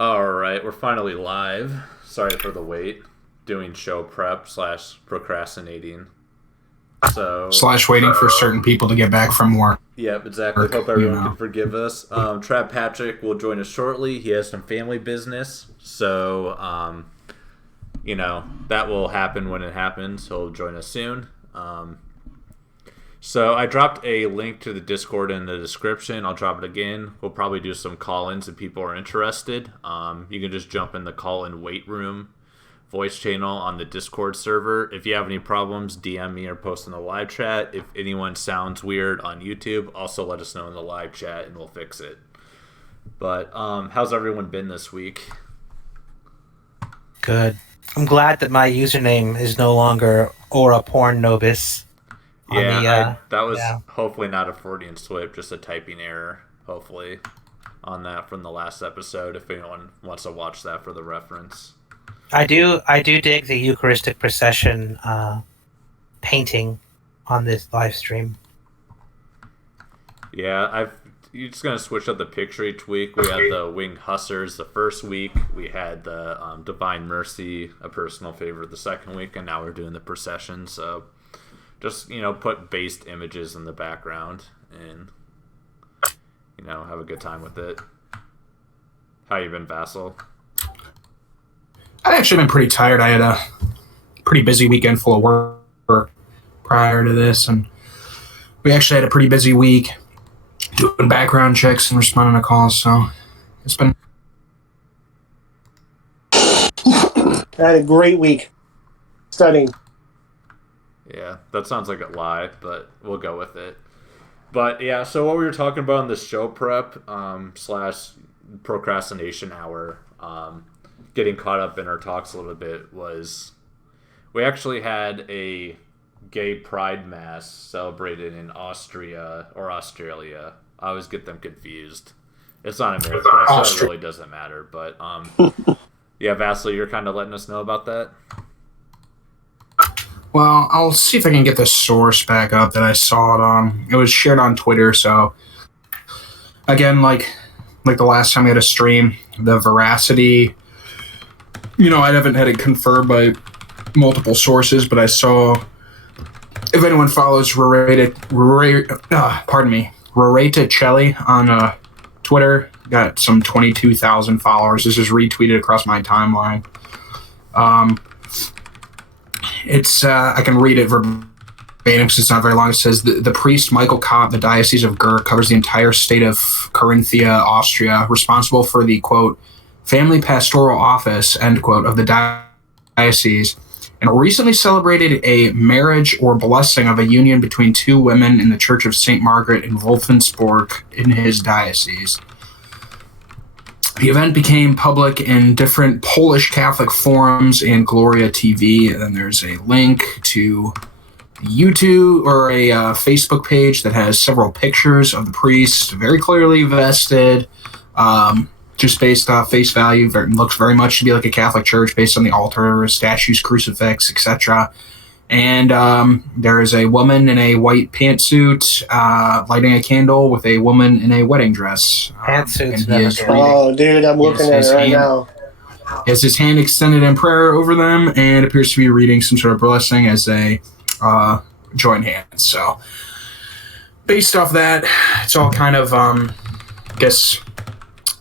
Alright, we're finally live. Sorry for the wait. Doing show prep slash procrastinating. Slash waiting for certain people to get back from work. Yep, exactly. Hope everyone can forgive us. Trav Patrick will join us shortly. He has some family business. That will happen when it happens. He'll join us soon. So I dropped a link to the Discord in the description. I'll drop it again. We'll probably do some call-ins if people are interested. You can just jump in the call-in wait room voice channel on the Discord server. If you have any problems, DM me or post in the live chat. If anyone sounds weird on YouTube, also let us know in the live chat and we'll fix it. But how's everyone been this week? Good. I'm glad that my username is no longer Aura Porn Nobis. That was hopefully not a Freudian slip, just a typing error, hopefully, on that from the last episode, if anyone wants to watch that for the reference. I do dig the Eucharistic procession painting on this live stream. Yeah, you're just going to switch up the picture each week. We had the Winged Hussars the first week. We had the Divine Mercy, a personal favorite, the second week, and now we're doing the procession, so just, put based images in the background and, have a good time with it. How you been, Vassal? I've actually been pretty tired. I had a pretty busy weekend full of work prior to this, and we actually had a pretty busy week doing background checks and responding to calls, so it's been... I had a great week studying. Yeah, that sounds like a lie, but we'll go with it. But yeah, so what we were talking about in the show prep slash procrastination hour, getting caught up in our talks a little bit, was we actually had a gay pride mass celebrated in Austria or Australia. I always get them confused. It's not America, so it really doesn't matter. But yeah, Vassal, you're kind of letting us know about that. Well, I'll see if I can get the source back up that I saw it on. It was shared on Twitter, so again, like the last time we had a stream, the veracity, I haven't had it confirmed by multiple sources, but I saw, if anyone follows Roreta Celli on Twitter, got some 22,000 followers. This is retweeted across my timeline. It's I can read it verbatim because it's not very long. It says, the priest Michael Kopp, the Diocese of Gur, covers the entire state of Carinthia, Austria, responsible for the, quote, family pastoral office, end quote, of the diocese, and recently celebrated a marriage or blessing of a union between two women in the Church of St. Margaret in Wolfensburg in his diocese. The event became public in different Polish Catholic forums and Gloria TV, and then there's a link to YouTube or a Facebook page that has several pictures of the priest, very clearly vested, just based off face value. Looks very much to be like a Catholic church based on the altar, statues, crucifix, etc. And there is a woman in a white pantsuit lighting a candle with a woman in a wedding dress. Pantsuits. Oh, dude, I'm looking at it right now. He has his hand extended in prayer over them and appears to be reading some sort of blessing as they join hands. So, based off that, it's all kind of, I guess,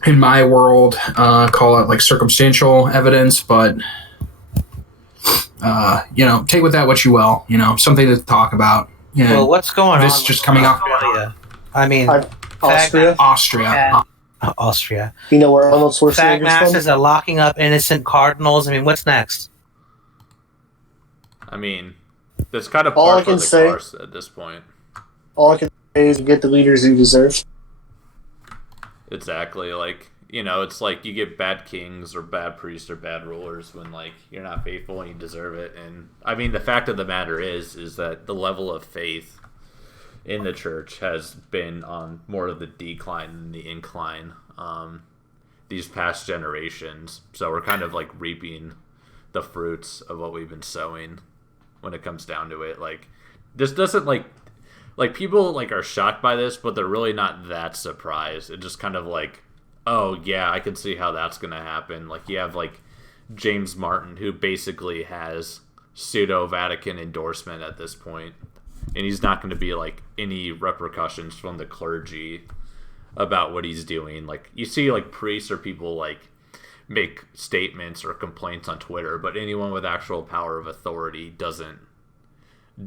in my world, call it like circumstantial evidence, but take with that what you will. Something to talk about. Well, what's going on? This just coming off. I mean, Austria. Austria. You know where Arnold Schwarzenegger's Fag masses from? are locking up innocent cardinals. I mean, what's next? I mean, that's kind of All I par for can the say- course at this point. All I can say is get the leaders you deserve. Exactly. It's like you get bad kings or bad priests or bad rulers when, you're not faithful and you deserve it. And, I mean, the fact of the matter is that the level of faith in the church has been on more of the decline than the incline these past generations. So we're kind of, reaping the fruits of what we've been sowing when it comes down to it. This doesn't, people, are shocked by this, but they're really not that surprised. It just kind of, Oh yeah, I can see how that's gonna happen. Like you have like James Martin, who basically has pseudo Vatican endorsement at this point, and he's not going to be like any repercussions from the clergy about what he's doing. Like you see, like priests or people like make statements or complaints on Twitter, but anyone with actual power of authority doesn't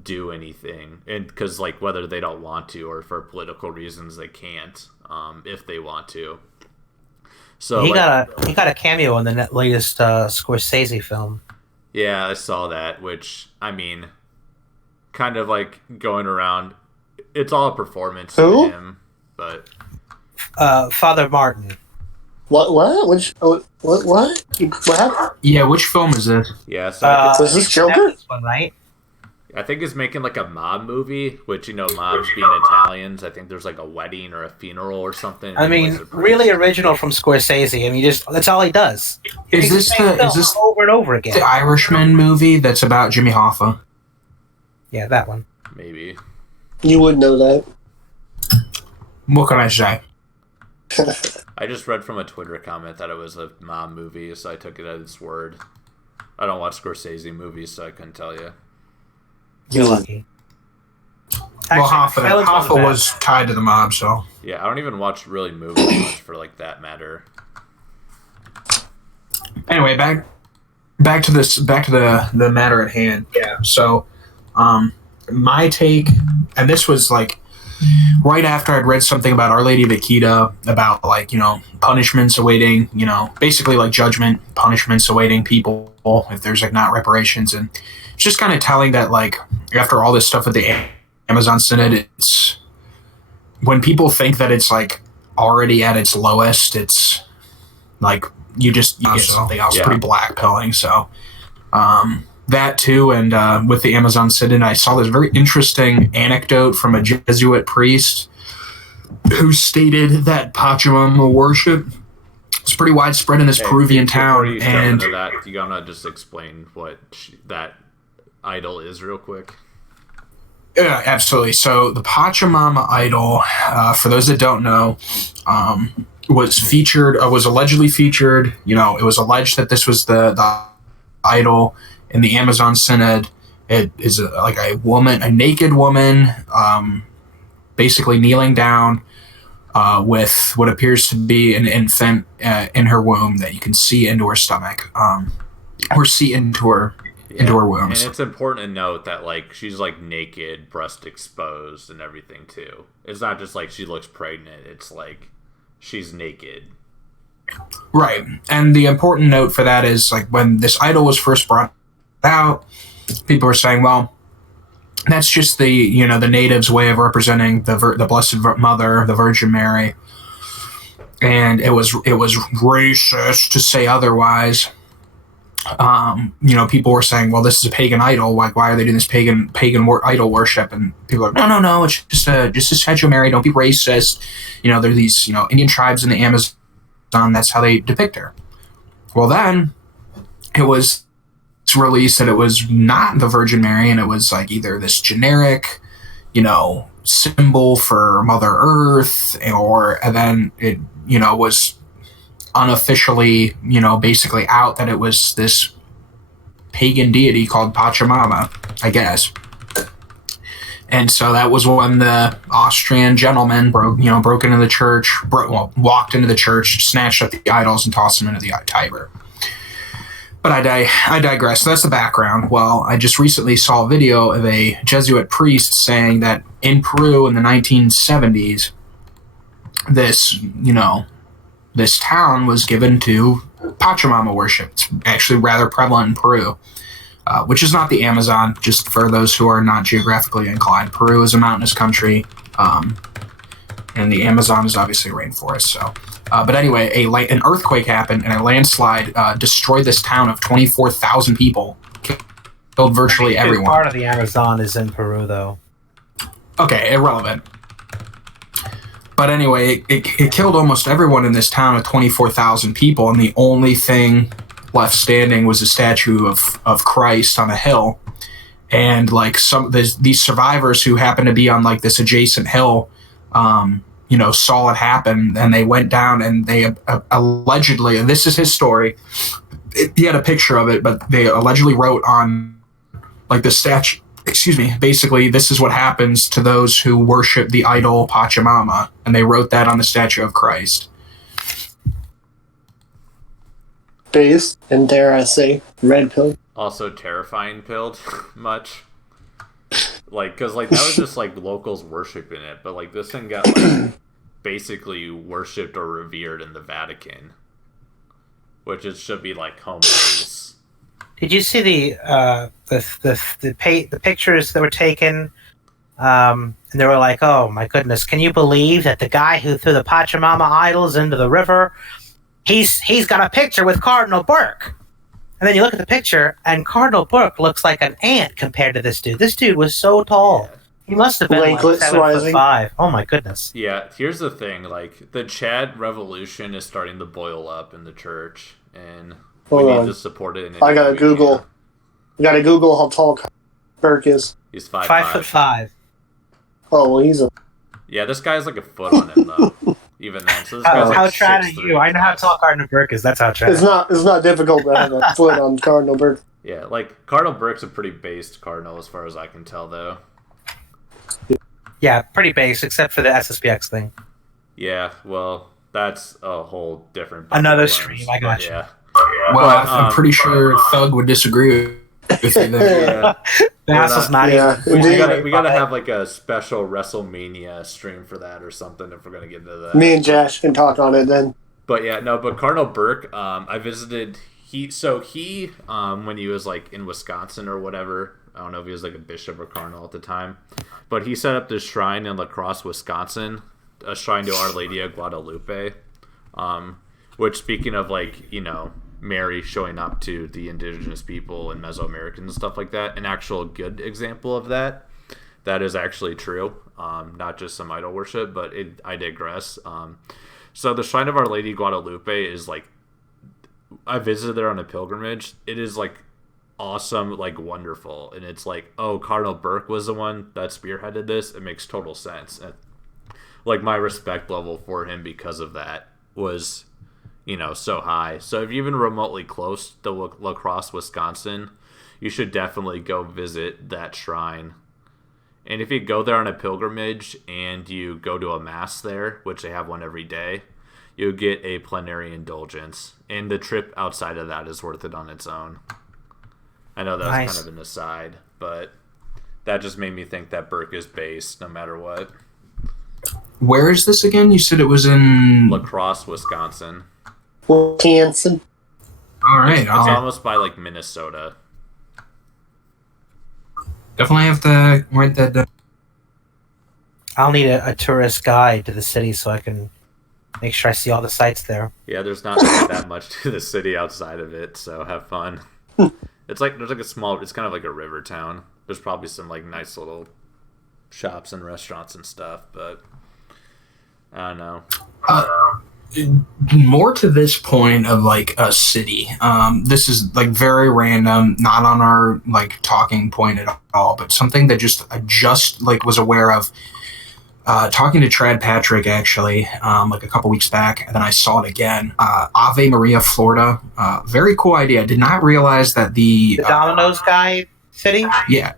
do anything, and because like whether they don't want to or for political reasons they can't, if they want to. So he like, got a cameo in the latest Scorsese film. yeah, I saw that, which I mean, kind of like going around. It's all a performance Who? to him, but Father Martin. What? Which? Oh, what? What happened? Yeah, which film is this? yeah. So Was this Joker? That's this one, right? I think it's making like a mob movie, which mobs being Italians. I think there's like a wedding or a funeral or something. I mean, really original from Scorsese. I mean, that's all he does. Is He this makes the same the is film this over and over again? the Irishman movie that's about Jimmy Hoffa? Yeah, that one. maybe. You would know that. What can I say? I just read from a Twitter comment that it was a mob movie, so I took it at its word. I don't watch Scorsese movies, so I couldn't tell you. You're lucky. Well, Actually, Silence on the Hoffa Bat- was tied to the mob, so Yeah, I don't even watch really movies much for like that matter. anyway, back to the matter at hand. Yeah. So, my take, and this was like right after I'd read something about Our Lady of Akita, about like punishments awaiting, basically like judgment, punishments awaiting people if there's like not reparations, and it's just kind of telling that like after all this stuff with the Amazon Synod, it's when people think that it's like already at its lowest, it's like you get something else Yeah. pretty blackpilling. So that too, and with the Amazon Synod, I saw this very interesting anecdote from a Jesuit priest who stated that Pachamama worship is pretty widespread in this Peruvian Before town, you jump and into that, you gotta just explain what that idol is real quick. yeah, absolutely. So the Pachamama idol, for those that don't know, was allegedly featured. It was alleged that this was the idol in the Amazon Synod. It is like a naked woman, basically kneeling down with what appears to be an infant in her womb that you can see into her stomach, or see into her wombs. And it's important to note that like she's like naked, breast exposed, and everything too. It's not just like she looks pregnant. It's like she's naked. Right. And the important note for that is like when this idol was first brought out, people were saying, well, that's just the the natives' way of representing the Blessed Mother, the Virgin Mary, and it was racist to say otherwise. People were saying, well, this is a pagan idol. Like, why are they doing this pagan idol worship? And people are like, no, it's just a statue of Mary. Don't be racist. There are these Indian tribes in the Amazon. That's how they depict her. Well, then it was released that it was not the Virgin Mary, and it was like either this generic, symbol for Mother Earth, and then it, was unofficially, basically out that it was this pagan deity called Pachamama, I guess. And so that was when the Austrian gentleman broke into the church, walked into the church, snatched up the idols, and tossed them into the Tiber. But I digress. So that's the background. Well, I just recently saw a video of a Jesuit priest saying that in Peru in the 1970s, this town was given to Pachamama worship. It's actually rather prevalent in Peru, which is not the Amazon, just for those who are not geographically inclined. Peru is a mountainous country, and the Amazon is obviously a rainforest. So, but anyway, an earthquake happened, and a landslide destroyed this town of 24,000 people, killed virtually everyone. Part of the Amazon is in Peru, though. Okay, irrelevant. But anyway, it killed almost everyone in this town of 24,000 people, and the only thing left standing was a statue of Christ on a hill. And like these survivors who happened to be on like this adjacent hill, saw it happen, and they went down and they allegedly, and this is his story. He had a picture of it, but they allegedly wrote on like the statue. Excuse me. Basically, this is what happens to those who worship the idol Pachamama, and they wrote that on the statue of Christ. Based, and dare I say, red pill. Also terrifying pilled much. Like, because, like, that was just, like, locals worshiping it, but, like, this thing got, like, basically worshipped or revered in the Vatican. Which it should be, like, home base. Did you see the pictures that were taken? And they were like, "Oh my goodness, can you believe that the guy who threw the Pachamama idols into the river, he's got a picture with Cardinal Burke?" And then you look at the picture, and Cardinal Burke looks like an ant compared to this dude. This dude was so tall. He must have been like Lanklets 7'5". Oh my goodness. Yeah, here's the thing, like, the Chad revolution is starting to boil up in the church, and we need to support it. I gotta Google. I gotta Google how tall Burke is. He's 5'5". 5'5". Oh, well, he's a... Yeah, this guy's like a foot on him, though. Even then. So this guy's like How Chad are 6'3". you? I know how tall Cardinal Burke is. That's how Chad. It's not difficult to have a foot on Cardinal Burke. Yeah, like, Cardinal Burke's a pretty based cardinal as far as I can tell, though. Yeah, pretty base, except for the SSPX thing. Yeah, well, that's a whole different... Another bucket of stream, worms, I got but you. Yeah. Well, But, I'm pretty sure Thug would disagree with you there. Yeah. The hassle's not Yeah. even. We gotta have like a special WrestleMania stream for that or something if we're gonna get into that. Me and Josh can talk on it then. But yeah, no. But Cardinal Burke, I visited. He when he was like in Wisconsin or whatever. I don't know if he was like a bishop or cardinal at the time, but he set up this shrine in La Crosse, Wisconsin, a shrine to Our Lady of Guadalupe. Which, speaking of like Mary showing up to the indigenous people and Mesoamericans and stuff like that, an actual good example of that is actually true, not just some idol worship, but I digress. So the Shrine of Our Lady Guadalupe is like, I visited there on a pilgrimage. It is like awesome, like wonderful, and it's like, oh, Cardinal Burke was the one that spearheaded this. It makes total sense. And, like, my respect level for him because of that was so high. So if you're even remotely close to La Crosse, Wisconsin, you should definitely go visit that shrine. And if you go there on a pilgrimage and you go to a mass there, which they have one every day, you'll get a plenary indulgence. And the trip outside of that is worth it on its own. I know that was Nice. kind of an aside, but that just made me think that Burke is based no matter what. Where is this again? You said it was in La Crosse, Wisconsin. Wisconsin. All right, It's I'll almost by like Minnesota. definitely have to write that down. I'll need a tourist guide to the city so I can make sure I see all the sights there. Yeah, there's not really that much to the city outside of it, so have fun. It's like there's like it's kind of like a river town. There's probably some like nice little shops and restaurants and stuff, but I don't know. More to this point of like a city. This is like very random, not on our like talking point at all, but something that I just like was aware of. Talking to Trad Patrick actually, like a couple weeks back, and then I saw it again. Ave Maria, Florida. Very cool idea. I did not realize that The Domino's guy city? yeah,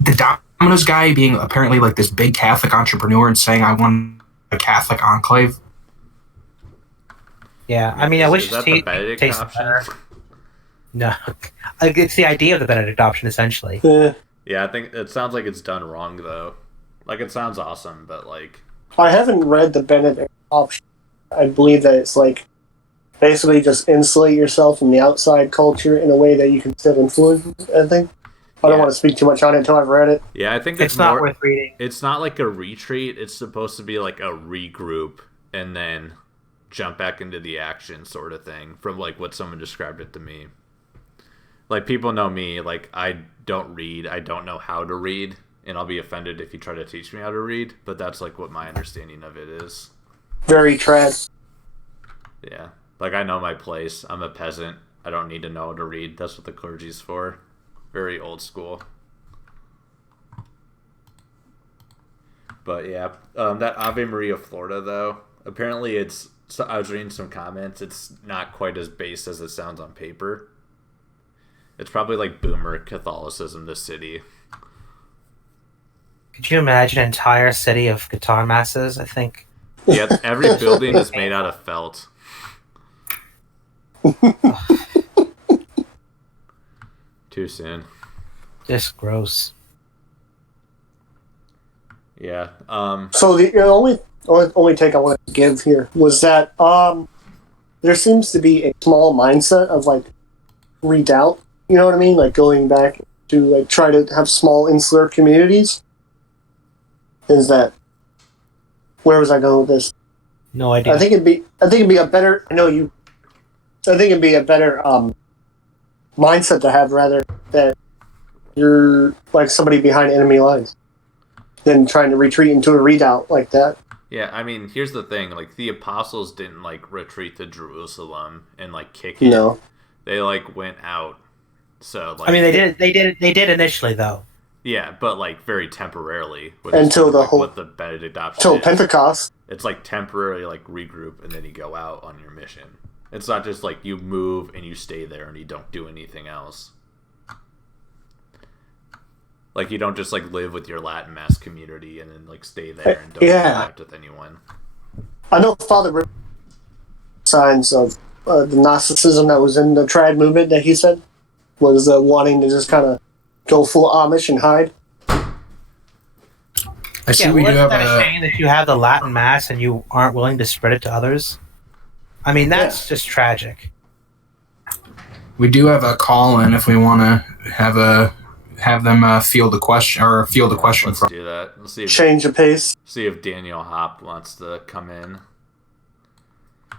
the Domino's guy being apparently like this big Catholic entrepreneur and saying I want a Catholic enclave. Yeah, I mean, I wish Is that it the Benedict tasted option? better. No, like, it's the idea of the Benedict option, essentially. Yeah, I think it sounds like it's done wrong though. Like, it sounds awesome, but like, I haven't read the Benedict option. I believe that it's like basically just insulate yourself from the outside culture in a way that you can still influence anything. I don't Yeah. want to speak too much on it until I've read it. yeah, I think It's it's not more, worth reading. It's not like a retreat. It's supposed to be like a regroup and then jump back into the action sort of thing, from like what someone described it to me. Like, people know me, like, I don't read, I don't know how to read, and I'll be offended if you try to teach me how to read, but that's like what my understanding of it is. Very trad. Yeah, like, I know my place. I'm a peasant. I don't need to know how to read. That's what the clergy's for. Very old school. But yeah, that Ave Maria, Florida, though, apparently it's. So I was reading some comments. It's not quite as base as it sounds on paper. It's probably like boomer Catholicism. This city. Could you imagine an entire city of guitar masses? I think. Yeah, every building is made out of felt. Too soon. Just gross. Yeah. So the only take I wanted to give here was that there seems to be a small mindset of like redoubt. You know what I mean? Like going back to like try to have small insular communities. Is that where was I going with this? No idea. I think it'd be a better. I think it'd be a better mindset to have rather that you're like somebody behind enemy lines than trying to retreat into a redoubt like that. Yeah, I mean, here's the thing: like the apostles didn't like retreat to Jerusalem and like kick it. No, they like went out. So like, I mean, they did initially though. Yeah, but like very temporarily. Until the whole what the Benedict option until is. Pentecost. It's like temporarily like regroup and then you go out on your mission. It's not just like you move and you stay there and you don't do anything else. Like you don't just like live with your Latin Mass community and then like stay there and don't interact with anyone. I know Father signs of the Gnosticism that was in the trad movement that he said was wanting to just kind of go full Amish and hide. I see we do isn't have that a shame that you have the Latin Mass and you aren't willing to spread it to others? I mean, that's just tragic. We do have a call in if we want to have them field a question or field a question. Let's do that. Let's see. Change the pace. See if Daniel Hop wants to come in.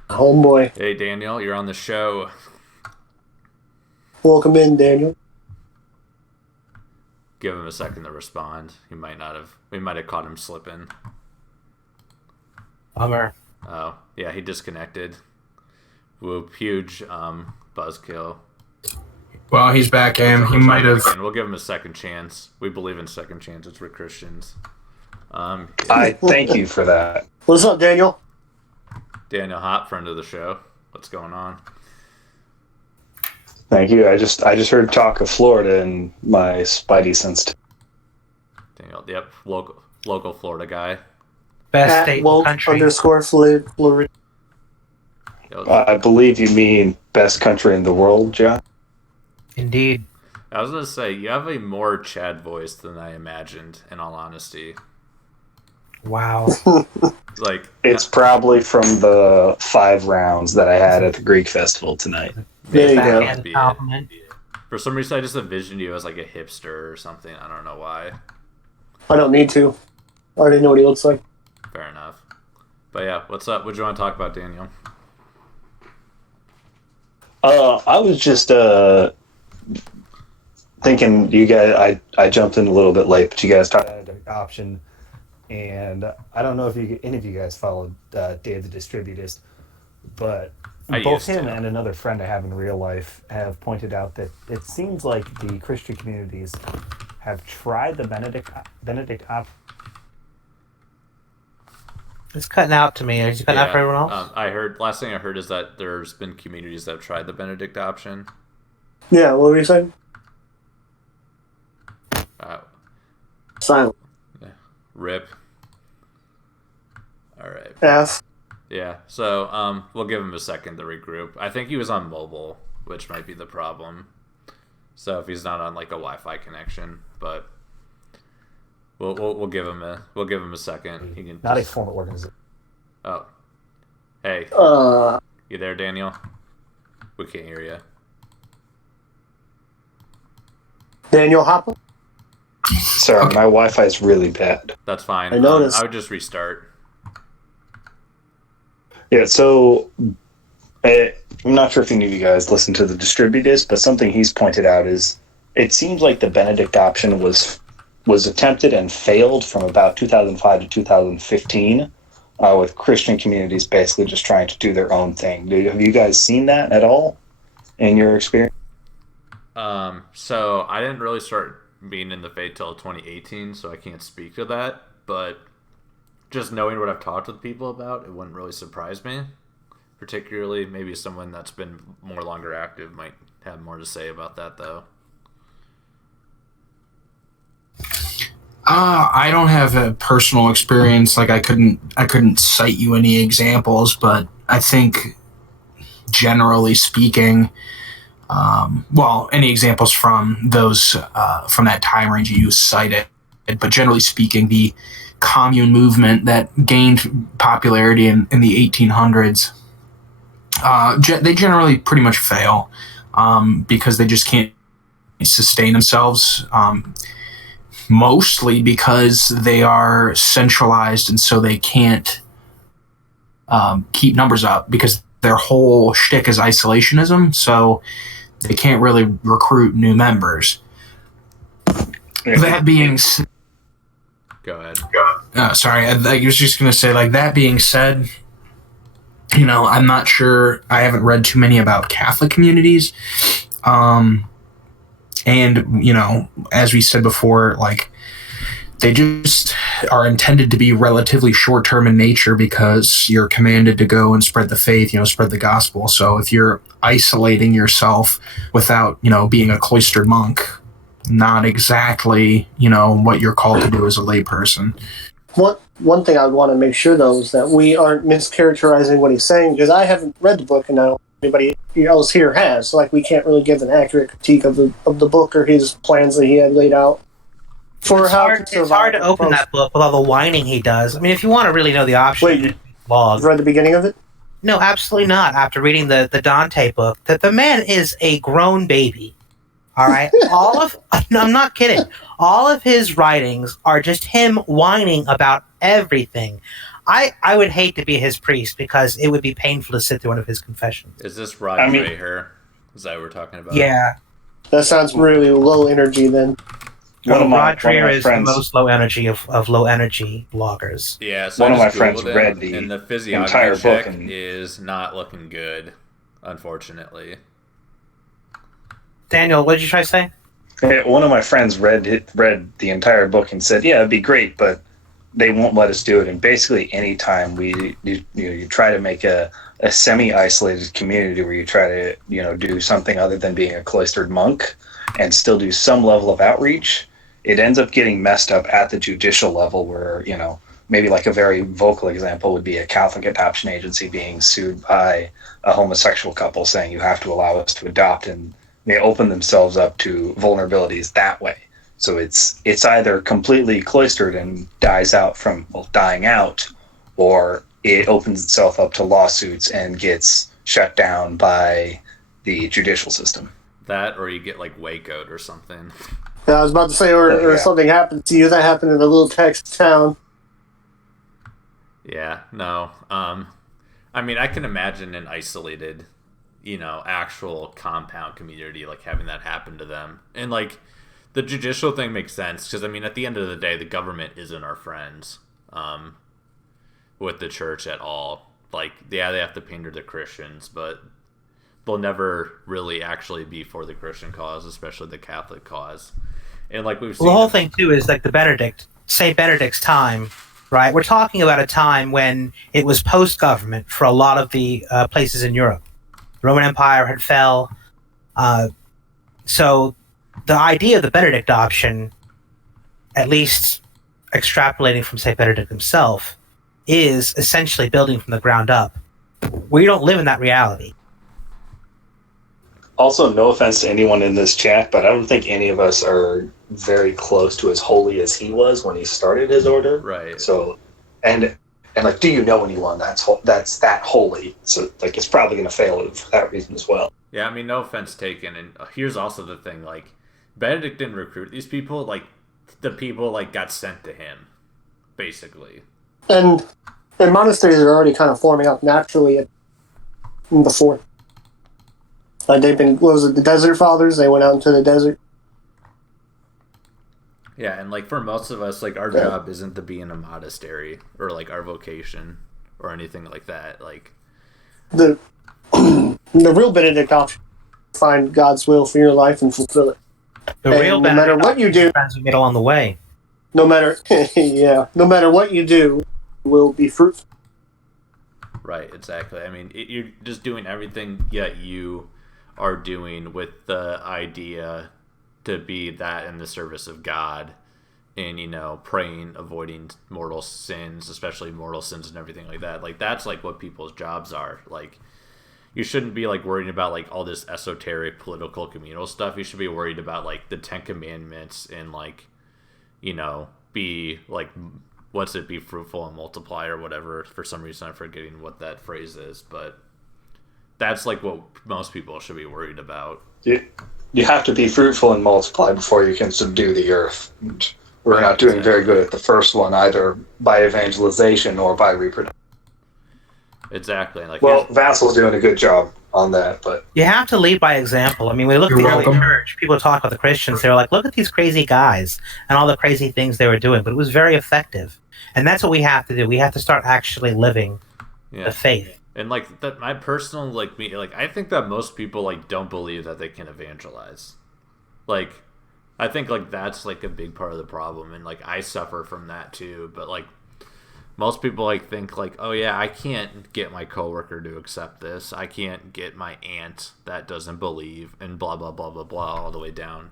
Oh boy! Hey Daniel, you're on the show. Welcome in, Daniel. Give him a second to respond. We might have caught him slipping. Bummer. Oh, yeah, he disconnected. Whoop, huge buzzkill. Well, he's back in. He might have. We'll give him a second chance. We believe in second chances. We're Christians. I thank you for that. What's up, Daniel? Daniel Hop, friend of the show. What's going on? Thank you. I just heard talk of Florida and my spidey sense. Daniel, yep, local Florida guy. Best state in the country. _Florida. I believe you mean best country in the world, John. Indeed. I was gonna say you have a more Chad voice than I imagined. In all honesty, Wow. like It's probably from the 5 rounds that I had at the Greek festival tonight. There you go. Backhand compliment. For some reason, I just envisioned you as like a hipster or something. I don't know why. I don't need to. I already know what he looks like. Fair enough. But yeah, what's up? What do you want to talk about, Daniel? I was just thinking you guys. I jumped in a little bit late, but you guys talked about option, and I don't know if any of you guys followed Dave the Distributist, but both him and another friend I have in real life have pointed out that it seems like the Christian communities have tried the Benedict option. It's cutting out to me. Is it cutting out for everyone else? Last thing I heard is that there's been communities that have tried the Benedict option. Yeah, what were you saying? Silent. Yeah. Rip. All right. F. Yeah. So we'll give him a second to regroup. I think he was on mobile, which might be the problem. So if he's not on like a Wi-Fi connection, but we'll give him a second. He can Not a formal organization. Oh. Hey. You there, Daniel? We can't hear you. Daniel Hopper? Sorry, my Wi-Fi is really bad. That's fine. I noticed. I would just restart. Yeah, so I'm not sure if any of you guys listen to the Distributist, but something he's pointed out is it seems like the Benedict option was attempted and failed from about 2005 to 2015, with Christian communities basically just trying to do their own thing. Have you guys seen that at all in your experience? So I didn't really start being in the faith till 2018, so I can't speak to that. But just knowing what I've talked with people about, it wouldn't really surprise me. Particularly, maybe someone that's been more longer active might have more to say about that, though. I don't have a personal experience. Like I couldn't cite you any examples, but I think generally speaking, any examples from those from that time range you cited, but generally speaking, the commune movement that gained popularity in the 1800s, they generally pretty much fail because they just can't sustain themselves. Mostly because they are centralized, and so they can't keep numbers up because their whole shtick is isolationism. So they can't really recruit new members. Yeah. That being Go ahead. sorry, I was just going to say, like, that being said, I'm not sure. I haven't read too many about Catholic communities. And, as we said before, like, they just are intended to be relatively short-term in nature because you're commanded to go and spread the faith, spread the gospel. So if you're isolating yourself without, being a cloistered monk, not exactly, what you're called to do as a layperson. One thing I would want to make sure, though, is that we aren't mischaracterizing what he's saying, because I haven't read the book, and I don't anybody else here has. So, like, we can't really give an accurate critique of the book or his plans that he had laid out for It's how hard, to it's hard to open that book with all the whining he does. I mean, if you want to really know the option, Wait, just log. You've read the beginning of it? No, absolutely not. After reading the Dante book, that the man is a grown baby. All right, no, I'm not kidding. All of his writings are just him whining about everything. I would hate to be his priest because it would be painful to sit through one of his confessions. Is this Rod Dreher? Is that what we're talking about? Yeah. That sounds really low energy then. Rod Dreher is the most low energy of low energy bloggers. Yeah, so one of my Googled friends him, read the and the entire physiognomy book check and is not looking good, unfortunately. Daniel, what did you try to say? one of my friends read the entire book and said, "Yeah, it'd be great, but they won't let us do it." And basically, anytime you try to make a semi-isolated community where you try to do something other than being a cloistered monk and still do some level of outreach, it ends up getting messed up at the judicial level, where maybe like a very vocal example would be a Catholic adoption agency being sued by a homosexual couple saying you have to allow us to adopt, and they open themselves up to vulnerabilities that way. So it's either completely cloistered and dying out, or it opens itself up to lawsuits and gets shut down by the judicial system. That, or you get like Waco'd or something. Yeah, I was about to say, or something happened to you. That happened in a little Texas town. Yeah, no. I mean, I can imagine an isolated, actual compound community, like having that happen to them. And like the judicial thing makes sense because, I mean, at the end of the day, the government isn't our friends with the church at all. Like, yeah, they have to pander the Christians, but they'll never really actually be for the Christian cause, especially the Catholic cause. And like we've seen, the whole thing too is like Saint Benedict's time, right? We're talking about a time when it was post-government for a lot of the places in Europe. The Roman Empire had fell, so the idea of the Benedict option, at least extrapolating from Saint Benedict himself, is essentially building from the ground up. We don't live in that reality. Also, no offense to anyone in this chat, but I don't think any of us are very close to as holy as he was when he started his order. right? So, and like, do you know anyone that's that holy? So, like, it's probably going to fail for that reason as well. Yeah, I mean, no offense taken. And here's also the thing: like, Benedict didn't recruit these people. Like, the people got sent to him, basically. And monasteries are already kind of forming up naturally before. They've been, what was it, the Desert Fathers? They went out into the desert. Yeah, and like for most of us, like our job isn't to be in a monastery or like our vocation or anything like that. Like the real Benedict option, find God's will for your life and fulfill it. The And real no matter what you do, friends we get along the way. no matter what you do, will be fruitful. Right, exactly. I mean, you're just doing everything that you are doing with the idea to be that in the service of God, and praying, avoiding mortal sins, especially mortal sins and everything like that. Like, that's like what people's jobs are. Like, you shouldn't be like worried about like all this esoteric political communal stuff. You should be worried about like the 10 Commandments and like, be like, what's it, be fruitful and multiply or whatever. For some reason I'm forgetting what that phrase is, but that's like what most people should be worried about. You have to be fruitful and multiply before you can subdue the earth. And we're not doing very good at the first one, either by evangelization or by reproduction. Exactly. Like, well, Vassal's doing a good job on that, but you have to lead by example. I mean, we look at the early church. People talk about the Christians. They're like, look at these crazy guys and all the crazy things they were doing. But it was very effective, and that's what we have to do. We have to start actually living the faith. And like that, my personal I think that most people like don't believe that they can evangelize. Like, I think like that's like a big part of the problem, and like I suffer from that too. But like, most people like think like, oh yeah, I can't get my coworker to accept this. I can't get my aunt that doesn't believe, and blah blah blah blah blah all the way down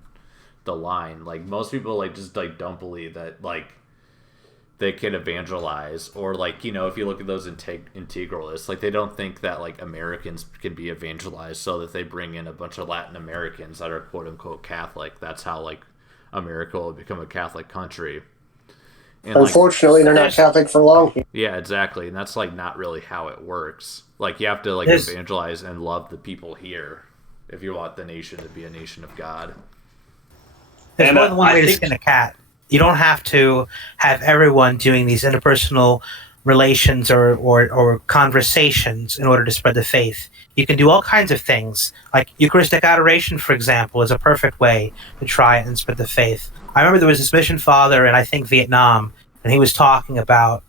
the line. Like, most people like just like don't believe that like they can evangelize, or like, if you look at those integralists, like they don't think that like Americans can be evangelized, so that they bring in a bunch of Latin Americans that are quote unquote Catholic. That's how like America will become a Catholic country. And unfortunately, they're not Catholic for long. Yeah, exactly, and that's like not really how it works. Like, you have to like evangelize and love the people here if you want the nation to be a nation of God. There's more than one way to skin a cat. You don't have to have everyone doing these interpersonal relations or conversations in order to spread the faith. You can do all kinds of things. Like Eucharistic adoration, for example, is a perfect way to try and spread the faith. I remember there was this mission father in, I think, Vietnam, and he was talking about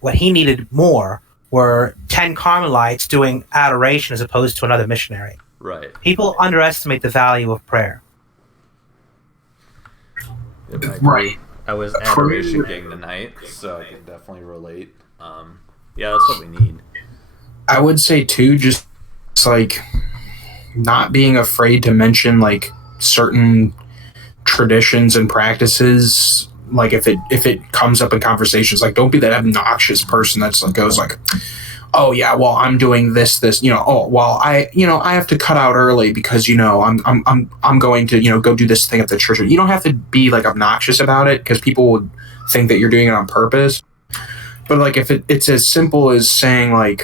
what he needed more were 10 Carmelites doing adoration as opposed to another missionary. Right. People underestimate the value of prayer. Right. I was adoration gang tonight, so I can definitely relate. Yeah, that's what we need. I would say too, just like not being afraid to mention like certain traditions and practices. Like if it comes up in conversations, like don't be that obnoxious person that's like goes like, oh yeah, well I'm doing this, oh well I have to cut out early because I'm going to go do this thing at the church. You don't have to be like obnoxious about it because people would think that you're doing it on purpose. But like if it's as simple as saying like,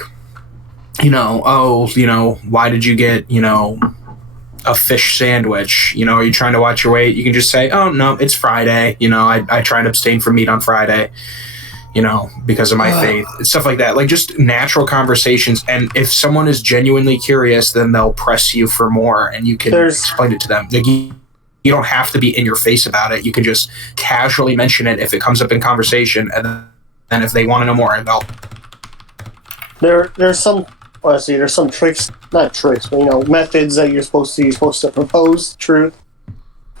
why did you get a fish sandwich? Are you trying to watch your weight? You can just say, oh no, it's Friday. I try and abstain from meat on Friday. Because of my faith, stuff like that, like just natural conversations. And if someone is genuinely curious, then they'll press you for more and you can explain it to them. Like, you don't have to be in your face about it. You can just casually mention it if it comes up in conversation. And then if they want to know more, they'll. There's some tricks, not tricks, but methods that you're supposed to propose truth.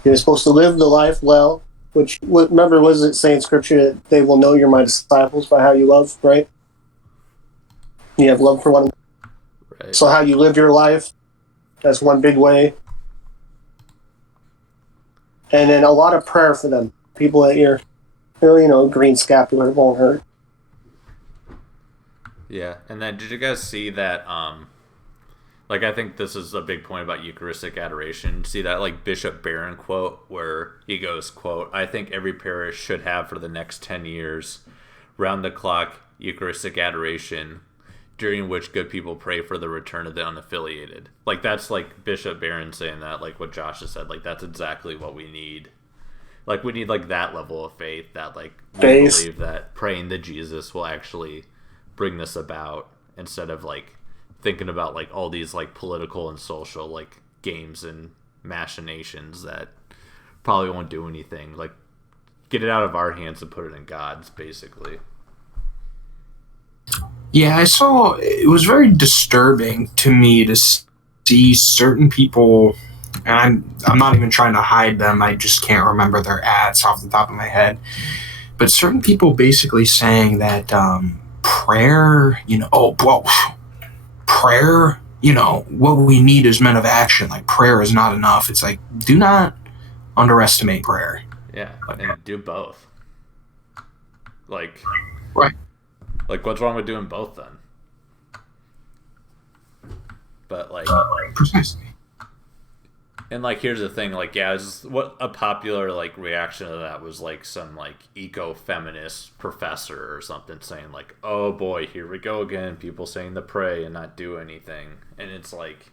You're supposed to live the life well. Which, remember, was it saying in Scripture that they will know you're my disciples by how you love, right? You have love for one another. Right. So how you live your life, that's one big way. And then a lot of prayer for them. People that you're, green scapular won't hurt. Yeah, and then did you guys see that, I think this is a big point about Eucharistic adoration. See that, Bishop Barron quote where he goes, quote, I think every parish should have for the next 10 years round-the-clock Eucharistic adoration during which good people pray for the return of the unaffiliated. That's, Bishop Barron saying that, what Josh has said. That's exactly what we need. We need, that level of faith that, we believe that praying to Jesus will actually bring this about instead of, thinking about all these political and social games and machinations that probably won't do anything. Get it out of our hands and put it in God's, basically. Yeah, I saw it was very disturbing to me to see certain people, and I'm not even trying to hide them. I just can't remember their ads off the top of my head. but certain people basically saying that prayer, prayer, what we need is men of action. Like prayer is not enough. It's like, do not underestimate prayer. Yeah, and do both. Like, Right. Like, what's wrong with doing both then? But like, Precisely. and like, here's the thing. Like, yeah, what a popular like reaction to that was like some like eco-feminist professor or something saying like, "Oh boy, here we go again. People saying to pray and not do anything." And it's like,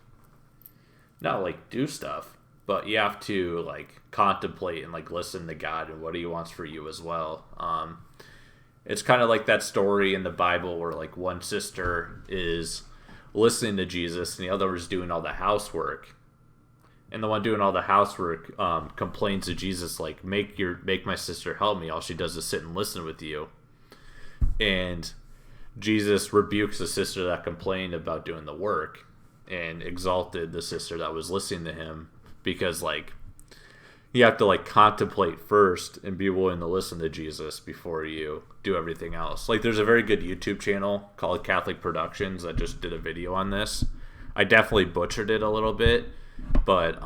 no, like do stuff, but you have to like contemplate and like listen to God and what He wants for you as well. It's kind of like that story in the Bible where like one sister is listening to Jesus and the other is doing all the housework, and the one doing all the housework complains to Jesus like, make my sister help me. All she does is sit and listen with you. And Jesus rebukes the sister that complained about doing the work and exalted the sister that was listening to him, because like you have to like contemplate first and be willing to listen to Jesus before you do everything else. Like there's a very good YouTube channel called Catholic Productions that just did a video on this. I definitely butchered it a little bit, but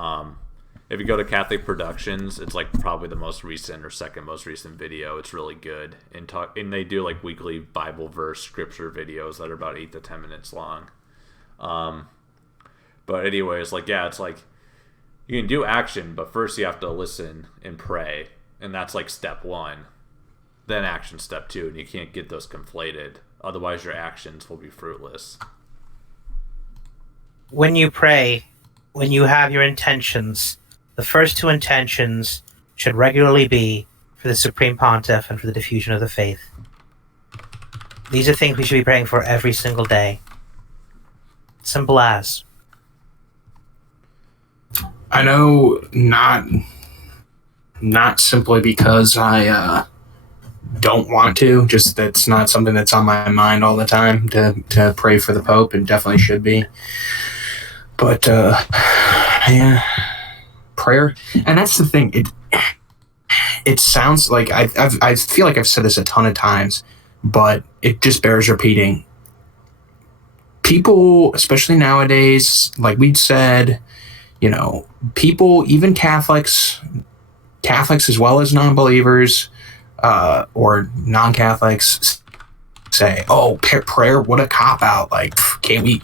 if you go to Catholic Productions, it's like probably the most recent or second most recent video. It's really good, and they do like weekly Bible verse scripture videos that are about 8 to 10 minutes long. But anyways, like yeah, it's like you can do action, but first you have to listen and pray, and that's like step 1. Then action step 2, and you can't get those conflated. Otherwise, your actions will be fruitless. When you pray, when you have your intentions, the first 2 intentions should regularly be for the Supreme Pontiff and for the diffusion of the faith. These are things we should be praying for every single day. Simple as. I know not simply because I don't want to, just that's not something that's on my mind all the time to pray for the Pope, and definitely should be. But yeah, prayer, and that's the thing. It I feel like I've said this a ton of times, but it just bears repeating. People, especially nowadays, like we said, people, even Catholics as well as non-believers or non-Catholics, say, "Oh, prayer, what a cop out! Like, can't we?"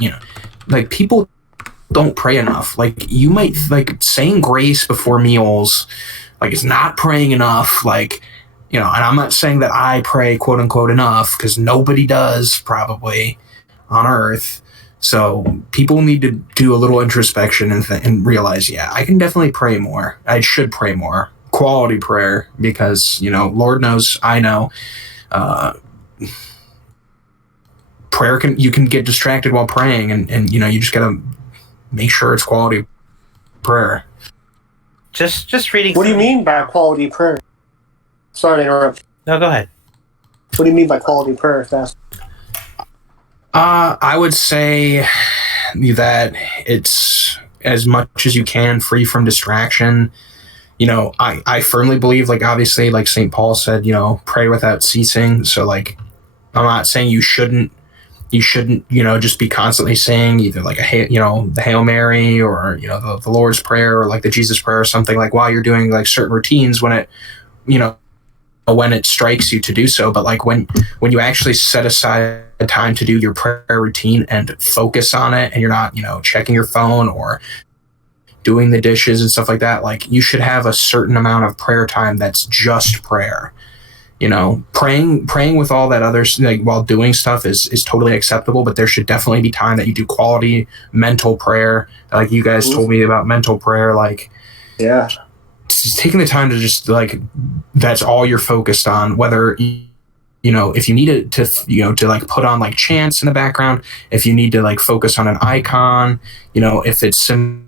Like people don't pray enough. Like you might like saying grace before meals, like it's not praying enough. Like, and I'm not saying that I pray quote unquote enough, because nobody does probably on earth. So people need to do a little introspection and realize, yeah, I can definitely pray more. I should pray more. Quality prayer, because, Lord knows, I know, prayer you can get distracted while praying, and you just gotta make sure it's quality prayer. Just reading. What do you mean by quality prayer? Sorry to interrupt. No, go ahead. What do you mean by quality prayer, Fast? I would say that it's as much as you can free from distraction. I firmly believe, like, obviously, like St. Paul said, pray without ceasing. So, like, I'm not saying you shouldn't, just be constantly saying either like the Hail Mary, or, the Lord's Prayer, or like the Jesus Prayer or something, like while you're doing like certain routines when it strikes you to do so. But like when you actually set aside a time to do your prayer routine and focus on it, and you're not, checking your phone or doing the dishes and stuff like that, like you should have a certain amount of prayer time that's just prayer. Praying with all that others, like while doing stuff is totally acceptable, but there should definitely be time that you do quality mental prayer. Like you guys told me about mental prayer, like, yeah, just taking the time to just like, that's all you're focused on, whether if you need it to like put on like chants in the background, if you need to like focus on an icon, if it's simply,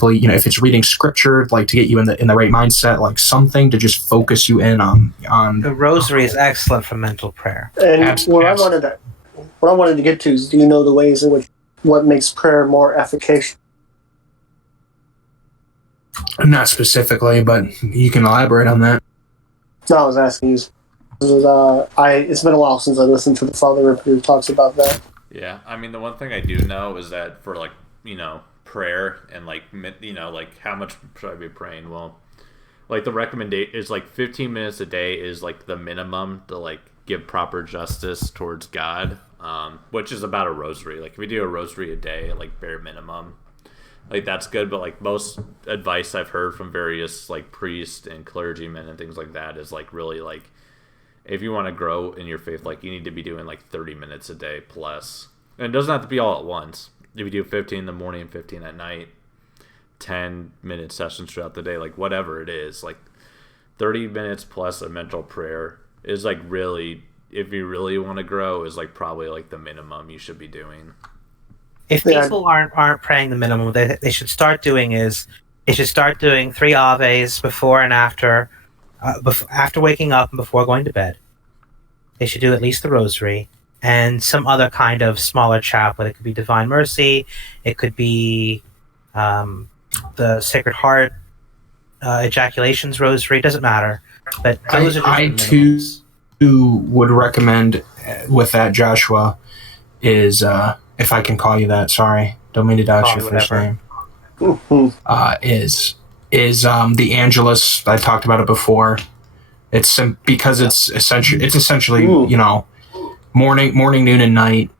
if it's reading scripture, like to get you in the right mindset, like something to just focus you in on. The rosary is excellent for mental prayer. And what I wanted to get to is, do you know the ways in which what makes prayer more efficacious? Not specifically, but you can elaborate on that. No, I was asking you It's been a while since I listened to the Father Ripper who talks about that. Yeah, I mean, the one thing I do know is that for, like, prayer and, like, like, how much should I be praying? Well, like, the recommendation is, like, 15 minutes a day is, like, the minimum to, like, give proper justice towards God, which is about a rosary. Like, if we do a rosary a day, like, bare minimum, like, that's good. But, like, most advice I've heard from various, like, priests and clergymen and things like that is, like, really, like, if you want to grow in your faith, like, you need to be doing, like, 30 minutes a day plus. And it doesn't have to be all at once. If you do 15 in the morning, 15 at night, 10-minute sessions throughout the day, like, whatever it is, like, 30 minutes plus a mental prayer is, like, really, if you really want to grow, is, like, probably, like, the minimum you should be doing. If people aren't praying the minimum, they should start doing 3 Aves before and after waking up and before going to bed. They should do at least the rosary and some other kind of smaller chaplet. It could be Divine Mercy. It could be the Sacred Heart ejaculations rosary. It doesn't matter. But those I too would recommend with that, Joshua, is if I can call you that. Sorry, don't mean to doubt your first name. Is the Angelus? I talked about it before. It's because it's essentially morning, noon, and night.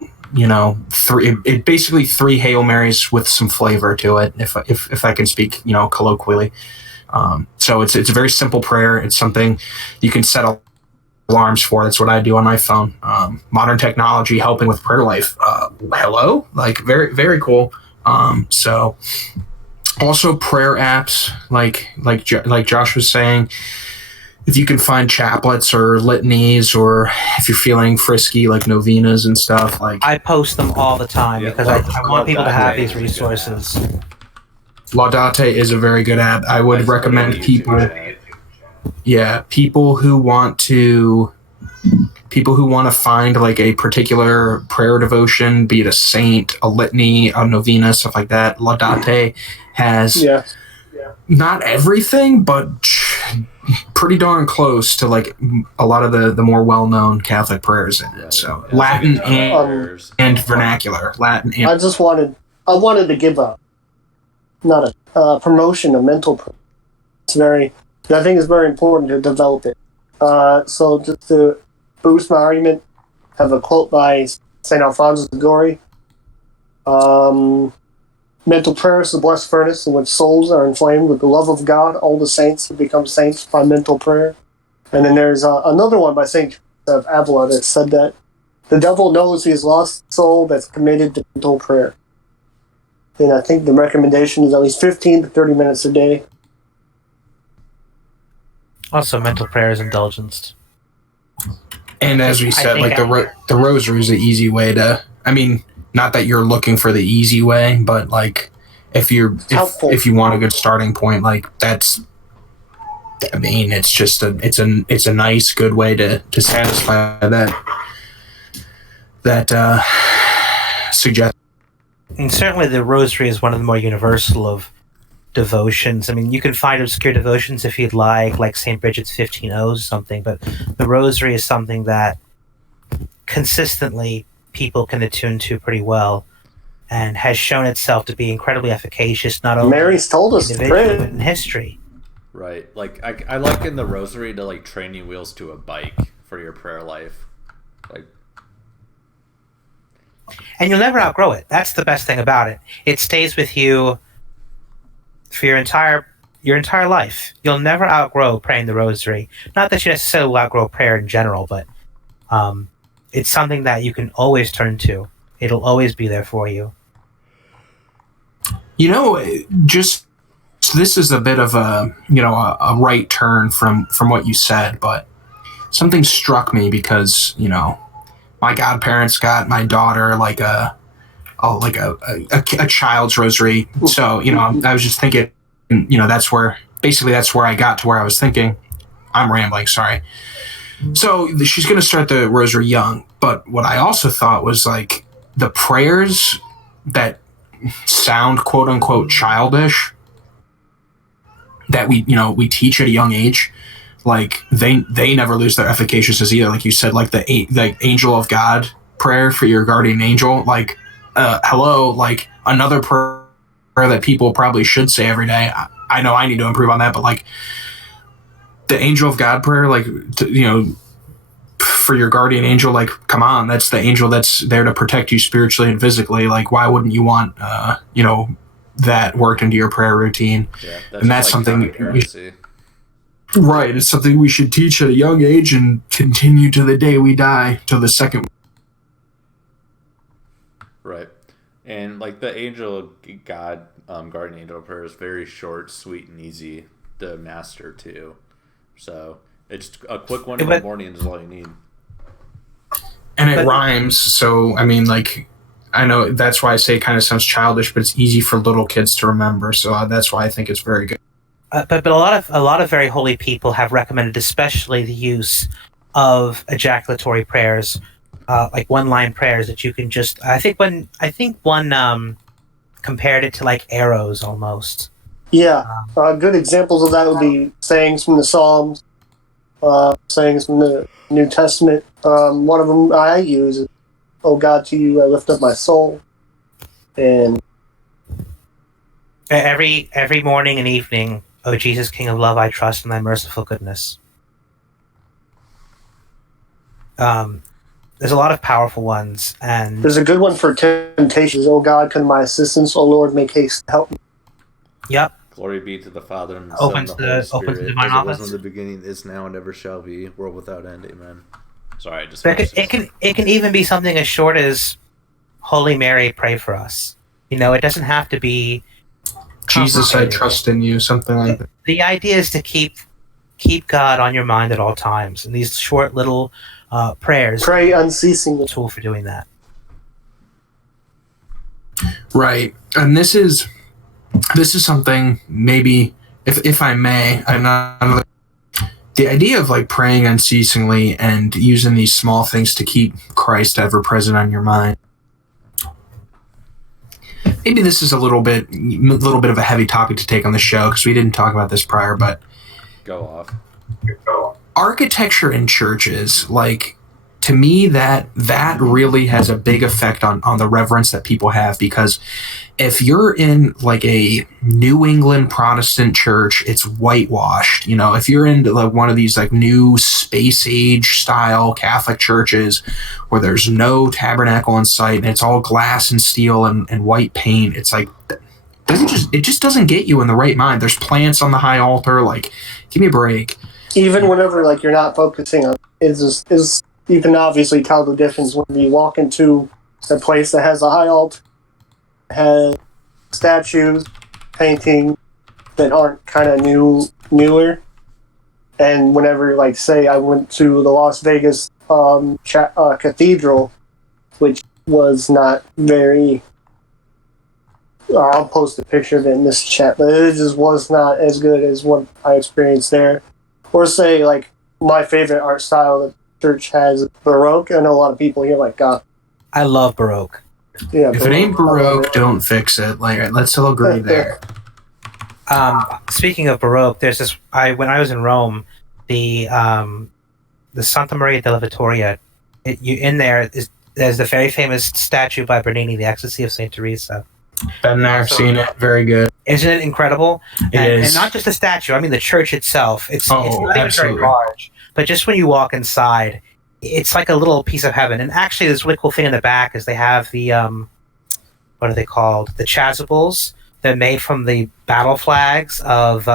Basically 3 Hail Marys with some flavor to it, if I can speak colloquially. So it's a very simple prayer. It's something you can set alarms for. That's what I do on my phone. Modern technology helping with prayer life. Hello, like very very cool. So also prayer apps like Josh was saying. If you can find chaplets or litanies, or if you're feeling frisky, like novenas and stuff, like I post them all the time because I want people to have these resources. Laudate is a very good app. I would recommend people who want to find like a particular prayer devotion, be it a saint, a litany, a novena, stuff like that. Laudate has not everything, but pretty darn close to like a lot of the more well-known Catholic prayers in it. So Latin and vernacular. Latin and I wanted to give a promotion of mental prayer. I think it's very important to develop it. So just to boost my argument, I have a quote by St. Alphonsus Liguori. Mental prayer is the blessed furnace in which souls are inflamed with the love of God. All the saints have become saints by mental prayer. And then there's another one by St. of Avila that said that the devil knows he has lost a soul that's committed to mental prayer. And I think the recommendation is at least 15 to 30 minutes a day. Also, mental prayer is indulgenced. And as we said, like the rosary is an easy way to. I mean, not that you're looking for the easy way, but like if you want a good starting point, like that's. I mean, it's just it's a nice good way to satisfy that suggestion. And certainly, the rosary is one of the more universal of devotions. I mean, you can find obscure devotions if you'd like St. Bridget's 15 O's or something, but the rosary is something that consistently people can attune to pretty well and has shown itself to be incredibly efficacious, not only Mary's told us to pray, but in history. Right. Like, I liken the rosary to, like, training wheels to a bike for your prayer life. Like, and you'll never outgrow it. That's the best thing about it. It stays with you for your entire life. You'll never outgrow praying the rosary. Not that you necessarily will outgrow prayer in general, but it's something that you can always turn to. It'll always be there for you. Just this is a bit of a right turn from what you said, but something struck me because my godparents got my daughter like a child's rosary. So I was just thinking, that's where I got to where I was thinking. I'm rambling, sorry. So she's going to start the rosary young, but what I also thought was like the prayers that sound quote unquote childish that we teach at a young age, like they never lose their efficaciousness either. Like you said, like the angel of God prayer for your guardian angel, like hello, like another prayer that people probably should say every day. I know I need to improve on that, but like the angel of God prayer, like for your guardian angel, like come on, that's the angel that's there to protect you spiritually and physically. Like why wouldn't you want that worked into your prayer routine? Yeah, and that's like something right, it's something we should teach at a young age and continue to the day we die, till the second. Right. And like the angel of God guardian angel prayer is very short, sweet, and easy to master too. So it's a quick one in the morning is all you need. And it rhymes, so I mean, like, I know that's why I say it kind of sounds childish, but it's easy for little kids to remember. So that's why I think it's very good. But a lot of very holy people have recommended, especially the use of ejaculatory prayers, like one-line prayers that you can just. I think one compared it to like arrows almost. Yeah, good examples of that would be sayings from the Psalms, sayings from the New Testament. One of them I use is, "Oh God, to you I lift up my soul," and every morning and evening, "O Jesus, King of love, I trust in thy merciful goodness." There's a lot of powerful ones, and there's a good one for temptations. "Oh God, come to my assistance. Oh Lord, make haste to help me." Yep. Glory be to the Father and the Son and the Holy Spirit, as it was in the beginning, is now, and ever shall be, world without end. Amen. Sorry, I just. It can even be something as short as, "Holy Mary, pray for us." It doesn't have to be. Jesus, I trust in you. Something like that. The idea is to keep God on your mind at all times, and these short little prayers. Pray unceasingly. A tool for doing that. Right, and this is something maybe, if I may, I'm not. The idea of like praying unceasingly and using these small things to keep Christ ever present on your mind. Maybe this is a little bit of a heavy topic to take on the show because we didn't talk about this prior, but go off. Architecture in churches, like, to me, that really has a big effect on the reverence that people have, because if you're in like a New England Protestant church, it's whitewashed. If you're into like one of these like new space age style Catholic churches where there's no tabernacle in sight and it's all glass and steel and white paint, it's like it just doesn't get you in the right mind. There's plants on the high altar. Like, give me a break. Even whenever like you're not focusing on is you can obviously tell the difference when you walk into a place that has a high altar, has statues, painting that aren't kind of newer. And whenever, like, say I went to the Las Vegas cathedral, which was not very. I'll post a picture of it in this chat, but it just was not as good as what I experienced there. Or say, like, my favorite art style that church has Baroque. I know a lot of people here like God. I love Baroque. Yeah, if it ain't Baroque, don't fix it. Like, let's all agree there. Speaking of Baroque, there's this. When I was in Rome, the Santa Maria della Vittoria. There's the very famous statue by Bernini, The Ecstasy of Saint Teresa. Been there, seen it. Very good. Isn't it incredible? And not just the statue. I mean, the church itself. It's not even very large. But just when you walk inside, it's like a little piece of heaven. And actually, this really cool thing in the back is they have the what are they called? The chasubles. They're made from the battle flags of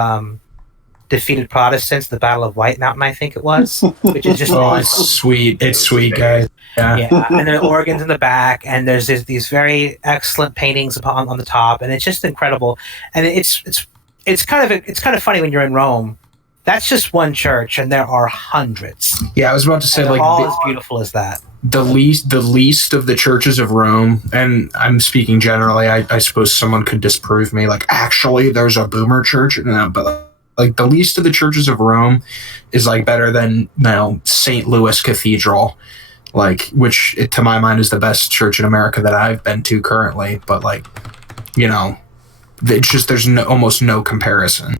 defeated Protestants, the Battle of White Mountain, I think it was. Which is just awesome. It's sweet. It's sweet, guys. Yeah. And there are organs in the back, and there's these very excellent paintings on the top, and it's just incredible. And it's kind of funny when you're in Rome. That's just one church, and there are hundreds. Yeah, I was about to say, like, all as beautiful as that. The least of the churches of Rome, and I'm speaking generally. I suppose someone could disprove me. Like, actually, there's a boomer church, but like the least of the churches of Rome is like better than St. Louis Cathedral, like, which to my mind is the best church in America that I've been to currently. But like, it's just there's almost no comparison.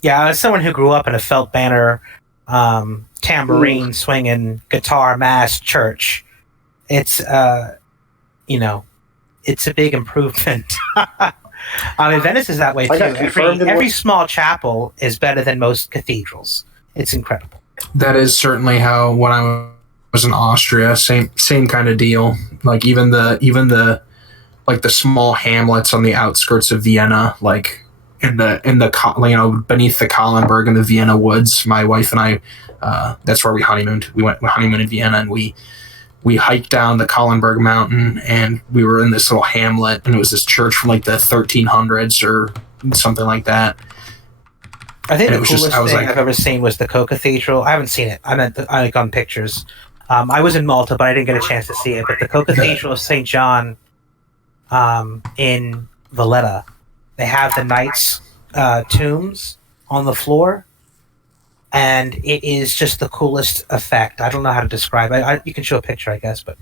Yeah, as someone who grew up in a felt banner tambourine swinging, guitar mass church. It's it's a big improvement. I mean, Venice is that way too. Every small chapel is better than most cathedrals. It's incredible. That is certainly how when I was in Austria, same kind of deal. Like even the like the small hamlets on the outskirts of Vienna, like in the beneath the Kahlenberg in the Vienna woods. My wife and I, that's where we honeymooned. We honeymooned in Vienna, and we hiked down the Kahlenberg mountain, and we were in this little hamlet, and it was this church from like the 1300s or something like that. I think the coolest thing I've ever seen was the Co-Cathedral. I haven't seen it. I meant I got pictures. I was in Malta, but I didn't get a chance to see it. But the Co-Cathedral of St. John in Valletta, they have the knights' tombs on the floor, and it is just the coolest effect. I don't know how to describe it. You can show a picture, I guess, but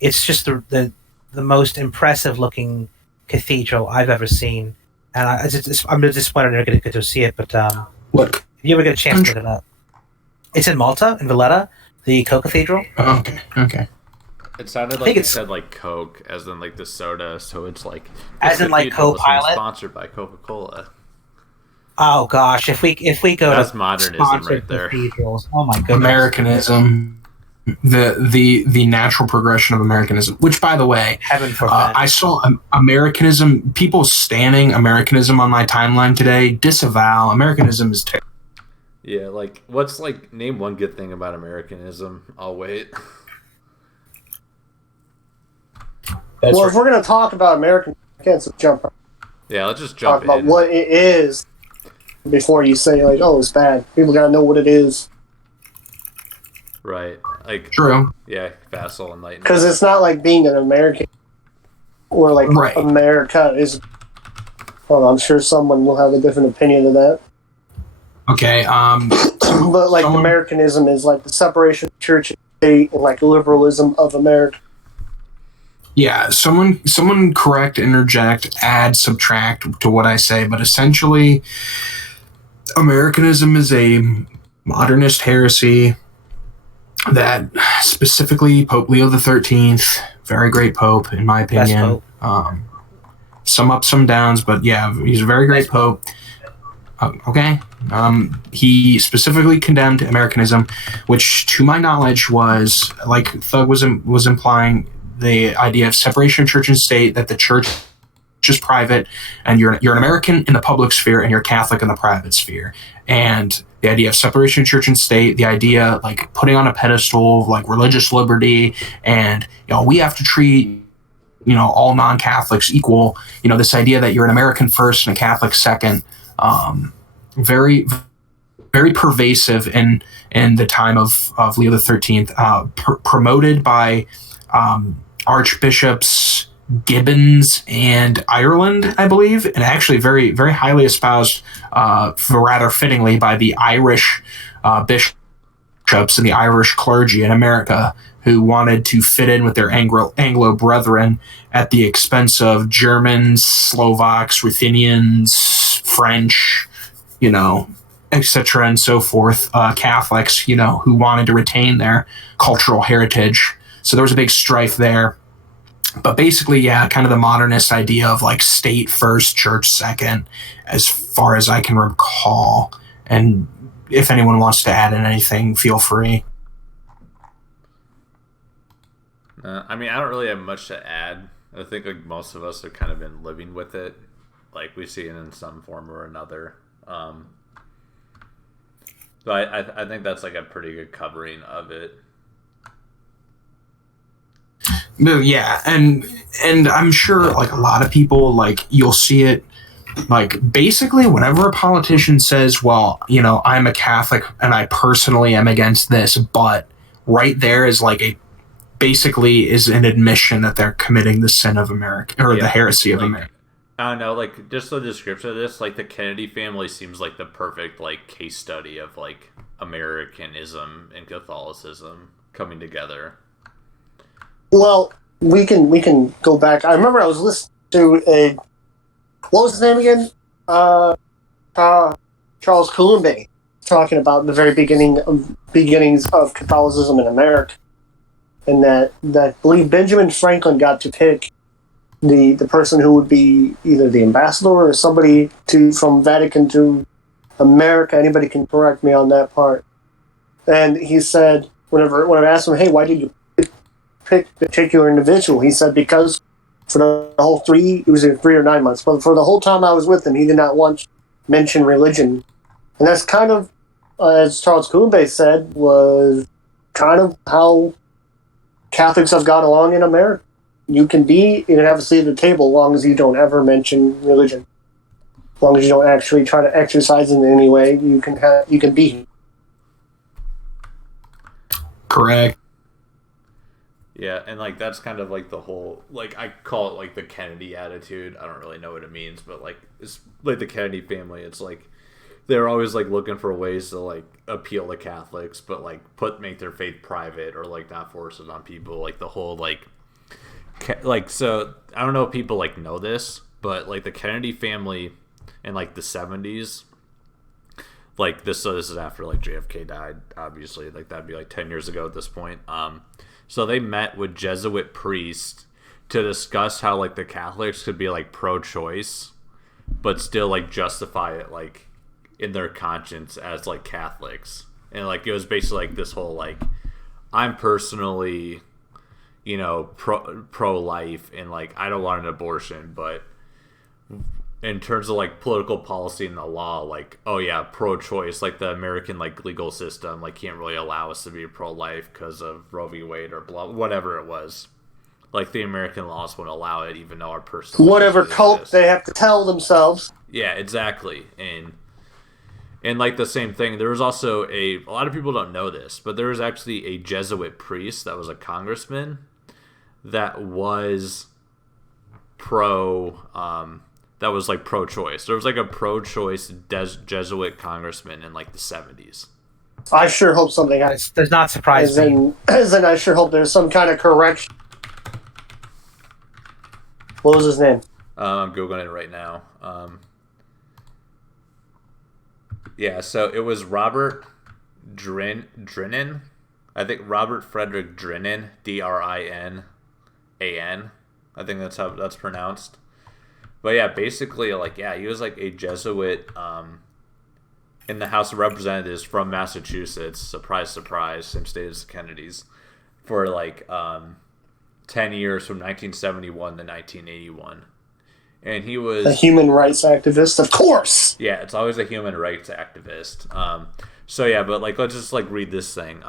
it's just the most impressive looking cathedral I've ever seen. And I'm disappointed I never get to see it, but look, if you ever get a chance to look it up. It's in Malta, in Valletta, the Co-Cathedral. Oh, okay. It sounded like it said like Coke, as in like the soda, so it's like as in like Co-Pilot, sponsored by Coca-Cola. Oh gosh, if we go that's to modernism right there. Cathedrals, oh my goodness, Americanism. The natural progression of Americanism, which, by the way, heaven forbid. I saw Americanism, people standing Americanism on my timeline today. Disavow Americanism is terrible. Yeah, like name one good thing about Americanism. I'll wait. If we're going to talk about American, so jump. Yeah, let's just jump about what it is before you say like, oh, it's bad. People got to know what it is. Right, like true. Yeah, vassal enlightenment. Because it's not like being an American, or like America is. Well, I'm sure someone will have a different opinion of that. Okay, but like Americanism is like the separation of church and state, and like liberalism of America. Yeah, someone correct, interject, add, subtract to what I say, but essentially, Americanism is a modernist heresy that specifically Pope Leo XIII, very great Pope in my opinion. Some ups, some downs, but yeah, he's a very great Pope. Okay. He specifically condemned Americanism, which to my knowledge was, like Thug was implying, the idea of separation of church and state, that the church is private and you're an American in the public sphere and you're Catholic in the private sphere. And the idea of separation of church and state, the idea like putting on a pedestal of like religious liberty, and we have to treat all non-Catholics equal. This idea that you're an American first and a Catholic second, very, very pervasive in the time of Leo XIII, promoted by Archbishops Gibbons and Ireland, I believe, and actually very, very highly espoused, rather fittingly, by the Irish bishops and the Irish clergy in America, who wanted to fit in with their Anglo brethren at the expense of Germans, Slovaks, Ruthenians, French, etc. and so forth, Catholics, who wanted to retain their cultural heritage. So there was a big strife there. But basically, yeah, kind of the modernist idea of like state first, church second, as far as I can recall. And if anyone wants to add in anything, feel free. I mean, I don't really have much to add. I think like most of us have kind of been living with it. Like we see it in some form or another. So I think that's like a pretty good covering of it. Yeah, and I'm sure like a lot of people, like you'll see it like basically whenever a politician says, well, I'm a Catholic and I personally am against this, but right there is like basically is an admission that they're committing the sin of America, or the heresy of America. I don't know, like just the description of this, like the Kennedy family seems like the perfect like case study of like Americanism and Catholicism coming together. Well, we can go back. I remember I was listening to what was his name again? Charles Coulombe talking about the very beginnings of Catholicism in America, and that I believe Benjamin Franklin got to pick the person who would be either the ambassador or somebody from Vatican to America. Anybody can correct me on that part. And he said, whenever I asked him, hey, why did you pick a particular individual? He said, because for the whole 3 or 9 months, but for the whole time I was with him, he did not once mention religion. And that's kind of, as Charles Kuhnbe said, was kind of how Catholics have got along in America. You can have a seat at the table as long as you don't ever mention religion. As long as you don't actually try to exercise it in any way, you can be. Correct. Yeah, and like that's kind of like the whole, like, I call it like the Kennedy attitude. I don't really know what it means, but like it's like the Kennedy family. It's like they're always like looking for ways to like appeal to Catholics, but like make their faith private or like not force it on people. Like the whole so I don't know if people like know this, but like the Kennedy family in like the 70s, like this is after like JFK died, obviously, like that'd be like 10 years ago at this point. So they met with Jesuit priests to discuss how like the Catholics could be like pro-choice but still like justify it like in their conscience as like Catholics. And like it was basically like this whole like, I'm personally, pro-life and like I don't want an abortion, but in terms of like political policy and the law, like, oh yeah, pro-choice, like the American like legal system like can't really allow us to be pro-life because of Roe v. Wade or blah, whatever it was. Like the American laws wouldn't allow it, even though our personal whatever cult they have to tell themselves. Yeah, exactly. And like the same thing, there was also a lot of people don't know this, but there was actually a Jesuit priest that was a congressman that was that was like pro-choice. There was like a pro-choice Jesuit congressman in like the 70s. I sure hope something happens. Does not surprise me. As in, I sure hope there's some kind of correction. What was his name? I'm Googling it right now. Yeah, so it was Robert Drinan. I think Robert Frederick Drinan, Drinan. I think that's how that's pronounced. But yeah, basically, like, yeah, he was like a Jesuit in the House of Representatives from Massachusetts. Surprise, surprise, same state as the Kennedys. For like 10 years from 1971 to 1981. And he was a human rights activist, of course. Yeah, it's always a human rights activist. So yeah, but like let's just like read this thing.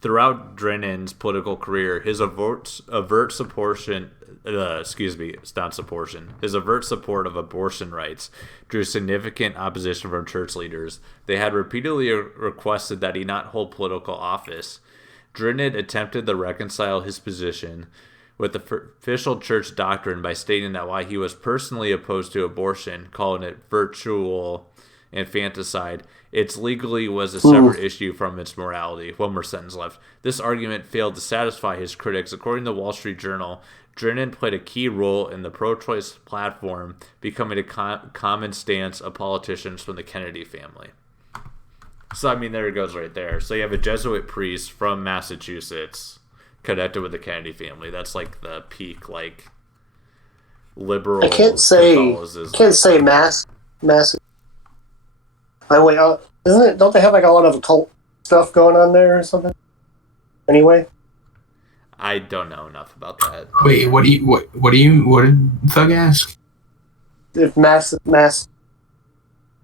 Throughout Drinan's political career, his overt support of abortion rights drew significant opposition from church leaders. They had repeatedly requested that he not hold political office. Drinan attempted to reconcile his position with the official church doctrine by stating that while he was personally opposed to abortion, calling it virtual infanticide, it legally was a separate issue from its morality. One more sentence left. This argument failed to satisfy his critics. According to the Wall Street Journal, Drinan played a key role in the pro-choice platform, becoming a common stance of politicians from the Kennedy family. So, I mean, there it goes right there. So you have a Jesuit priest from Massachusetts connected with the Kennedy family. That's like the peak, like, liberal Catholicism. I can't say mass. Wait, isn't it? Don't they have like a lot of occult stuff going on there or something? Anyway, I don't know enough about that. Wait, what did Thug ask? If mass.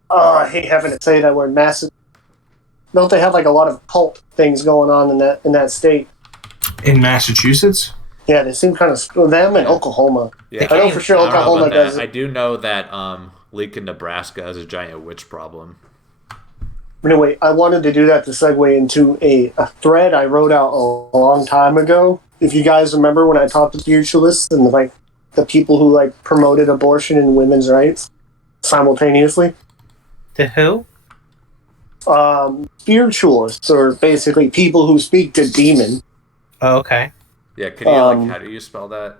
Oh, I hate having to say that word, massive. Don't they have like a lot of cult things going on in that state? In Massachusetts? Yeah, they seem kind of them and Oklahoma. Yeah, I know for sure Oklahoma does. I do know that Lincoln, Nebraska has a giant witch problem. Anyway, I wanted to do that to segue into a thread I wrote out a long time ago. If you guys remember when I talked to spiritualists and like the people who like promoted abortion and women's rights simultaneously. To who? Spiritualists, or basically people who speak to demon. Oh, okay. Yeah, can you how do you spell that?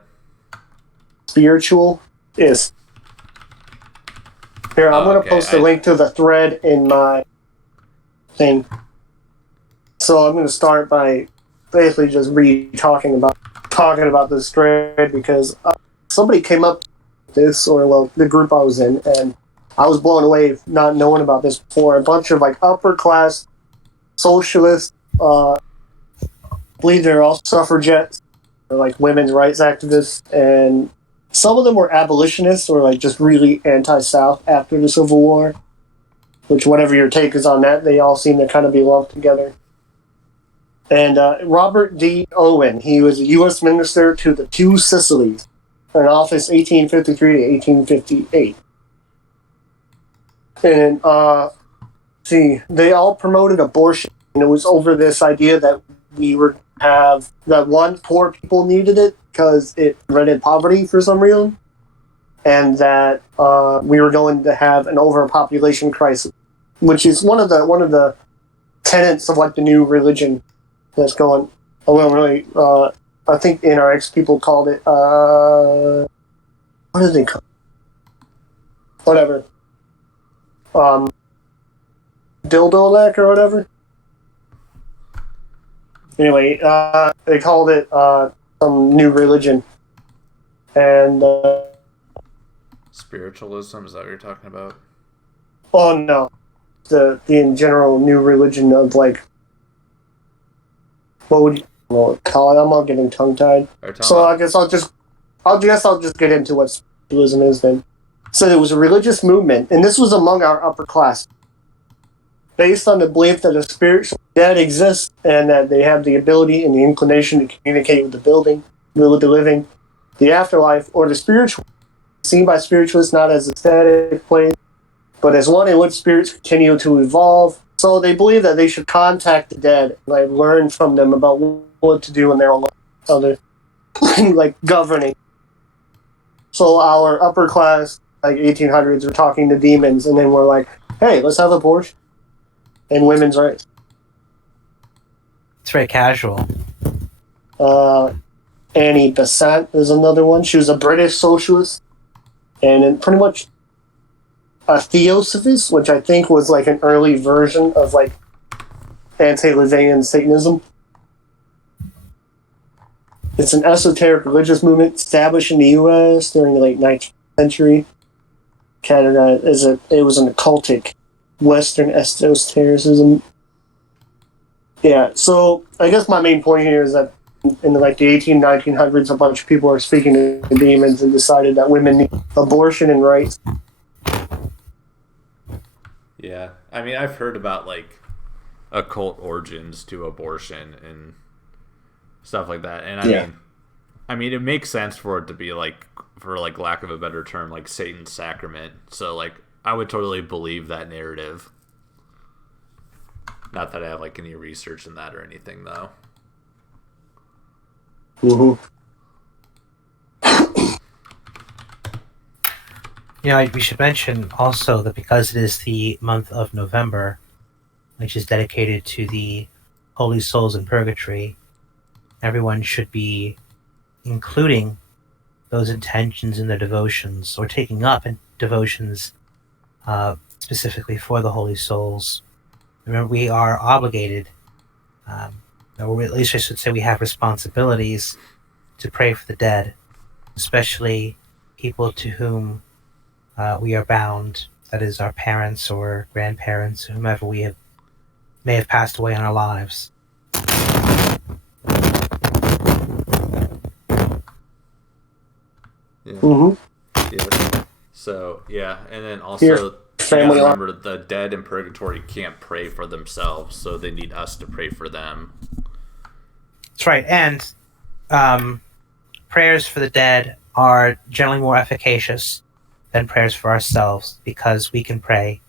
Spiritual is. Here, I'm going to post a link to the thread in my thing. So I'm going to start by basically just talking about this thread because somebody came up with this, or well, the group I was in, and I was blown away not knowing about this before. A bunch of like upper class socialists, believe they're all suffragettes, or like women's rights activists, and some of them were abolitionists or like just really anti-South after the Civil War. Which, whatever your take is on that, they all seem to kind of be lumped together. And Robert D. Owen, he was a U.S. minister to the Two Sicilies, in office 1853 to 1858. And they all promoted abortion, and it was over this idea that we were have that one, poor people needed it because it prevented poverty for some reason, and that we were going to have an overpopulation crisis, which is one of the tenets of like the new religion that's going. Well, really, I think NRX people called it. What do they call it? Whatever. Dildolac or whatever. Anyway, they called it some new religion, and spiritualism, is that what you're talking about? Oh no, the in general new religion of like, what would you call it? I'm all getting tongue tied. So I guess I'll just get into what spiritualism is then. So it was a religious movement, and this was among our upper class, based on the belief that a spiritual dead exists and that they have the ability and the inclination to communicate with the living, the afterlife, or the spiritual, seen by spiritualists not as a static place, but as one in which spirits continue to evolve. So they believe that they should contact the dead, like learn from them about what to do in their own life, other like governing. So our upper class, like 1800s, were talking to demons, and then we're like, hey, let's have abortion and women's rights. It's very casual. Annie Besant is another one. She was a British socialist, and pretty much a theosophist, which I think was like an early version of like anti-Levian Satanism. It's an esoteric religious movement established in the U.S. during the late 19th century. Canada it was an occultic Western esotericism. Yeah, so I guess my main point here is that in the 1900s, a bunch of people were speaking to demons and decided that women need abortion and rights. Yeah, I mean, I've heard about like occult origins to abortion and stuff like that, and I mean, it makes sense for it to be like, for like lack of a better term, like Satan's sacrament. So like, I would totally believe that narrative. Not that I have like any research in that or anything, though. Mm-hmm. We should mention also that because it is the month of November, which is dedicated to the holy souls in purgatory, everyone should be including those intentions in their devotions, or taking up in devotions specifically for the holy souls. Remember, we are obligated, or at least I should say we have responsibilities to pray for the dead, especially people to whom we are bound, that is our parents or grandparents, whomever may have passed away in our lives. Yeah. Mm-hmm. Yeah. So yeah, and then also Your family. remember, the dead in purgatory can't pray for themselves, so they need us to pray for them. That's right, and prayers for the dead are generally more efficacious than prayers for ourselves, because we can pray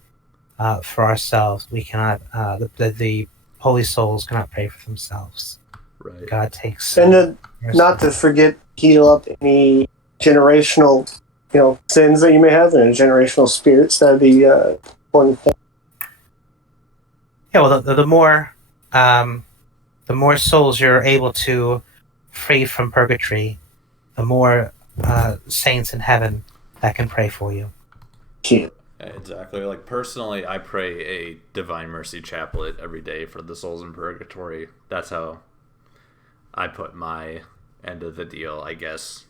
for ourselves. We cannot. The holy souls cannot pray for themselves. Right. God takes. And not to forget, heal up any generational, sins that you may have, and generational spirits. That'd be important thing. Yeah, well, the more souls you're able to free from purgatory, the more saints in heaven that can pray for you. Yeah. Exactly. Like personally, I pray a Divine Mercy chaplet every day for the souls in purgatory. That's how I put my end of the deal, I guess.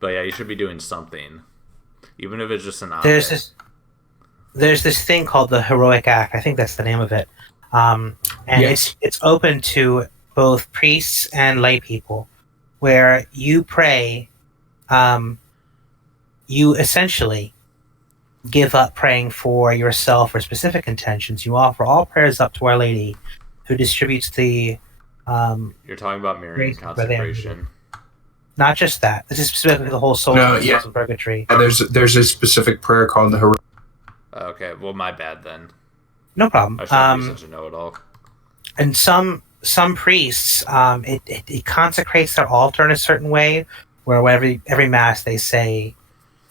But yeah, you should be doing something, even if it's just an op-ed. There's this thing called the Heroic Act. I think that's the name of it, and Yes. it's open to both priests and lay people, where you pray. You essentially give up praying for yourself or specific intentions. You offer all prayers up to Our Lady, who distributes the. You're talking about Marian Grace where they are consecration. Not just that. This is specifically the whole soul No, of yeah. in purgatory. There's a specific prayer called the Heroic. Okay, well, my bad then. No problem. I shouldn't be such a know-it-all. And some priests, it consecrates their altar in a certain way, where every mass they say,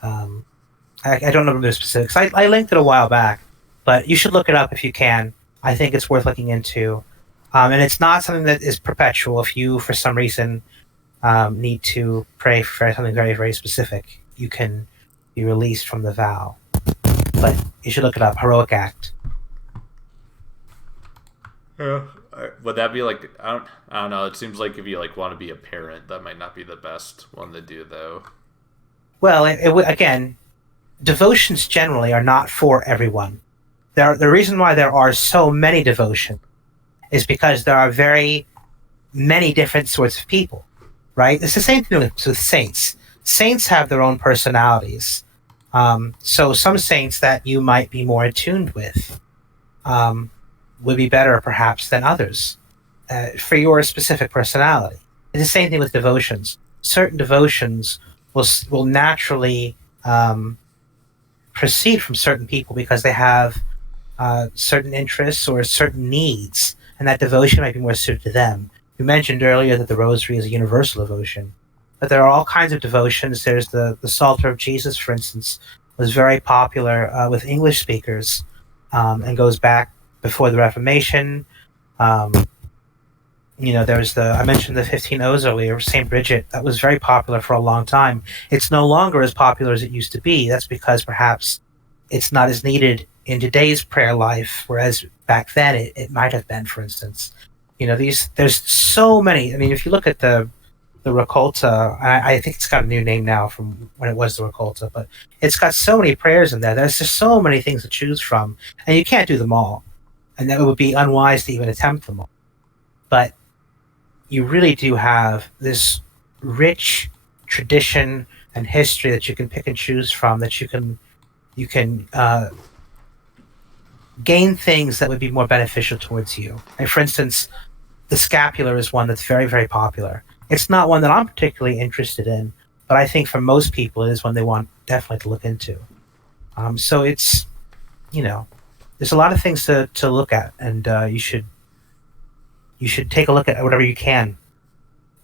I don't know the specifics. I linked it a while back, but you should look it up if you can. I think it's worth looking into, and it's not something that is perpetual. If you, for some reason, need to pray for something very, very specific, you can be released from the vow. But you should look it up. Heroic Act. Yeah. Would that be like I don't know. It seems like if you like want to be a parent, that might not be the best one to do though. Well, again, devotions generally are not for everyone. The reason why there are so many devotions is because there are very many different sorts of people, right? It's the same thing with saints. Saints have their own personalities. So some saints that you might be more attuned with would be better perhaps than others for your specific personality. It's the same thing with devotions. Certain devotions will naturally proceed from certain people because they have certain interests or certain needs, and that devotion might be more suited to them. We mentioned earlier that the Rosary is a universal devotion, but there are all kinds of devotions. There's the Psalter of Jesus, for instance, was very popular with English speakers and goes back before the Reformation. There's I mentioned the 15 O's earlier, St. Bridget, that was very popular for a long time. It's no longer as popular as it used to be. That's because perhaps it's not as needed in today's prayer life, whereas back then it might have been, for instance. There's so many. I mean, if you look at the Raccolta, I think it's got a new name now from when it was the Raccolta, but it's got so many prayers in there. There's just so many things to choose from, and you can't do them all. And that would be unwise to even attempt them all. But you really do have this rich tradition and history that you can pick and choose from, that you can gain things that would be more beneficial towards you. Like, for instance, the scapular is one that's very, very popular. It's not one that I'm particularly interested in, but I think for most people it is one they want definitely to look into. So it's, there's a lot of things to look at, and you should take a look at whatever you can.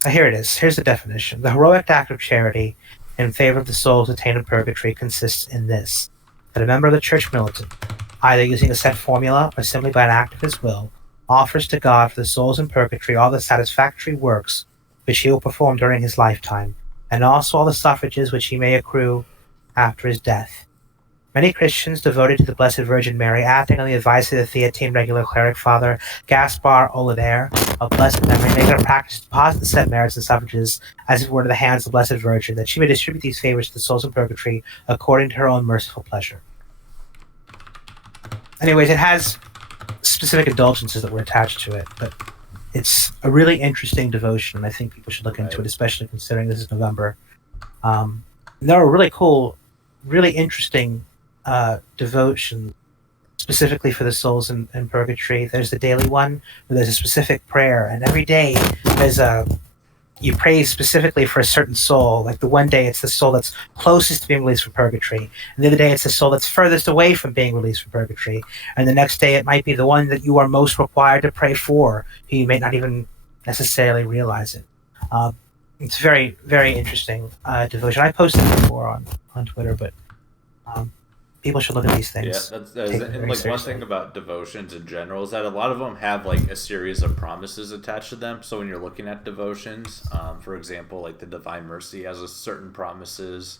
Here it is. Here's the definition. The heroic act of charity in favor of the souls detained in purgatory consists in this: that a member of the church militant, either using a set formula or simply by an act of his will, offers to God for the souls in purgatory all the satisfactory works which he will perform during his lifetime, and also all the suffrages which he may accrue after his death. Many Christians devoted to the Blessed Virgin Mary, acting on the advice of the Theatine Regular Cleric Father Gaspar Olader of blessed memory, make it a practice to deposit the said merits and suffrages as it were to the hands of the Blessed Virgin, that she may distribute these favors to the souls in purgatory according to her own merciful pleasure. Anyways, it has specific indulgences that were attached to it, but it's a really interesting devotion, and I think people should look into it, especially considering this is November. There are really cool, really interesting devotions specifically for the souls in purgatory. There's the daily one where there's a specific prayer, and every day you pray specifically for a certain soul. Like the one day it's the soul that's closest to being released from purgatory, and the other day it's the soul that's furthest away from being released from purgatory, and the next day it might be the one that you are most required to pray for, who you may not even necessarily realize it. It's very, very interesting devotion. I posted it before on Twitter, but people should look at these things. Yeah, and like one thing about devotions in general is that a lot of them have like a series of promises attached to them. So when you're looking at devotions, for example, like the Divine Mercy has a certain promises.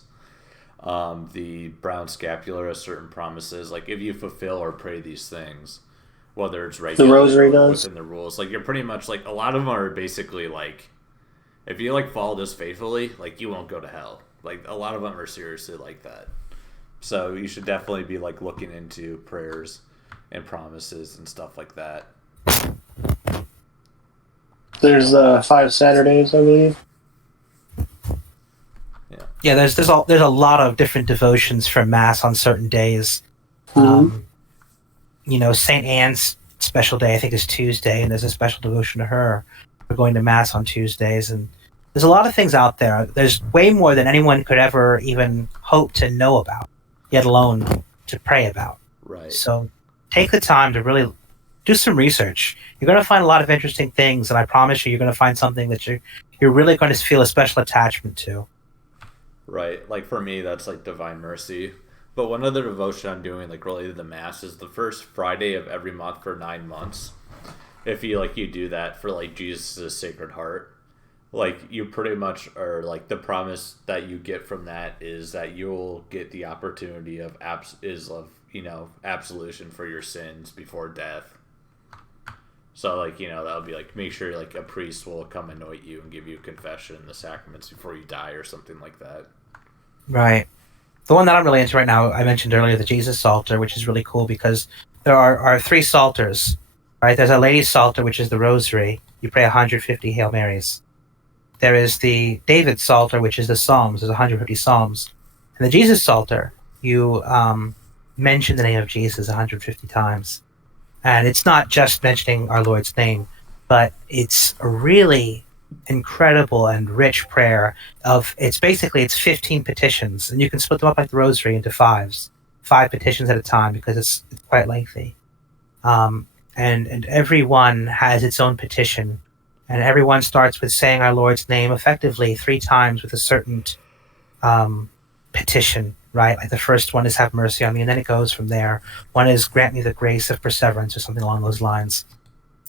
the brown scapular has certain promises. Like if you fulfill or pray these things, whether it's regular rosary does. within the rules, like you're pretty much like a lot of them are basically like if you like follow this faithfully, like you won't go to hell. Like a lot of them are seriously like that. So you should definitely be like looking into prayers and promises and stuff like that. There's 5 Saturdays, I believe. Yeah, there's a lot of different devotions for Mass on certain days. Saint Anne's special day I think is Tuesday, and there's a special devotion to her. We're going to Mass on Tuesdays, and there's a lot of things out there. There's way more than anyone could ever even hope to know about, yet alone to pray about. Right. So take the time to really do some research. You're going to find a lot of interesting things, and I promise you're going to find something that you're really going to feel a special attachment to. Right. Like for me, that's like Divine Mercy. But one other devotion I'm doing, like related to the Mass, is the first Friday of every month for 9 months. If you do that for like Jesus' Sacred Heart, like you pretty much are like the promise that you get from that is that you'll get the opportunity of absolution for your sins before death. So that'll be like make sure like a priest will come anoint you and give you confession and the sacraments before you die or something like that. Right. The one that I'm really into right now, I mentioned earlier, the Jesus Psalter, which is really cool because there are 3 Psalters, right? There's a Lady's Psalter, which is the Rosary. You pray 150 Hail Marys. There is the David Psalter, which is the Psalms. There's 150 Psalms. And the Jesus Psalter, you mention the name of Jesus 150 times. And it's not just mentioning our Lord's name, but it's a really incredible and rich prayer it's 15 petitions, and you can split them up like the Rosary into 5 petitions at a time because it's quite lengthy. And every one has its own petition, and everyone starts with saying our Lord's name effectively 3 times with a certain petition, right? Like the first one is have mercy on me, and then it goes from there. One is grant me the grace of perseverance or something along those lines.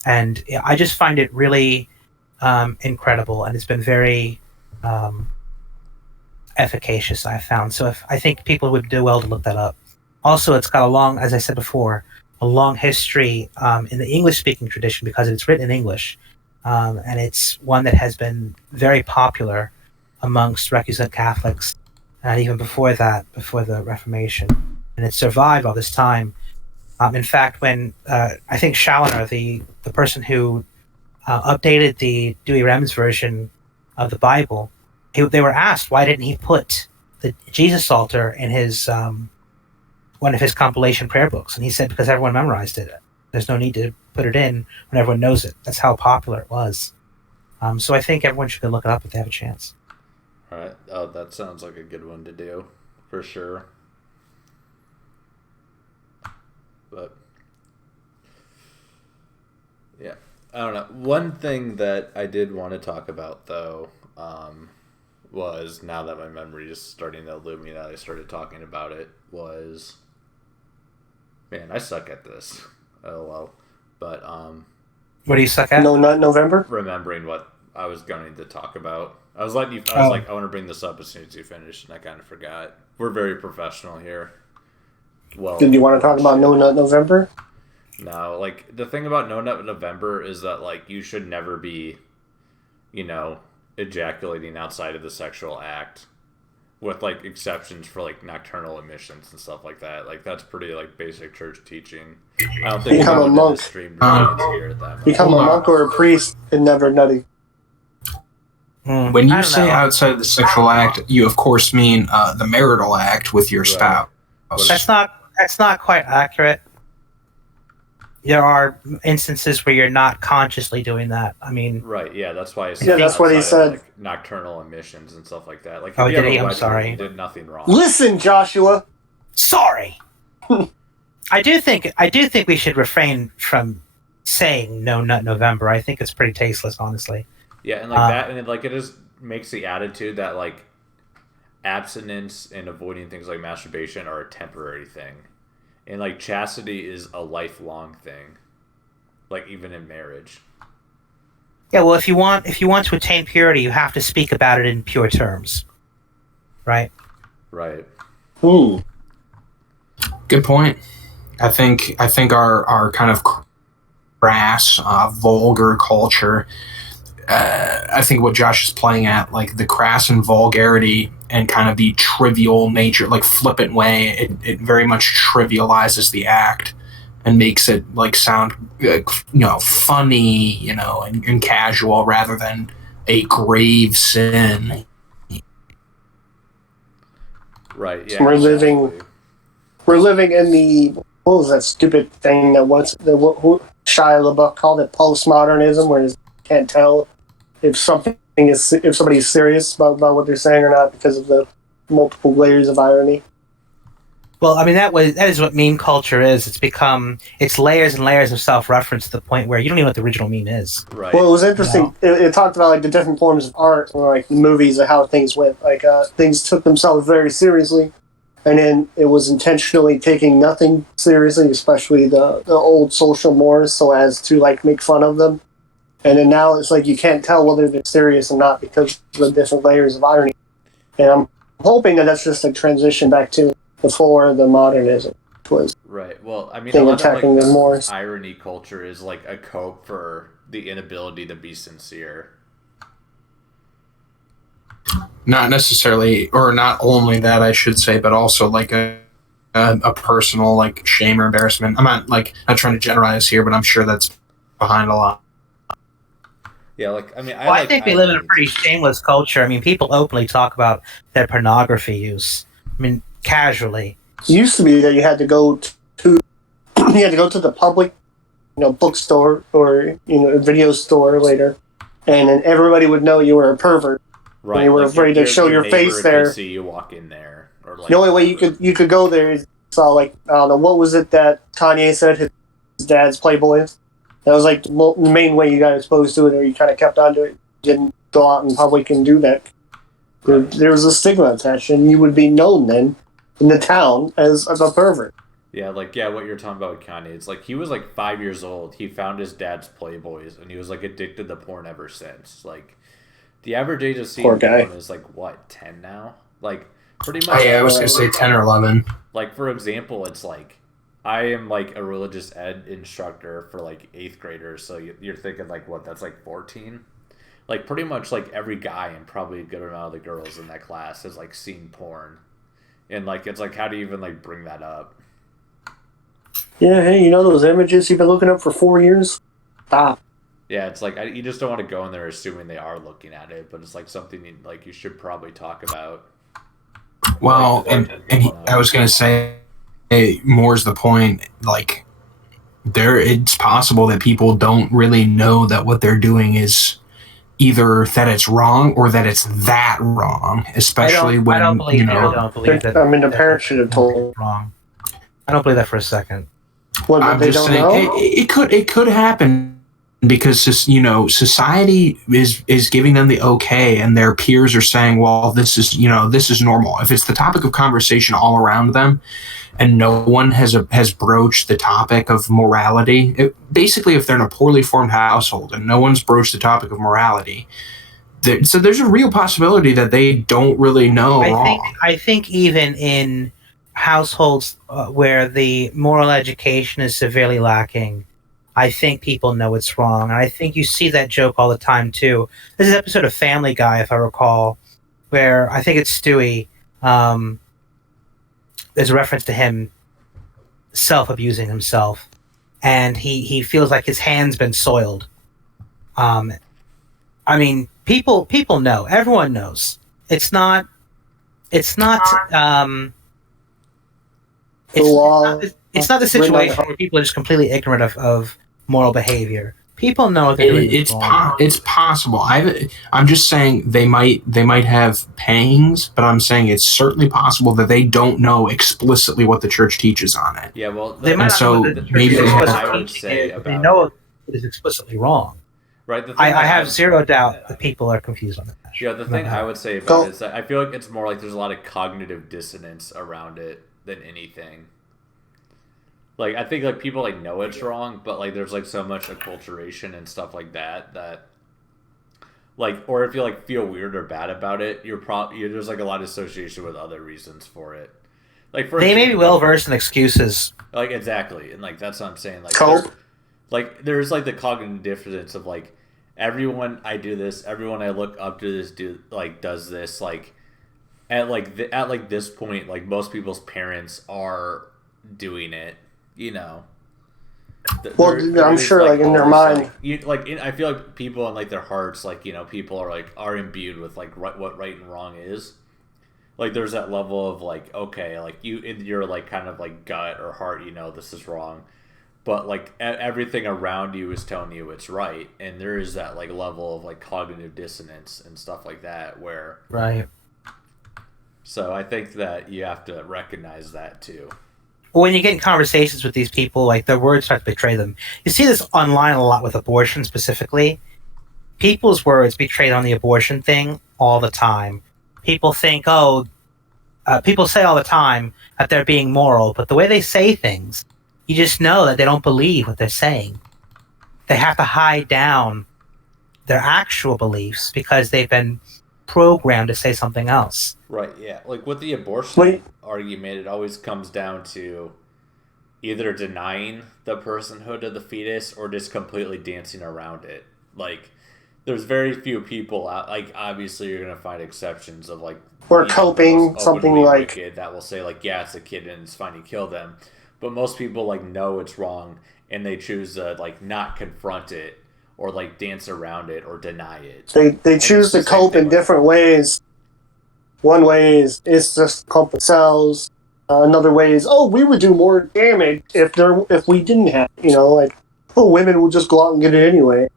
And I just find it really incredible, and it's been very efficacious, I found. So I think people would do well to look that up. Also, it's got as I said before, a long history in the English-speaking tradition because it's written in English, and it's one that has been very popular amongst recusant Catholics, even before that, before the Reformation, and it survived all this time. In fact, when I think Challoner, the person who updated the Douay-Rheims version of the Bible, they were asked why didn't he put the Jesus Psalter in his one of his compilation prayer books, and he said because everyone memorized it. There's no need to put it in when everyone knows it. That's how popular it was. So I think everyone should go look it up if they have a chance. All right. Oh, that sounds like a good one to do, for sure. But yeah, I don't know. One thing that I did want to talk about, though, was now that my memory is starting to illuminate, I started talking about it, was, man, I suck at this. LOL. But, what do you suck at? No, not November? remembering what I was going to talk about. I was like, I want to bring this up as soon as you finish, and I kind of forgot. We're very professional here. Well, Did you want to talk about No Nut November? no, like the thing about No Nut November is that like you should never be, ejaculating outside of the sexual act, with like exceptions for like nocturnal emissions and stuff like that. Like that's pretty like basic church teaching. I don't think Become a anyone in monk. this stream really hear that much. Become a monk or a priest and never nutty. When I you don't say know. outside of the sexual act, you of course mean the marital act with your Right. spouse. That's not quite accurate. There are instances where you're not consciously doing that. I mean, Right, yeah, that's why I said Yeah, that's what he outside of, said. like, nocturnal emissions and stuff like that. Like, Oh, if you did have a he? I'm wedding, sorry. you did nothing wrong. Listen, Joshua. sorry. I do think we should refrain from saying No Nut November. I think it's pretty tasteless, honestly. Yeah, and like that, and it just makes the attitude that like abstinence and avoiding things like masturbation are a temporary thing, and like chastity is a lifelong thing, like even in marriage. Yeah, well, if you want to attain purity, you have to speak about it in pure terms, right? Right. Hmm. Good point. I think our kind of crass, vulgar culture. I think what Josh is playing at, like the crass and vulgarity and kind of the trivial nature, like flippant way, it very much trivializes the act and makes it like sound, funny, and casual rather than a grave sin. Right. Yeah. We're living- exactly. We're living in the what was that stupid thing that Shia LaBeouf called it postmodernism, where you can't tell if somebody's serious about what they're saying or not because of the multiple layers of irony. Well, I mean that is what meme culture is. It's layers and layers of self-reference to the point where you don't even know what the original meme is. Right. Well, it was interesting. It talked about like the different forms of art, or like the movies, and how things went. Like things took themselves very seriously, and then it was intentionally taking nothing seriously, especially the old social mores, so as to like make fun of them. And then now it's like you can't tell whether they're serious or not because of the different layers of irony. And I'm hoping that that's just a transition back to before the modernism was Right. Well, I mean, thing a lot of attacking like the mores. irony culture is like a cope for the inability to be sincere. Not necessarily, or not only that, I should say, but also like a personal like shame or embarrassment. I'm not trying to generalize here, but I'm sure that's behind a lot. Yeah. Like I mean, I think we live in a pretty shameless culture. I mean, people openly talk about their pornography use. I mean, casually. It used to be that you had to go to the public, bookstore or video store later, and then everybody would know you were a pervert. Right. And you were afraid to show your neighbor face could there. See you walk in there, or like The only way you could go there is saw like I don't know what was it that Kanye said his dad's Playboy is. That was like the main way you got exposed to it, or you kind of kept onto it. You didn't go out in public and do that. There was a stigma attached, and you would be known then in the town as a pervert. Yeah, what you're talking about with Kanye. It's like he was like 5 years old. He found his dad's Playboys, and he was like addicted to porn ever since. Like the average age of seeing Poor guy. porn is like what 10 now. Like pretty Oh, much. yeah, I was gonna say 10 or 11. Like for example, it's like I am like a religious ed instructor for like 8th graders. So you're thinking like what? That's like 14. Like pretty much like every guy and probably a good amount of the girls in that class has like seen porn, and like it's like how do you even like bring that up? Yeah, hey, those images you've been looking up for 4 years? Stop. Yeah, it's like you just don't want to go in there assuming they are looking at it, but it's like something you should probably talk about. Well, I was gonna say, more's the point. Like, it's possible that people don't really know that what they're doing is either that it's wrong or that it's that wrong. Especially when I don't believe people don't believe that. I mean, the parents should have told them. Wrong. I don't believe that for a second. What, I'm they just don't saying know? it could happen because society is giving them the okay, and their peers are saying, well, this is normal. If it's the topic of conversation all around them, and no one has broached the topic of morality, basically, if they're in a poorly formed household and no one's broached the topic of morality, so there's a real possibility that they don't really know wrong. I think even in households where the moral education is severely lacking, I think people know it's wrong. And I think you see that joke all the time, too. There's an episode of Family Guy, if I recall, where I think it's Stewie. There's a reference to him self-abusing himself. And he feels like his hand's been soiled. I mean, people know. Everyone knows. It's not It's not the situation where people are just completely ignorant of moral behavior. People know what they're doing. It's possible. I'm just saying they might have pangs, but I'm saying it's certainly possible that they don't know explicitly what the church teaches on it. Yeah, well, they might not know what the church they know it is explicitly wrong. Right. The thing I have zero doubt that people are confused on that. Yeah, the thing I would say about it is that I feel like it's more like there's a lot of cognitive dissonance around it than anything. Like, I think, like, people, like, know it's wrong, but, like, there's, like, so much acculturation and stuff like that, like, or if you, like, feel weird or bad about it, there's, like, a lot of association with other reasons for it. Like for They may be example, well versed in excuses. like exactly, and like that's what I'm saying. Like Cope. there's like the cognitive dissonance of like everyone I do this, everyone I look up to this does this like at like this point, like most people's parents are doing it, you know. Well, I'm is, sure, like, in their always, mind. like, I feel like people in like their hearts, like, you know, people are imbued with like what right and wrong is. Like there's that level of like, okay, like you in your like kind of like gut or heart, you know, this is wrong, but like everything around you is telling you it's right, and there is that like level of like cognitive dissonance and stuff like that where. Right. So I think that you have to recognize that too. When you get in conversations with these people, like their words start to betray them. You see this online a lot with abortion specifically. People's words betray on the abortion thing all the time. People think, people say all the time that they're being moral, but the way they say things, you just know that they don't believe what they're saying. They have to hide down their actual beliefs because they've been programmed to say something else. Right, yeah. Like with the abortion Wait. argument, it always comes down to either denying the personhood of the fetus or just completely dancing around it. Like, there's very few people out. Like, obviously, you're gonna find exceptions of like Or you know, coping, the most something openly like- wicked that will say like, yeah, it's a kid and it's fine to kill them. But most people like know it's wrong and they choose to like not confront it or like dance around it or deny it. They choose it's the to same cope thing in with- different ways. One way is it's just cope themselves. Another way is, oh, we would do more damage if we didn't have, you know, like, oh, women would just go out and get it anyway.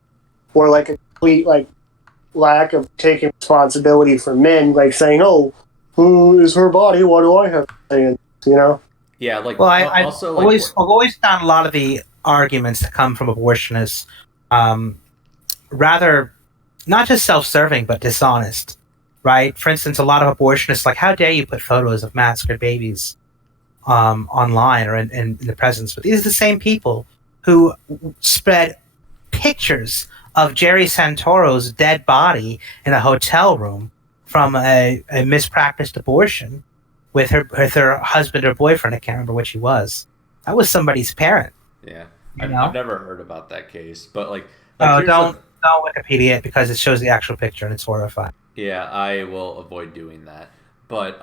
Or like a complete like lack of taking responsibility for men, like saying, oh, who is her body? What do I have to say? You know? Yeah, like Well, I've also like always found a lot of the arguments that come from abortionists rather not just self-serving but dishonest, right? For instance, a lot of abortionists like, how dare you put photos of massacred babies online or in the presence? But these are the same people who spread pictures of Jerry Santoro's dead body in a hotel room from a mispracticed abortion with her husband or boyfriend. I can't remember which he was. That was somebody's parent. yeah. You know? I've never heard about that case, but like Oh, here's don't the- Wikipedia it because it shows the actual picture and it's horrifying. Yeah, I will avoid doing that. But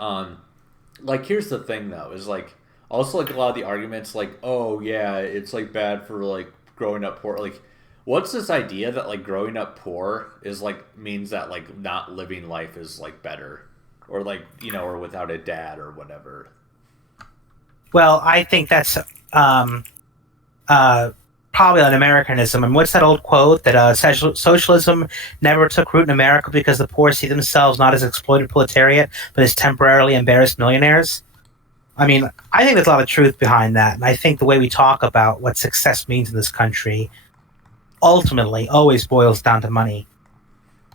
like here's the thing though, is like also like a lot of the arguments like, oh yeah, it's like bad for like growing up poor. Like what's this idea that like growing up poor is like means that like not living life is like better or like, you know, or without a dad or whatever. Well, I think that's probably an Americanism. And what's that old quote that socialism never took root in America because the poor see themselves not as exploited proletariat, but as temporarily embarrassed millionaires? I mean, I think there's a lot of truth behind that. And I think the way we talk about what success means in this country ultimately always boils down to money.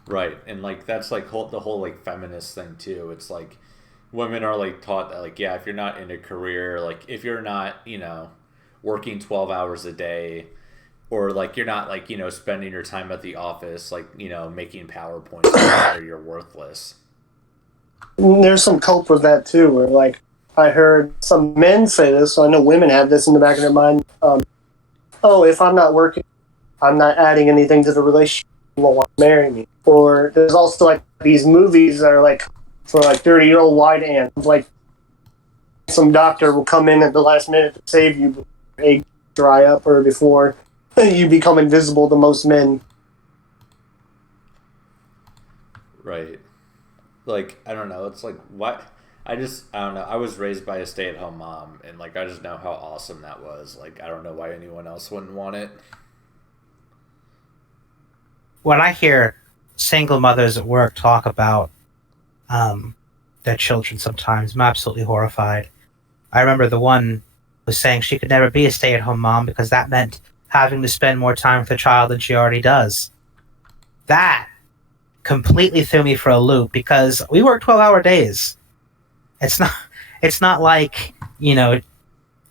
Right, and like that's like the whole like feminist thing too. It's like women are like taught that like, yeah, if you're not in a career, like if you're not, you know, working 12 hours a day, or like you're not like, you know, spending your time at the office, like, you know, making PowerPoints, or you're worthless. And there's some cope with that too, where like I heard some men say this, so I know women have this in the back of their mind. Oh, if I'm not working, I'm not adding anything to the relationship, you won't want to marry me. Or there's also like these movies that are like for like 30-year-old white ants, like some doctor will come in at the last minute to save you before eggs dry up or before you become invisible to most men. Right. Like, I don't know. It's like, what? I don't know. I was raised by a stay-at-home mom, and like, I just know how awesome that was. Like, I don't know why anyone else wouldn't want it. When I hear single mothers at work talk about their children sometimes, I'm absolutely horrified. I remember the one was saying she could never be a stay-at-home mom because that meant having to spend more time with her child than she already does. That completely threw me for a loop because we work 12-hour days. It's not like, you know,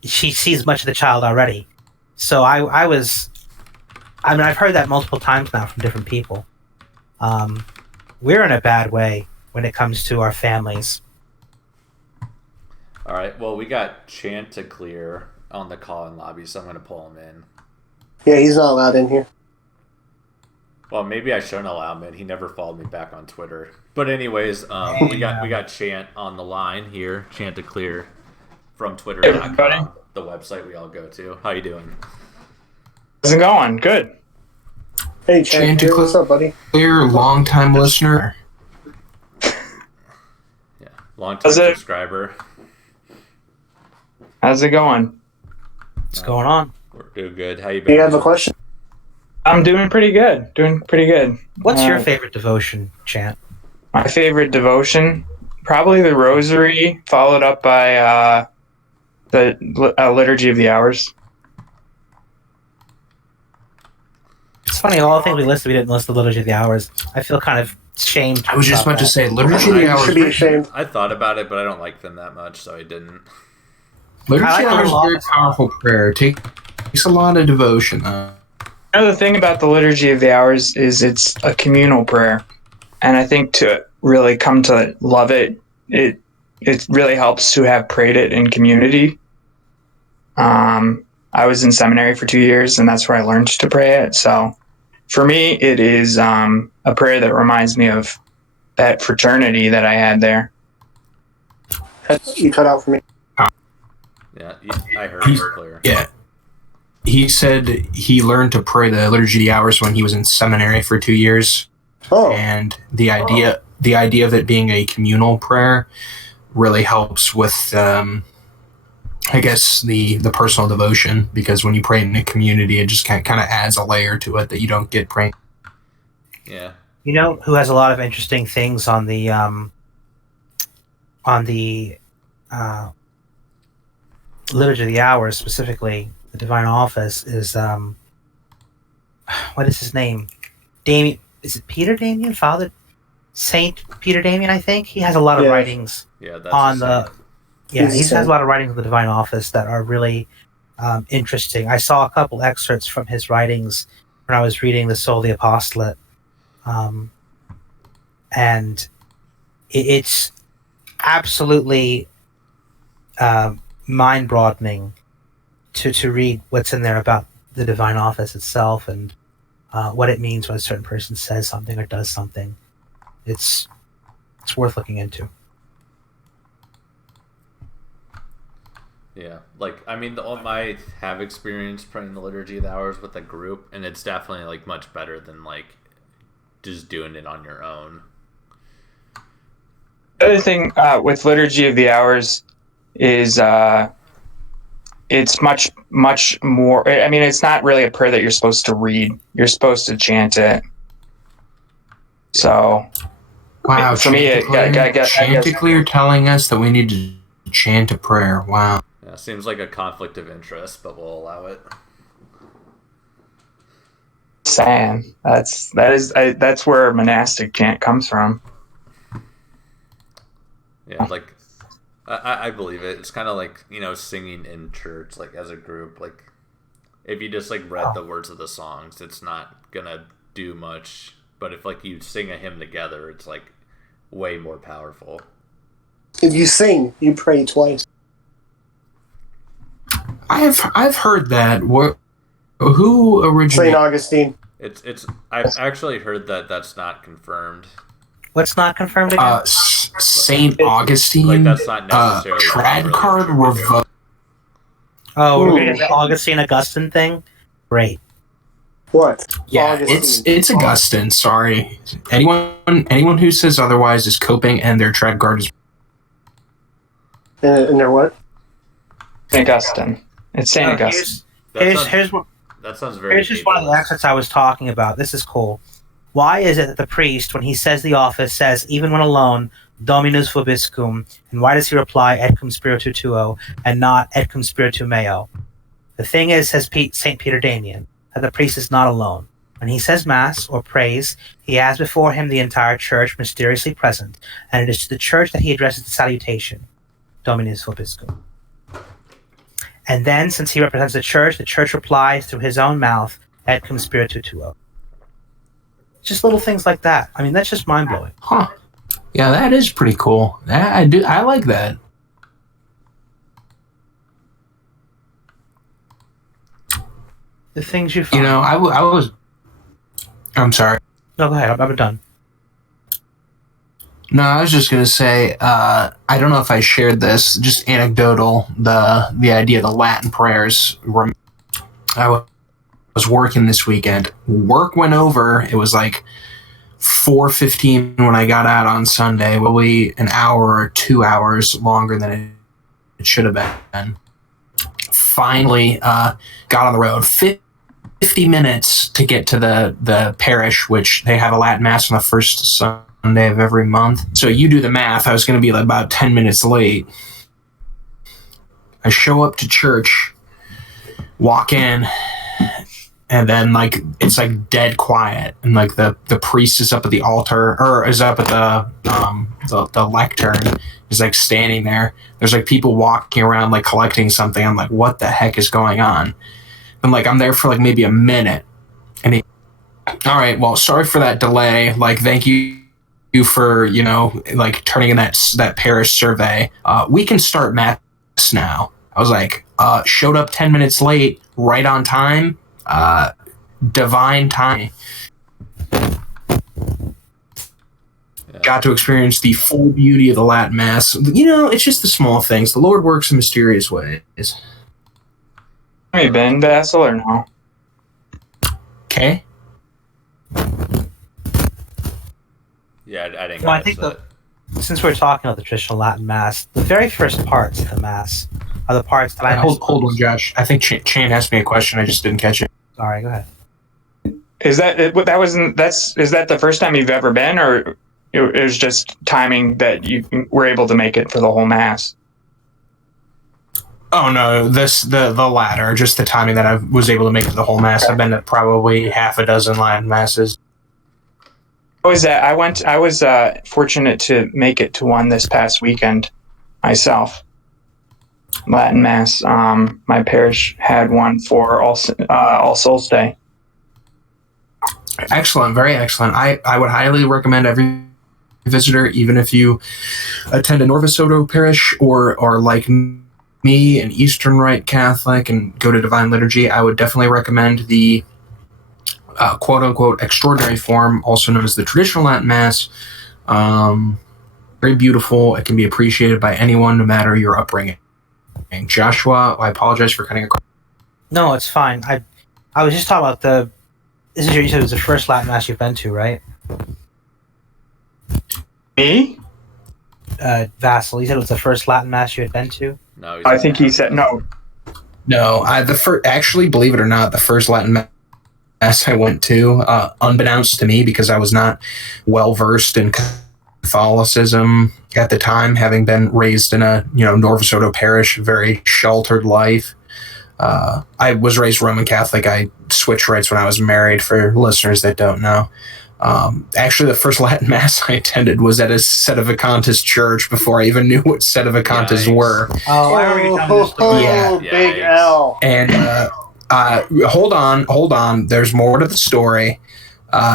she sees much of the child already. So I've heard that multiple times now from different people. We're in a bad way when it comes to our families. All right. Well, we got Chanticleer on the call-in lobby, so I'm going to pull him in. Yeah, he's not allowed in here. Well, maybe I shouldn't allow him in. He never followed me back on Twitter. But anyways, we got Chant on the line here. Chanticleer from Twitter.com, the website we all go to. How you doing? How's it going? Good. Hey, Chanticleer, what's up, buddy? Clear, long-time listener. Yeah, long-time subscriber. How's it going? What's going on? We're doing good. How you Do been? you have a question? I'm doing pretty good. What's your favorite devotion, Chant? My favorite devotion? Probably the Rosary, followed up by the Liturgy of the Hours. It's funny, all the things we listed, we didn't list the Liturgy of the Hours. I feel kind of shamed. I was just about to say, Liturgy of the You Hours. should be ashamed. I thought about it, but I don't like them that much, so I didn't. Liturgy I like of the Hours is the a very powerful prayer. It takes a lot of devotion. Another thing about the Liturgy of the Hours is it's a communal prayer. And I think to really come to love it, it really helps to have prayed it in community. I was in seminary for 2 years, and that's where I learned to pray it. So for me, it is a prayer that reminds me of that fraternity that I had there. You cut out for me. Yeah, I heard it clear. Yeah. He said he learned to pray the Liturgy of the Hours when he was in seminary for 2 years. Oh, And the idea of it being a communal prayer really helps with, I guess, the personal devotion, because when you pray in a community, it just kind of adds a layer to it that you don't get praying. Yeah. You know who has a lot of interesting things on the Liturgy of the Hours, specifically the Divine Office, is what is his name? Damien. Is it Peter Damien? Father Saint Peter Damien, I think. He has a lot of Yeah. writings Yeah, that's on the. Yeah, He's he the has same. a lot of writings on the Divine Office that are really interesting. I saw a couple excerpts from his writings when I was reading the Soul of the Apostolate, and it's absolutely mind-broadening to read what's in there about the Divine Office itself and what it means when a certain person says something or does something. It's worth looking into. Yeah, like, I mean, I have experience praying the Liturgy of the Hours with a group, and it's definitely, like, much better than, like, just doing it on your own. The other thing with Liturgy of the Hours is it's much more. I mean, it's not really a prayer that you're supposed to read. You're supposed to chant it. So, Wow, for me, I guess Chanticleer telling us that we need to chant a prayer. Wow. Yeah, seems like a conflict of interest, but we'll allow it. saying that's where monastic chant comes from. Yeah, like, I believe it. It's kind of like, singing in church, like, as a group. Like, if you just, like, read the words of the songs, it's not gonna do much. But if, like, you sing a hymn together, it's, like, way more powerful. if you sing, you pray twice. I've heard that. Who St. originated? Augustine. I've actually heard that that's not confirmed. What's not confirmed again? Saint Augustine. Like, that's not necessarily Trad really card true. revoked. Oh, we're Ooh. going to the Augustine Augustine thing? Great. What? Yeah, Augustine. it's Augustine. Sorry, anyone who says otherwise is coping, and their trad card is. And they're what? Saint Augustine. It's Saint Oh, Augustine. That sounds very. Here's just one of the excerpts I was talking about. This is cool. Why is it that the priest, when he says the office, says, even when alone, Dominus vobiscum, and why does he reply, et cum spiritu tuo, and not et cum spiritu meo? The thing is, says St. Peter Damian, that the priest is not alone. When he says Mass or prays, he has before him the entire church mysteriously present, and it is to the church that he addresses the salutation, Dominus vobiscum. And then, since he represents the church replies through his own mouth, et cum spiritu tuo. Just little things like that. I mean, that's just mind-blowing. Huh. Yeah, that is pretty cool. I like that. The things you You find. know, I was. I'm sorry. No, go ahead. I'm done. No, I was just gonna say. I don't know if I shared this. Just anecdotal. The idea of the Latin prayers. Was working this weekend. Work went over. It was like 4:15 when I got out on Sunday. Probably an hour or 2 hours longer than it should have been. Finally, got on the road. 50 minutes to get to the parish, which they have a Latin mass on the first Sunday of every month. So you do the math. I was going to be like about 10 minutes late. I show up to church, walk in, and then like it's like dead quiet, and like the priest is up at the altar, or is up at the lectern, is like standing there. There's like people walking around like collecting something. I'm like, what the heck is going on? And like I'm there for like maybe a minute, and he, all right, well, sorry for that delay. Like, thank you for like turning in that parish survey. We can start mass now. I was like, showed up 10 minutes late, right on time. Divine time. Got to experience the full beauty of the Latin Mass. It's just the small things. The Lord works in mysterious ways. Have you been, Vassal, or no? Okay. Yeah, I didn't. Well, I think since we're talking about the traditional Latin Mass, the very first parts of the Mass are the parts that I hold on, Josh. I think Chan asked me a question. I just didn't catch it. Sorry, go ahead. Is that is that the first time you've ever been, or it was just timing that you were able to make it for the whole Mass? Oh no, the latter, just the timing that I was able to make it the whole Mass. I've been to probably half a dozen Latin Masses. I was fortunate to make it to one this past weekend myself. Latin Mass. My parish had one for All Souls Day. Excellent, very excellent. I would highly recommend every visitor, even if you attend a Norvis Soto parish or like me, an Eastern Rite Catholic, and go to Divine Liturgy, I would definitely recommend the quote-unquote extraordinary form, also known as the traditional Latin Mass. Very beautiful. It can be appreciated by anyone, no matter your upbringing. And Joshua, I apologize for cutting across. No, it's fine. I was just talking about you said it was the first Latin Mass you've been to, right? Me? Vassal, you said it was the first Latin Mass you had been to? No, I think he said no. No, actually, believe it or not, the first Latin Mass I went to, unbeknownst to me, because I was not well versed in Catholicism at the time, having been raised in a Norvis Soto parish, very sheltered life. I was raised Roman Catholic. I switched rites when I was married, for listeners that don't know. Actually, the first Latin Mass I attended was at a Sedevacantist church before I even knew what Sedevacantists were. Oh, I remember you telling this story. Yeah. Big L. And hold on. There's more to the story.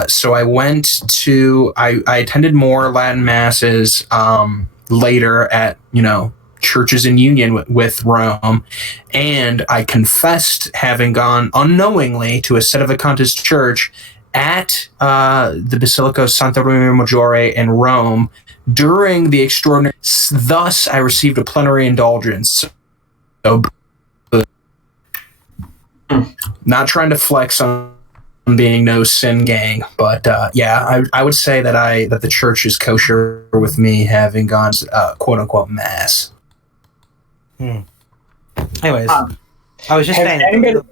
So I attended more Latin Masses later at, churches in union with Rome. And I confessed having gone unknowingly to a Sedevacantist church at the Basilica of Santa Maria Maggiore in Rome during the extraordinary. Thus, I received a plenary indulgence. So, not trying to flex on being no sin gang, but I would say that the church is kosher with me having gone quote unquote Mass. Anyways, I was just saying. Go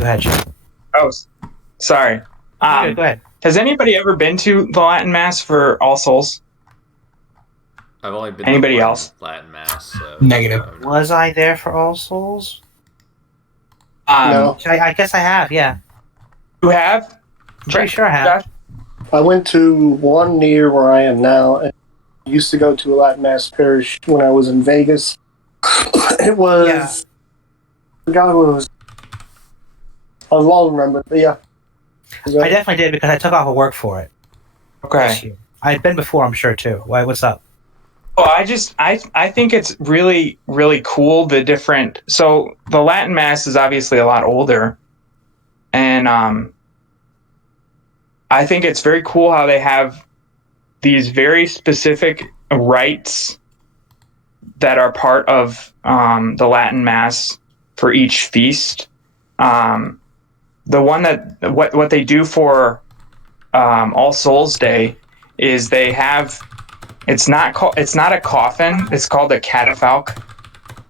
ahead, Sean. Oh, sorry. Go ahead. Has anybody ever been to the Latin Mass for All Souls? I've only been Anybody to one else? Latin Mass. So, Negative. Was I there for All Souls? No. I guess I have, yeah. You have? I'm pretty sure I have. Josh? I went to one near where I am now. And I used to go to a Latin Mass parish when I was in Vegas. It was. Yeah. I forgot what it was. I'll remember. But yeah. I definitely did because I took off of work for it. Okay. This year. I had been before, I'm sure, too. Why? What's up? Well, I think it's really, really cool, so the Latin Mass is obviously a lot older, And I think it's very cool how they have these very specific rites that are part of the Latin Mass for each feast. The one that what they do for All Souls Day is they have it's not a coffin, it's called a catafalque,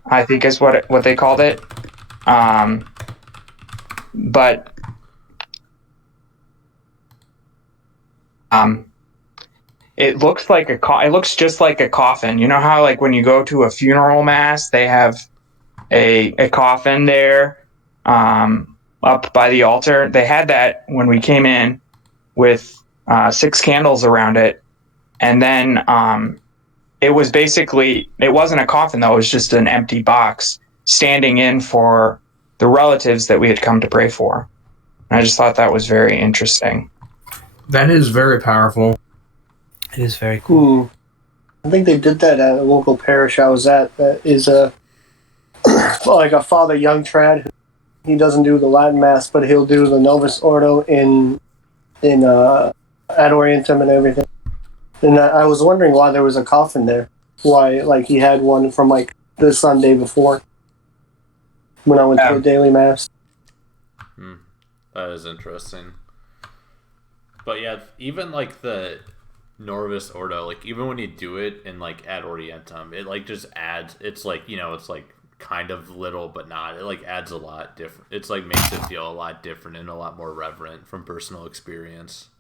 I think is what they called it. But it looks like it looks just like a coffin. You know how like when you go to a funeral mass, they have a coffin there up by the altar. They had that when we came in with 6 candles around it, and then it was basically, it wasn't a coffin though, it was just an empty box standing in for the relatives that we had come to pray for. And I just thought that was very interesting. That is very powerful. It is very cool. I think they did that at a local parish I was at. That is like a Father Young Trad. He doesn't do the Latin Mass, but he'll do the Novus Ordo in Ad Orientem and everything. And I was wondering why there was a coffin there. Why, like, he had one from, like, the Sunday before when I went to the daily Mass. That is interesting. But yeah, even, like, the Novus Ordo, like, even when you do it in, like, Ad Orientem, it, like, just adds, it's, like, you know, it's, like, kind of little, but not. It, like, adds a lot different. It's, like, makes it feel a lot different and a lot more reverent from personal experience.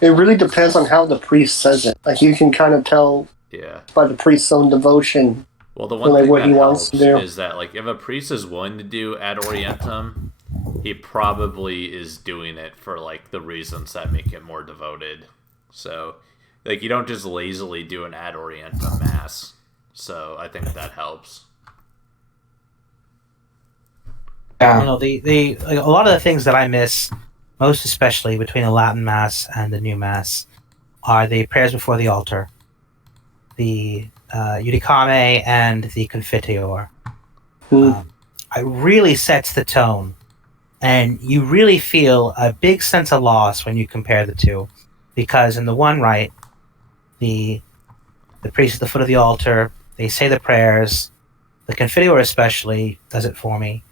It really depends on how the priest says it. Like, you can kind of tell by the priest's own devotion. Well, the one thing that helps is that, like, if a priest is willing to do Ad Orientem, he probably is doing it for, like, the reasons that make it more devoted. So, like, you don't just lazily do an Ad Orientem Mass. So, I think that helps. You know, like, a lot of the things that I miss, most especially between the Latin Mass and the new Mass, are the prayers before the altar, the Judicame and the Confiteor. It really sets the tone, and you really feel a big sense of loss when you compare the two, because in the one rite, the priest at the foot of the altar, they say the prayers, the Confiteor especially does it for me,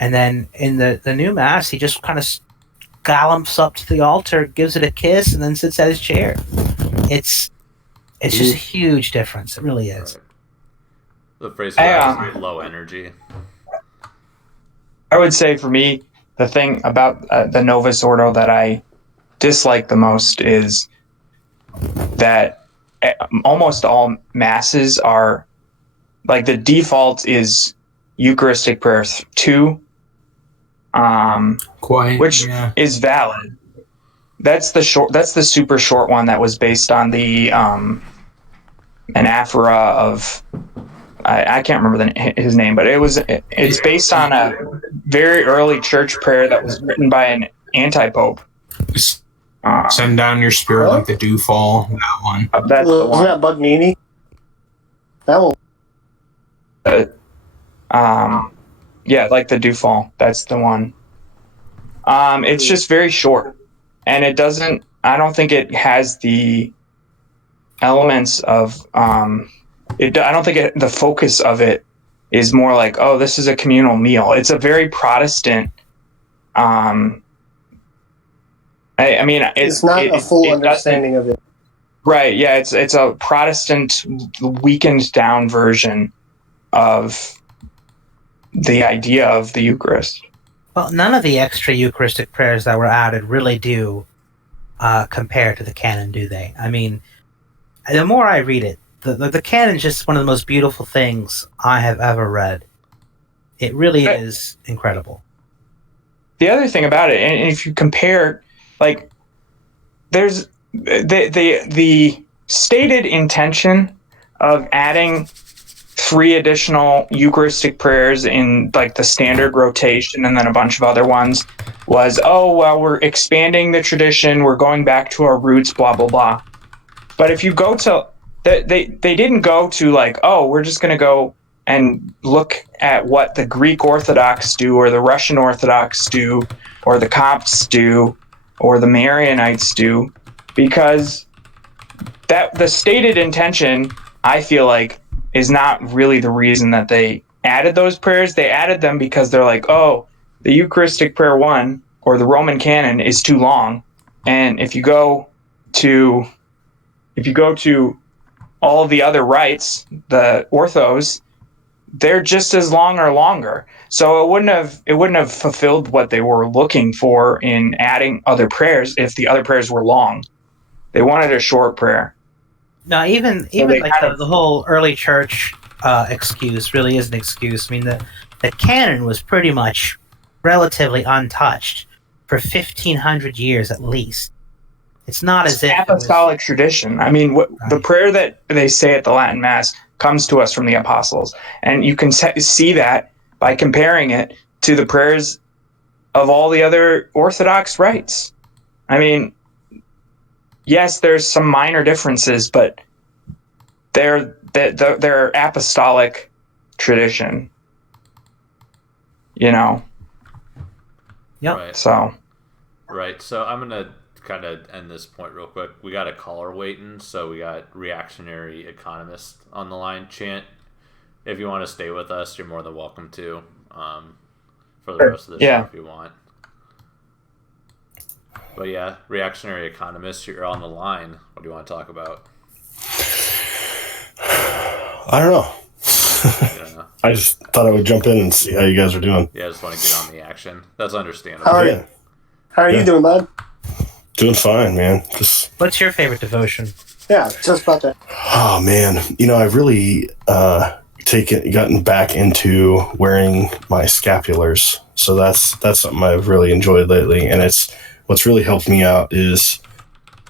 and then in the new Mass, he just kind of gallops up to the altar, gives it a kiss, and then sits at his chair. It's just a huge difference. It really is. Right. The phrase is low energy. I would say for me, the thing about the Novus Ordo that I dislike the most is that almost all masses are, like, the default is Eucharistic prayers 2. Which is valid. That's the super short one that was based on the anaphora of I can't remember his name, but it's based on a very early church prayer that was written by an anti-pope. Send down your spirit like the dew fall. That one. That's the one. Isn't that Bugnini? That one. Yeah, like the dew fall. That's the one. It's just very short, and it doesn't. I don't think it has the elements of. I don't think the focus of it is more like, oh, this is a communal meal. It's a very Protestant. I mean, it's not a full understanding of it. Right? Yeah, it's a Protestant weakened down version of the idea of the Eucharist. Well, none of the extra Eucharistic prayers that were added really do compare to the canon, do they? I mean, the more I read it, the canon is just one of the most beautiful things I have ever read. It really is incredible. The other thing about it, and if you compare, like, there's the stated intention of adding 3 additional Eucharistic prayers in, like, the standard rotation and then a bunch of other ones was, oh, well, we're expanding the tradition, we're going back to our roots, blah, blah, blah. But if you go to, they didn't go to, like, oh, we're just going to go and look at what the Greek Orthodox do, or the Russian Orthodox do, or the Copts do, or the Marianites do, because that the stated intention, I feel like, is not really the reason that they added those prayers. They added them because they're like, oh, the Eucharistic Prayer 1 or the Roman canon is too long, and if you go to all the other rites, the orthos, they're just as long or longer. So it wouldn't have fulfilled what they were looking for in adding other prayers if the other prayers were long. They wanted a short prayer. No, even they like kind of- the whole early church excuse really is an excuse. I mean, the canon was pretty much relatively untouched for 1,500 years at least. It's not as if it was, apostolic tradition. I mean, the prayer that they say at the Latin Mass comes to us from the apostles, and you can see that by comparing it to the prayers of all the other Orthodox rites. I mean, yes, there's some minor differences, but they're apostolic tradition. You know. Yep. Right. So. Right. So I'm gonna kind of end this point real quick. We got a caller waiting, so we got reactionary economist on the line. Chant, if you want to stay with us, you're more than welcome to for the rest of the show if you want. But yeah, reactionary economist, you're on the line. What do you want to talk about? I don't know. Yeah. I just thought I would jump in and see how you guys are doing. Yeah, I just want to get on the action. That's understandable. How are Yeah. you? How are you doing, bud? Doing fine, man. Just what's your favorite devotion? Yeah, just about that. oh man, I've really gotten back into wearing my scapulars. So that's something I've really enjoyed lately, and it's what's really helped me out is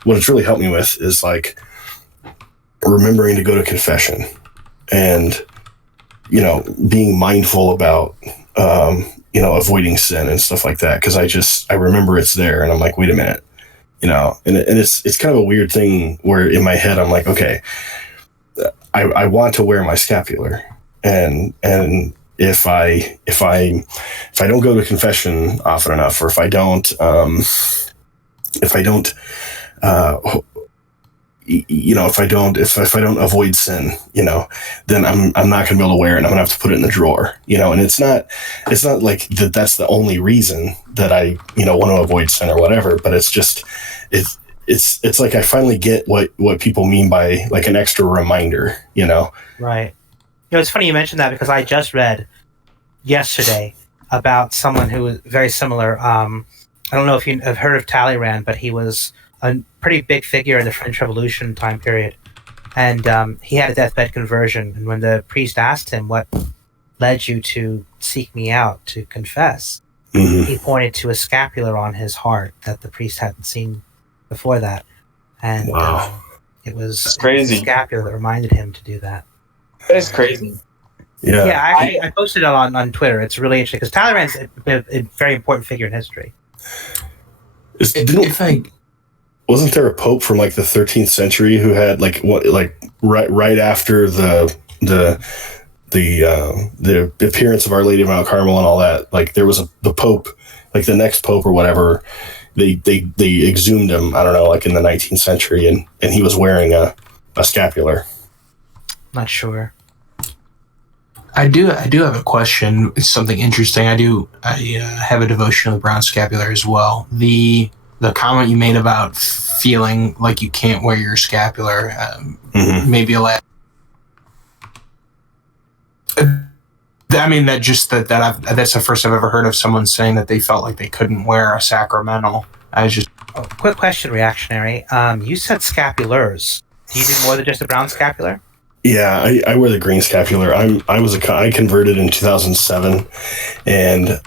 what it's really helped me with is like remembering to go to confession and being mindful about avoiding sin and stuff like that, because I remember it's there and I'm like, wait a minute, and it's kind of a weird thing where in my head I'm like, okay, I want to wear my scapular, and if I don't go to confession often enough, or if I don't avoid sin, then I'm not going to be able to wear it, and I'm going to have to put it in the drawer, and it's not like that's the only reason that I, want to avoid sin or whatever, but it's just, it's like I finally get what people mean by like an extra reminder, Right. It's funny you mentioned that, because I just read yesterday about someone who was very similar. I don't know if you have heard of Talleyrand, but he was a pretty big figure in the French Revolution time period. And he had a deathbed conversion. And when the priest asked him, what led you to seek me out to confess, he pointed to a scapular on his heart that the priest hadn't seen before that. And Wow. it was It's crazy. the scapular that reminded him to do that. It's crazy. Yeah. I posted it on Twitter. It's really interesting because Talleyrand's a very important figure in history. Wasn't there a pope from like the 13th century who had right after the appearance of Our Lady of Mount Carmel and all that, like there was the pope, like the next pope or whatever, they exhumed him, I don't know, like in the 19th century, and he was wearing a scapular. Not sure. I do have a question. It's something interesting. I have a devotion of the brown scapular as well. The comment you made about feeling like you can't wear your scapular, maybe elaborate. I mean, that's the first I've ever heard of someone saying that they felt like they couldn't wear a sacramental. Quick question, reactionary. You said scapulars. Do you do more than just a brown scapular? Yeah, I wear the green scapular. I converted in 2007, and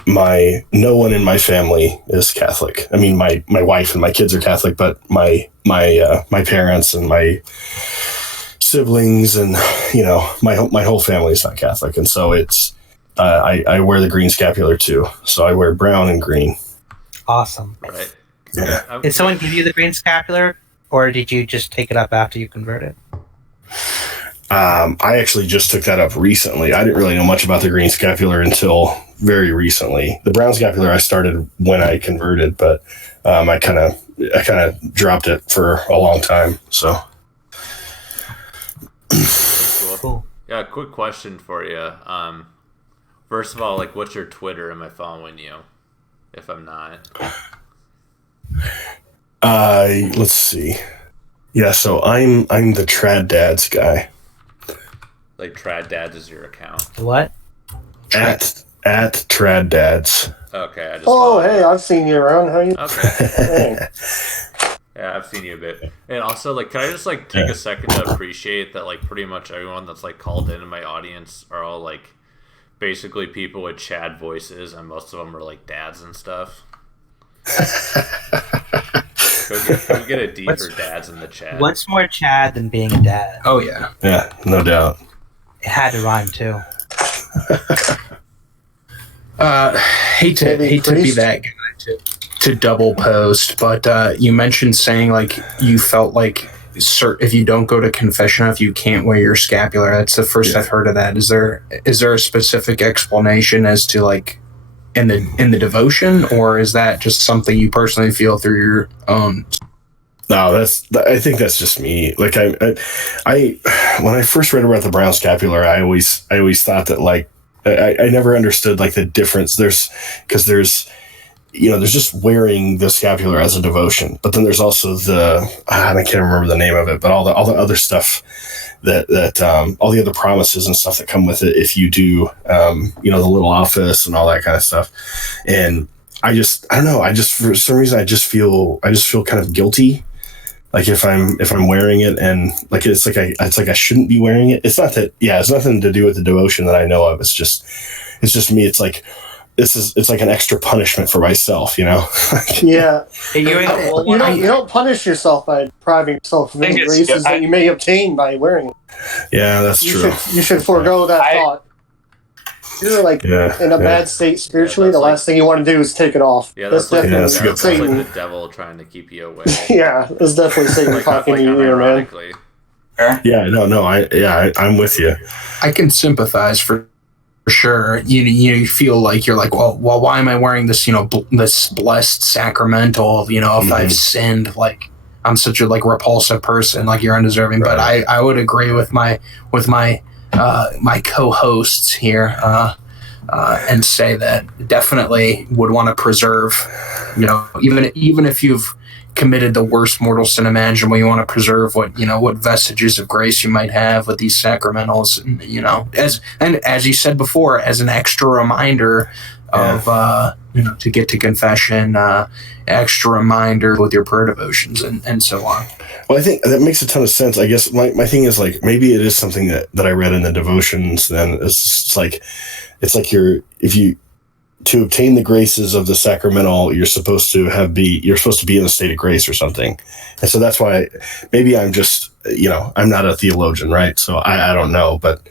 no one in my family is Catholic. I mean, my wife and my kids are Catholic, but my parents and my siblings and my whole family is not Catholic, and so it's I wear the green scapular too. So I wear brown and green. Awesome. Right. Yeah. Did someone give you the green scapular, or did you just take it up after you converted? I actually just took that up recently. I didn't really know much about the green scapular until very recently. The brown scapular I started when I converted, but I kind of dropped it for a long time. So, Cool. Yeah, quick question for you. First of all, like, what's your Twitter? Am I following you? If I'm not, let's see. Yeah, so I'm the Trad Dads guy. like, Trad Dads is your account. What? At Trad Dads. Okay, I just. Oh, followed hey, you. I've seen you around. How you? Okay. Hey. Yeah, I've seen you a bit. And also, like, can I just, like, take a second to appreciate that, like, pretty much everyone that's, like, called in my audience are all, like, basically people with Chad voices, and most of them are, like, dads and stuff. Go get a D for dads in the chat. What's more Chad than being a dad? Oh yeah. Yeah, no doubt. It had to rhyme too. Hate to be Priest? that guy to double post, but you mentioned saying like you felt like if you don't go to confession, if you can't wear your scapular, that's the first I've heard of that. Is there a specific explanation as to like in the devotion, or is that just something you personally feel through your own? No, I think that's just me. Like I when I first read about the brown scapular, I always thought that like I never understood like the difference. There's just wearing the scapular as a devotion, but then there's also I can't remember the name of it, but all the other stuff that all the other promises and stuff that come with it if you do the little office and all that kind of stuff. And I don't know, for some reason I just feel kind of guilty, like if I'm wearing it, and like it's like I shouldn't be wearing it. It's not that, it's nothing to do with the devotion that I know of. It's just me. It's like it's like an extra punishment for myself, you know? Yeah. Hey, You don't punish yourself by depriving yourself of any graces that you may obtain by wearing it. Yeah, that's true. You should forego that thought. You're like in a bad state spiritually. The last thing you want to do is take it off. Yeah, that's like, that's a good that's like Satan. the devil trying to keep you away. Yeah, it's definitely Satan Like, talking to you, man. ironically. Yeah, no, I'm with you. I can sympathize for sure. You feel like you're like, well, why am I wearing this? This blessed sacramental. If I've sinned, like I'm such a like repulsive person, like you're undeserving. Right. But I would agree with my my co-hosts here and say that definitely would want to preserve. Even if you've committed the worst mortal sin imaginable, you want to preserve what vestiges of grace you might have with these sacramentals, as you said before, as an extra reminder of to get to confession, extra reminder with your prayer devotions and so on. Well, I think that makes a ton of sense. I guess my thing is like, maybe it is something that I read in the devotions. Then it's like to obtain the graces of the sacramental, you're supposed to be in a state of grace or something. And so that's why maybe I'm just, I'm not a theologian, right? So I don't know, but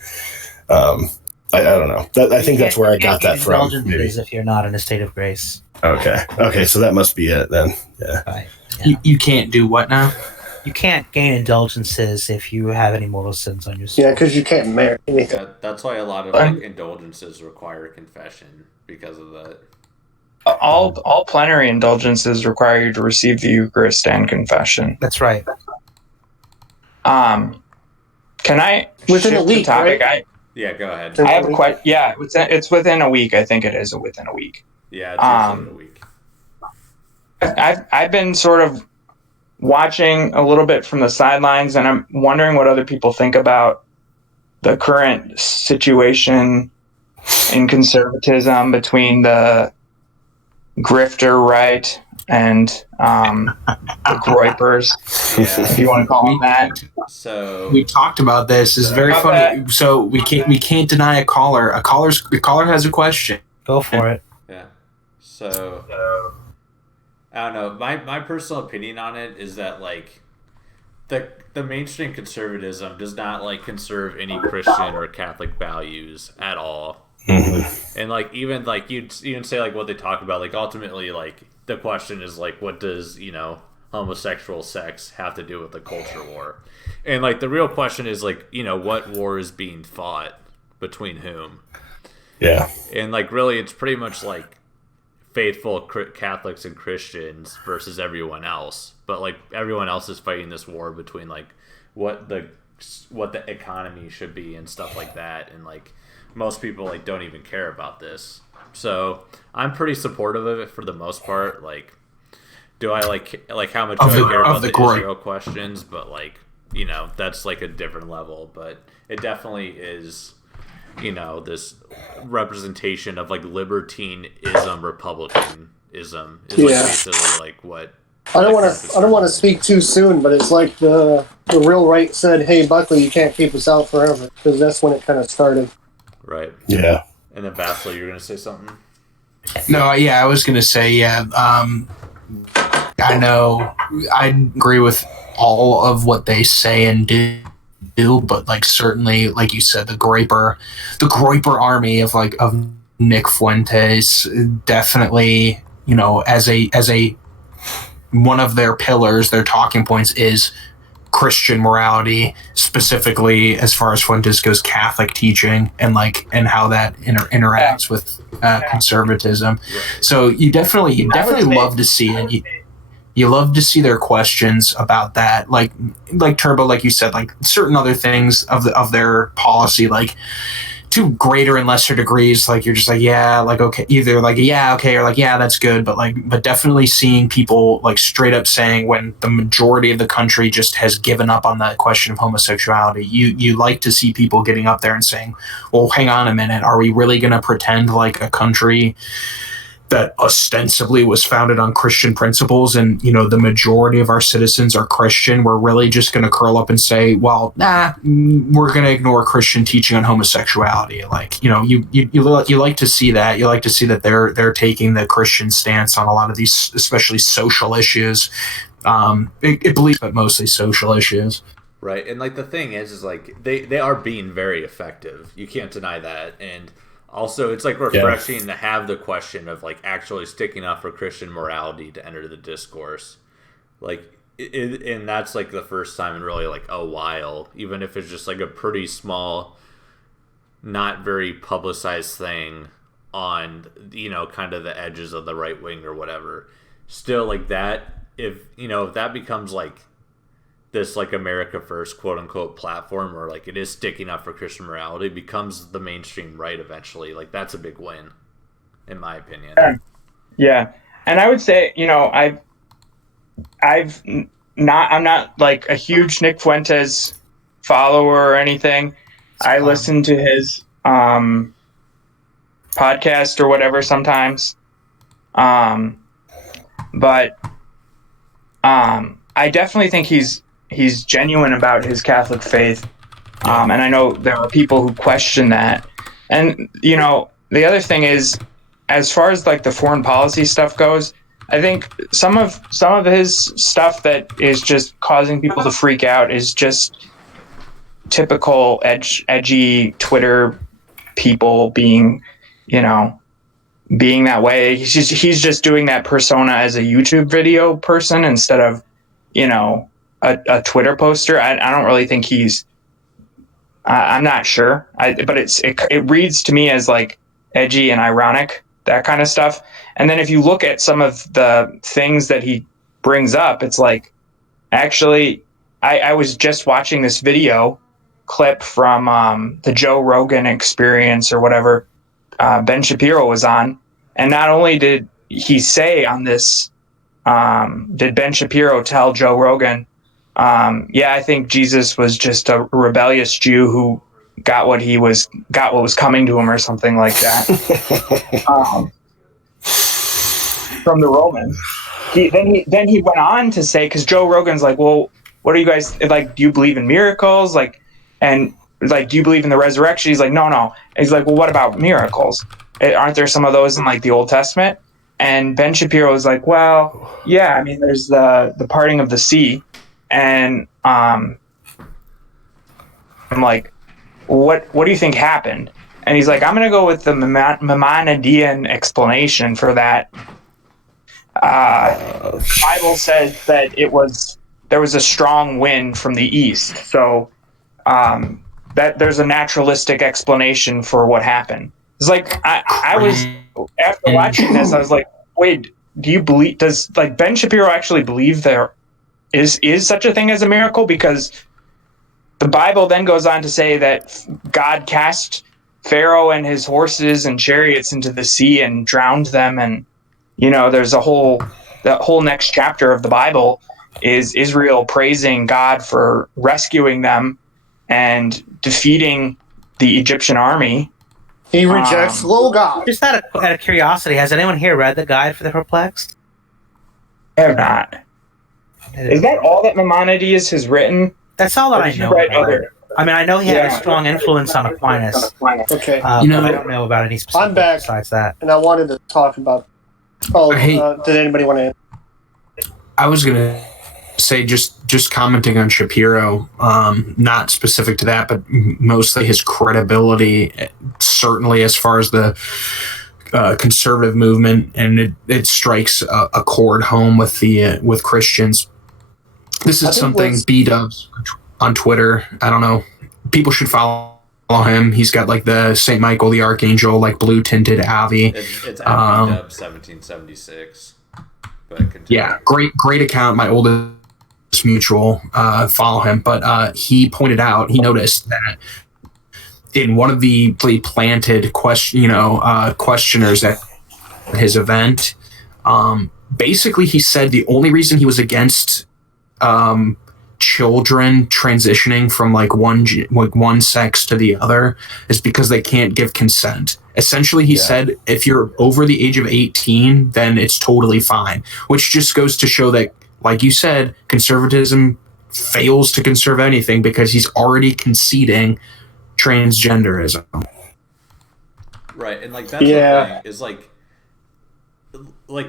I don't know. I think that's where I got that from. Maybe. If you're not in a state of grace. Okay. So that must be it then. Yeah. Right. Yeah. You can't do what now? You can't gain indulgences if you have any mortal sins on your soul. Yeah, because you can't marry anything. That's why a lot of like indulgences require confession because of that. All plenary indulgences require you to receive the Eucharist and confession. That's right. Can I Within a shift week, the topic? right? Yeah, go ahead. I have a question. Yeah, it's within a week. I think it is within a week. Yeah, it's usually a week. I've been sort of watching a little bit from the sidelines, and I'm wondering what other people think about the current situation in conservatism between the grifter right and the groypers, if you want to call them that. So We talked about this. It's very funny. So we can't deny a caller. A caller has a question. Go for it. yeah. So I don't know. My personal opinion on it is that like the mainstream conservatism does not like conserve any Christian or Catholic values at all. Mm-hmm. And like even like you'd say like what they talk about, like ultimately like the question is like what does homosexual sex have to do with the culture war? And like the real question is like, you know, what war is being fought between whom? Yeah. And like really it's pretty much like faithful Catholics and Christians versus everyone else. But like everyone else is fighting this war between like what the economy should be and stuff like that, and like most people like don't even care about this. So I'm pretty supportive of it for the most part. Like, do I like how much do I care about the Israel questions? But like, you know, that's like a different level. But it definitely is, you know, this representation of like libertinism, republicanism is like basically like what. I don't want to speak too soon, but it's like the real right said, "Hey, Buckley, you can't keep us out forever," because that's when it kind of started. Right. Yeah. And then Vasily, you're gonna say something? No, yeah, I was gonna say, yeah. I know I agree with all of what they say and do, but like certainly, like you said, the Groyper army of Nick Fuentes definitely, you know, as a one of their pillars, their talking points is Christian morality, specifically as far as Fuentes goes, Catholic teaching, and how that interacts with conservatism. So you definitely love to see it. You love to see their questions about that, like Turbo, like you said, like certain other things of their policy, like to greater and lesser degrees, like you're just like, yeah, like okay, either like yeah, okay, or like yeah, that's good, but definitely seeing people like straight up saying when the majority of the country just has given up on the question of homosexuality, you like to see people getting up there and saying, well, hang on a minute, are we really going to pretend like a country that ostensibly was founded on Christian principles and, you know, the majority of our citizens are Christian, we're really just going to curl up and say, well, nah, we're going to ignore Christian teaching on homosexuality. Like, you know, you like to see that. You like to see that they're taking the Christian stance on a lot of these, especially social issues. It believes, but mostly social issues. Right. And like the thing is like they are being very effective. You can't deny that. And also, it's like refreshing to have the question of like actually sticking up for Christian morality to enter the discourse, like, and that's like the first time in really like a while, even if it's just like a pretty small, not very publicized thing on, you know, kind of the edges of the right wing or whatever. Still, like that, if that becomes like this like America First quote unquote platform where like it is sticking up for Christian morality, becomes the mainstream right eventually, like that's a big win in my opinion. Yeah. And I would say, you know, I'm not like a huge Nick Fuentes follower or anything. I listen to his podcast or whatever sometimes. But I definitely think he's genuine about his Catholic faith. And I know there are people who question that. And, you know, the other thing is, as far as like the foreign policy stuff goes, I think some of his stuff that is just causing people to freak out is just typical edgy Twitter people being that way. He's just doing that persona as a YouTube video person instead of, you know, a Twitter poster. I don't really think he's. I'm not sure. But it reads to me as like edgy and ironic, that kind of stuff. And then if you look at some of the things that he brings up, it's like, actually, I was just watching this video clip from the Joe Rogan Experience or whatever Ben Shapiro was on, and not only did he say on this, did Ben Shapiro tell Joe Rogan, I think Jesus was just a rebellious Jew who got what was coming to him or something like that. From the Romans. Then he went on to say, because Joe Rogan's like, well, what are you guys like? Do you believe in miracles? Like, and like, do you believe in the resurrection? He's like, no. And he's like, well, what about miracles? Aren't there some of those in like the Old Testament? And Ben Shapiro was like, well, yeah, I mean, there's the parting of the sea. And I'm like, what do you think happened? And he's like, I'm going to go with the Maimonidean explanation for that. the Bible says that there was a strong wind from the east. So that there's a naturalistic explanation for what happened. It's like I was after watching this, I was like, wait, do you believe? Does like Ben Shapiro actually believe there is such a thing as a miracle? Because the Bible then goes on to say that God cast Pharaoh and his horses and chariots into the sea and drowned them, and there's that whole next chapter of the Bible is Israel praising God for rescuing them and defeating the Egyptian army. He rejects low God. Just out of curiosity, has anyone here read the Guide for the Perplexed? I have not. Is that all that Maimonides has written? That's all that I know. I mean, I know he had a strong influence on Aquinas. Okay. I don't know about any specific I'm back, besides that. and I wanted to talk about. Did anybody want to? I was gonna say just commenting on Shapiro, not specific to that, but mostly his credibility, certainly as far as the conservative movement, and it strikes a chord home with Christians. This is something B-Dubs on Twitter. I don't know. People should follow him. He's got like the St. Michael the Archangel, like blue tinted Avi. It's at B-Dub 1776. Yeah, great account. My oldest mutual follow him, but he pointed out, he noticed that in one of the planted questioners at his event, basically he said the only reason he was against children transitioning from like one sex to the other is because they can't give consent. Essentially, he said if you're over the age of 18, then it's totally fine, which just goes to show that, like you said, conservatism fails to conserve anything because he's already conceding transgenderism. Right, and like that's the thing is like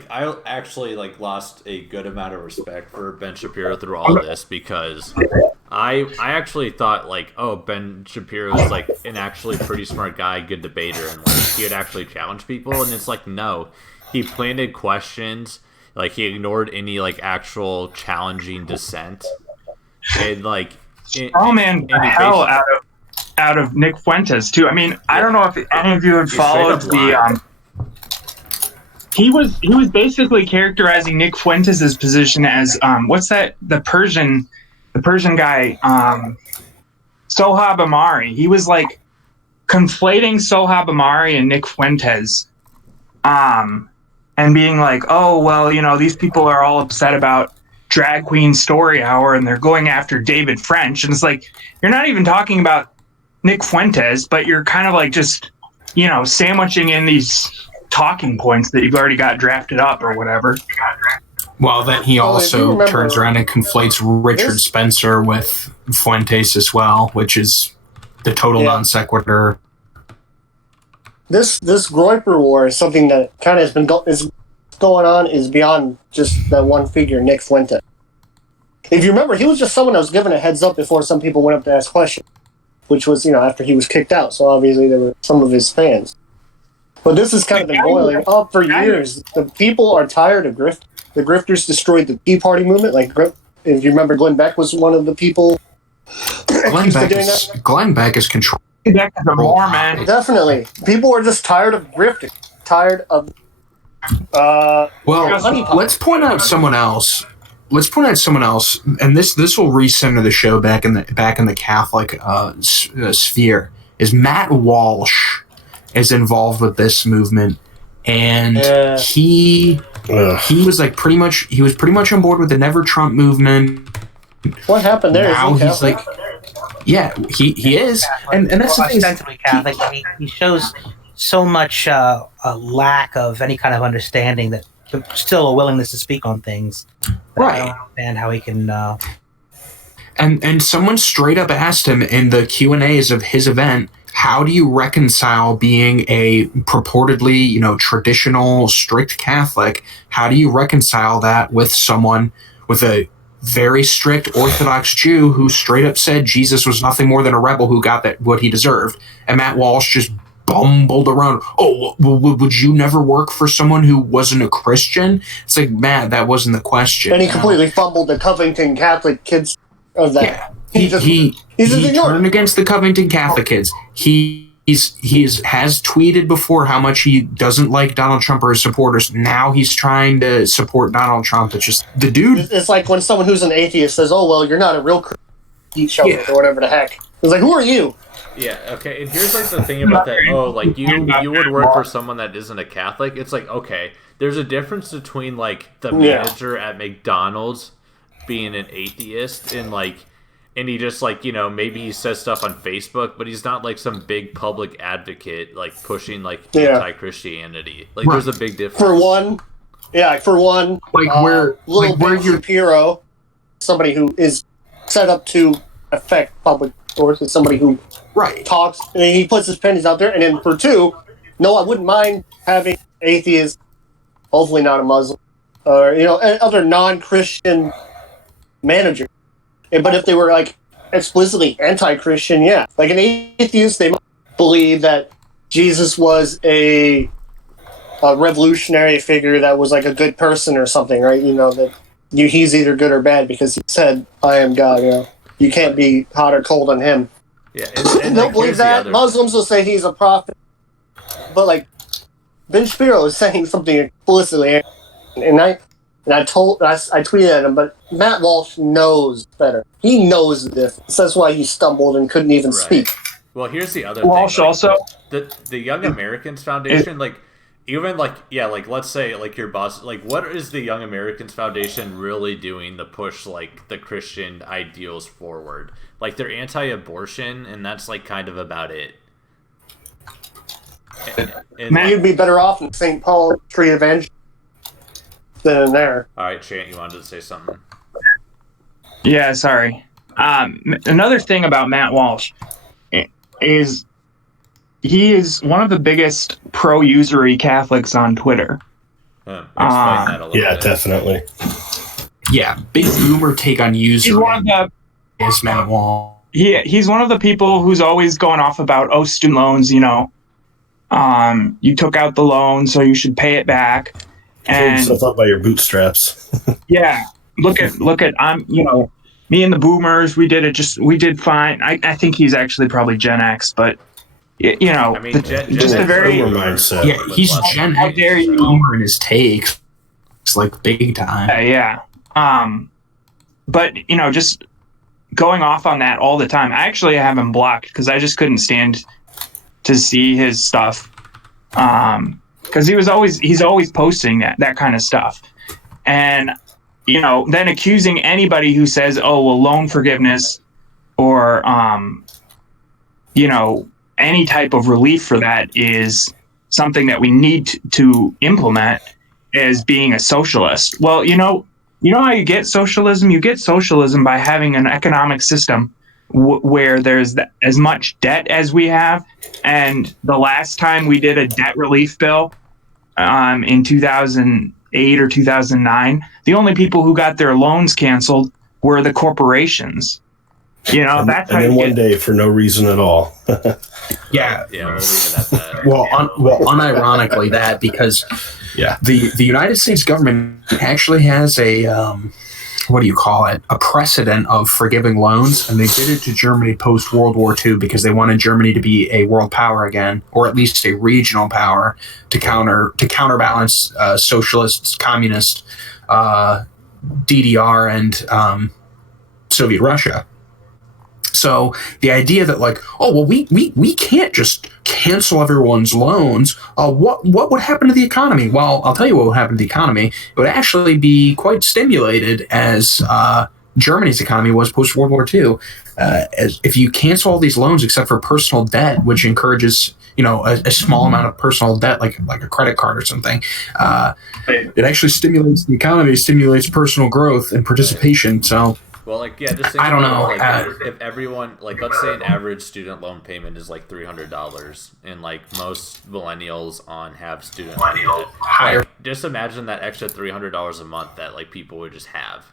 I actually like lost a good amount of respect for Ben Shapiro through all of this, because I actually thought like, oh, Ben Shapiro is like an actually pretty smart guy, good debater, and like he would actually challenge people, and it's like, no, he planted questions, like he ignored any like actual challenging dissent, and like hell out of Nick Fuentes too. I mean, I don't know if any of you have followed the he was basically characterizing Nick Fuentes' position as what's that, the Persian guy, Sohab Amari. He was like conflating Sohab Amari and Nick Fuentes, and being like, oh well, these people are all upset about Drag Queen Story Hour and they're going after David French, and it's like, you're not even talking about Nick Fuentes, but you're kind of like just sandwiching in these talking points that you've already got drafted up or whatever. Well, then he also turns around and conflates Richard Spencer with Fuentes as well, which is the total non sequitur. This Groyper war is something that kind of has been going on is beyond just that one figure, Nick Fuentes. If you remember, he was just someone that was given a heads up before some people went up to ask questions, which was after he was kicked out. So obviously there were some of his fans. But this has kind of been boiling up for years. The people are tired of grift. The grifters destroyed the Tea Party movement. Like, if you remember, Glenn Beck was one of the people. Glenn Beck is controlling. Man. Definitely. People are just tired of grifting. Tired of. Let's point out someone else. And this will recenter the show back in the Catholic sphere. Is Matt Walsh is involved with this movement, and he was like pretty much on board with the Never Trump movement. What happened there? Now he's like, he is, and that's the thing. Ostensibly Catholic, he shows so much a lack of any kind of understanding, that still a willingness to speak on things. Right. I don't understand how he can. And someone straight up asked him in the Q&As of his event, how do you reconcile being a purportedly, traditional, strict Catholic? How do you reconcile that with someone with a very strict Orthodox Jew who straight up said Jesus was nothing more than a rebel who got what he deserved? And Matt Walsh just bumbled around. Oh, would you never work for someone who wasn't a Christian? It's like, Matt, that wasn't the question. And he completely fumbled the Covington Catholic kids of that. Yeah. He turned against the Covington Catholic kids. He has tweeted before how much he doesn't like Donald Trump or his supporters. Now he's trying to support Donald Trump. It's just the dude. It's like when someone who's an atheist says, "Oh well, you're not a real Christian," or whatever the heck. It's like, who are you? Yeah, okay, and here's like the thing about that. Oh, like you would work for someone that isn't a Catholic. It's like, okay, there's a difference between like the manager at McDonald's being an atheist and he just like, you know, maybe he says stuff on Facebook, but he's not like some big public advocate like pushing like anti-Christianity. Like there's a big difference. For one, Ben Shapiro, somebody who is set up to affect public sources, somebody who talks, and he puts his pennies out there. And then for two, no, I wouldn't mind having atheists, hopefully not a Muslim, or other non-Christian manager. But if they were like explicitly anti-Christian, like an atheist, they might believe that Jesus was a revolutionary figure that was like a good person or something, right? That he's either good or bad because he said, "I am God." You can't be hot or cold on him. Yeah, and don't believe that. Muslims will say he's a prophet, but like Ben Shapiro is saying something explicitly, and I tweeted at him, but Matt Walsh knows better. He knows the difference. That's why he stumbled and couldn't even speak. Well, here's the other Walsh thing. Also, the Young Americans Foundation, let's say like your boss, like what is the Young Americans Foundation really doing to push like the Christian ideals forward? Like they're anti-abortion, and that's like kind of about it. And you'd be better off in St. Paul Tree Evangel than in there. All right, Chant, you wanted to say something? Yeah, sorry. Another thing about Matt Walsh is he is one of the biggest pro-usury Catholics on Twitter. Explain that a little bit. Definitely. Yeah, big boomer take on usury. He's one of the is Matt Walsh. He's one of the people who's always going off about student loans. You took out the loan, so you should pay it back. Pull yourself up by your bootstraps. Yeah, look at me and the boomers. We did fine. I think he's actually probably Gen X, but just a very mindset. Yeah, he's Gen X boomer in his takes. It's like big time. Yeah. But just going off on that all the time. I actually have him blocked because I just couldn't stand to see his stuff. Because he's always posting that kind of stuff, and then accusing anybody who says, "Oh, well, loan forgiveness," or any type of relief for that is something that we need to implement as being a socialist. Well, you know how you get socialism? You get socialism by having an economic system where there's as much debt as we have. And the last time we did a debt relief bill in 2008 or 2009, the only people who got their loans canceled were the corporations. That's and then one day for no reason at all. Yeah. Yeah, we'll leave it at that. Well, unironically that, because the United States government actually has a a precedent of forgiving loans, and they did it to Germany post World War II because they wanted Germany to be a world power again, or at least a regional power to counterbalance socialist, communist DDR and Soviet Russia. So the idea that we can't just cancel everyone's loans. What would happen to the economy? Well, I'll tell you what would happen to the economy. It would actually be quite stimulated as Germany's economy was post World War II. As if you cancel all these loans except for personal debt, which encourages a small amount of personal debt, like a credit card or something, it actually stimulates the economy, stimulates personal growth and participation. So. Well, just think I don't know. If everyone, let's say an average student loan payment is like $300, and most millennials have student loan debt. Just imagine that extra $300 a month that people would just have.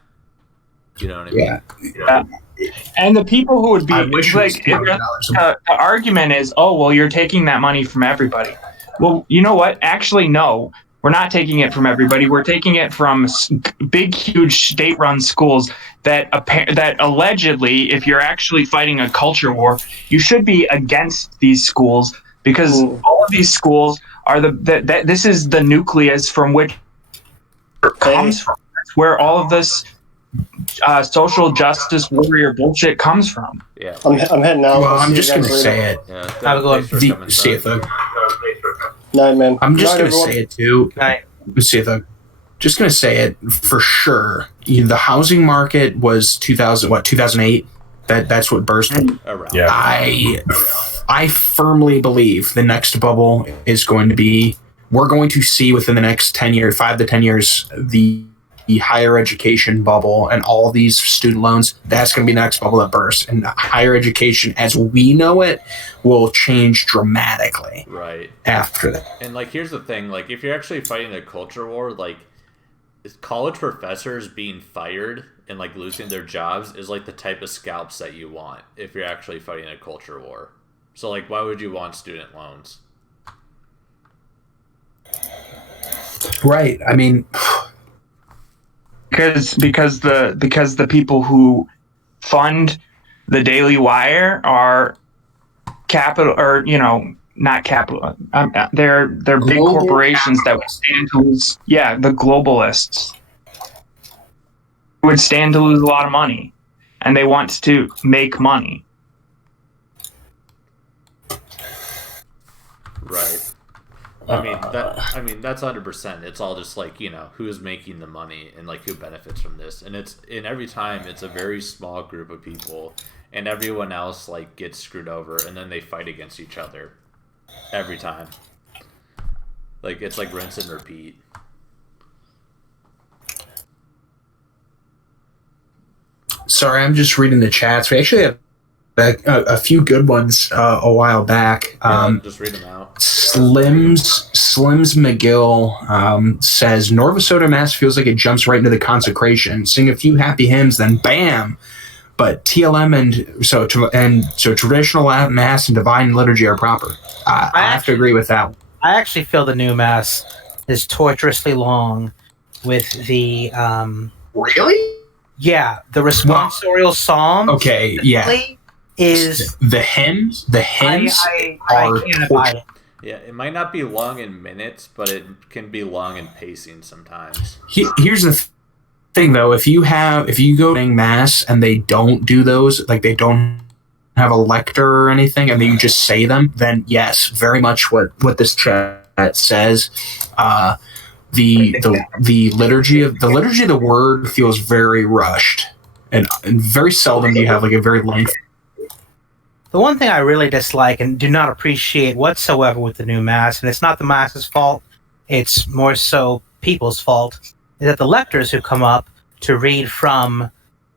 You know what I mean? Yeah. And the people who would be I wish it was like, $200. the argument is, oh, well, you're taking that money from everybody. Well, you know what? Actually, no, we're not taking it from everybody. We're taking it from big, huge state-run schools that allegedly, if you're actually fighting a culture war, you should be against these schools, because all of these schools are this is the nucleus from which it comes from. That's where all of this social justice warrior bullshit comes from. Yeah. I'm heading out. Well, I'll I'm see just you gonna guys say later. it. Yeah. Have a good one. Thanks for coming, See it son. though. Night, man. I'm just Night, gonna everyone. say it too. Night. See it though. Just gonna say it for sure. The housing market was 2008. That's what burst. Around. Yeah. I firmly believe the next bubble is going to be. We're going to see within the next 10 years, 5 to 10 years, the higher education bubble and all these student loans. That's going to be the next bubble that bursts, and higher education, as we know it, will change dramatically Right. after that. And like, here's the thing: like, if you're actually fighting a culture war, like, college professors being fired and like losing their jobs is like the type of scalps that you want if you're actually fighting a culture war. So like, why would you want student loans? Right. I mean, Because the people who fund the Daily Wire are capital, or not capital. They're big Global corporations that would stand to lose. Yeah, the globalists would stand to lose a lot of money, and they want to make money. Right. I mean that's 100%. It's all just like, who's making the money and like who benefits from this. And every time it's a very small group of people, and everyone else like gets screwed over, and then they fight against each other every time. Like, it's like rinse and repeat. sorry, I'm just reading the chats. We actually have a few good ones a while back. Just read them out. Slims McGill says Norva Soda Mass feels like it jumps right into the consecration. Sing a few happy hymns, then bam. But TLM and traditional Mass and divine liturgy are proper. I have to agree with that one. I actually feel the new Mass is torturously long with the Really? yeah, the responsorial psalm. Okay, yeah. Is The hymns I are can't abide it. Yeah, it might not be long in minutes, but it can be long in pacing sometimes. Here's the thing, though. If you go to Mass and they don't do those, like they don't have a lector or anything, and then you just say them, then yes, very much what this chat says. The liturgy of the word feels very rushed, and very seldom do you have like a very lengthy. The one thing I really dislike and do not appreciate whatsoever with the new Mass, and it's not the Mass's fault, it's more so people's fault, is that the lectors who come up to read from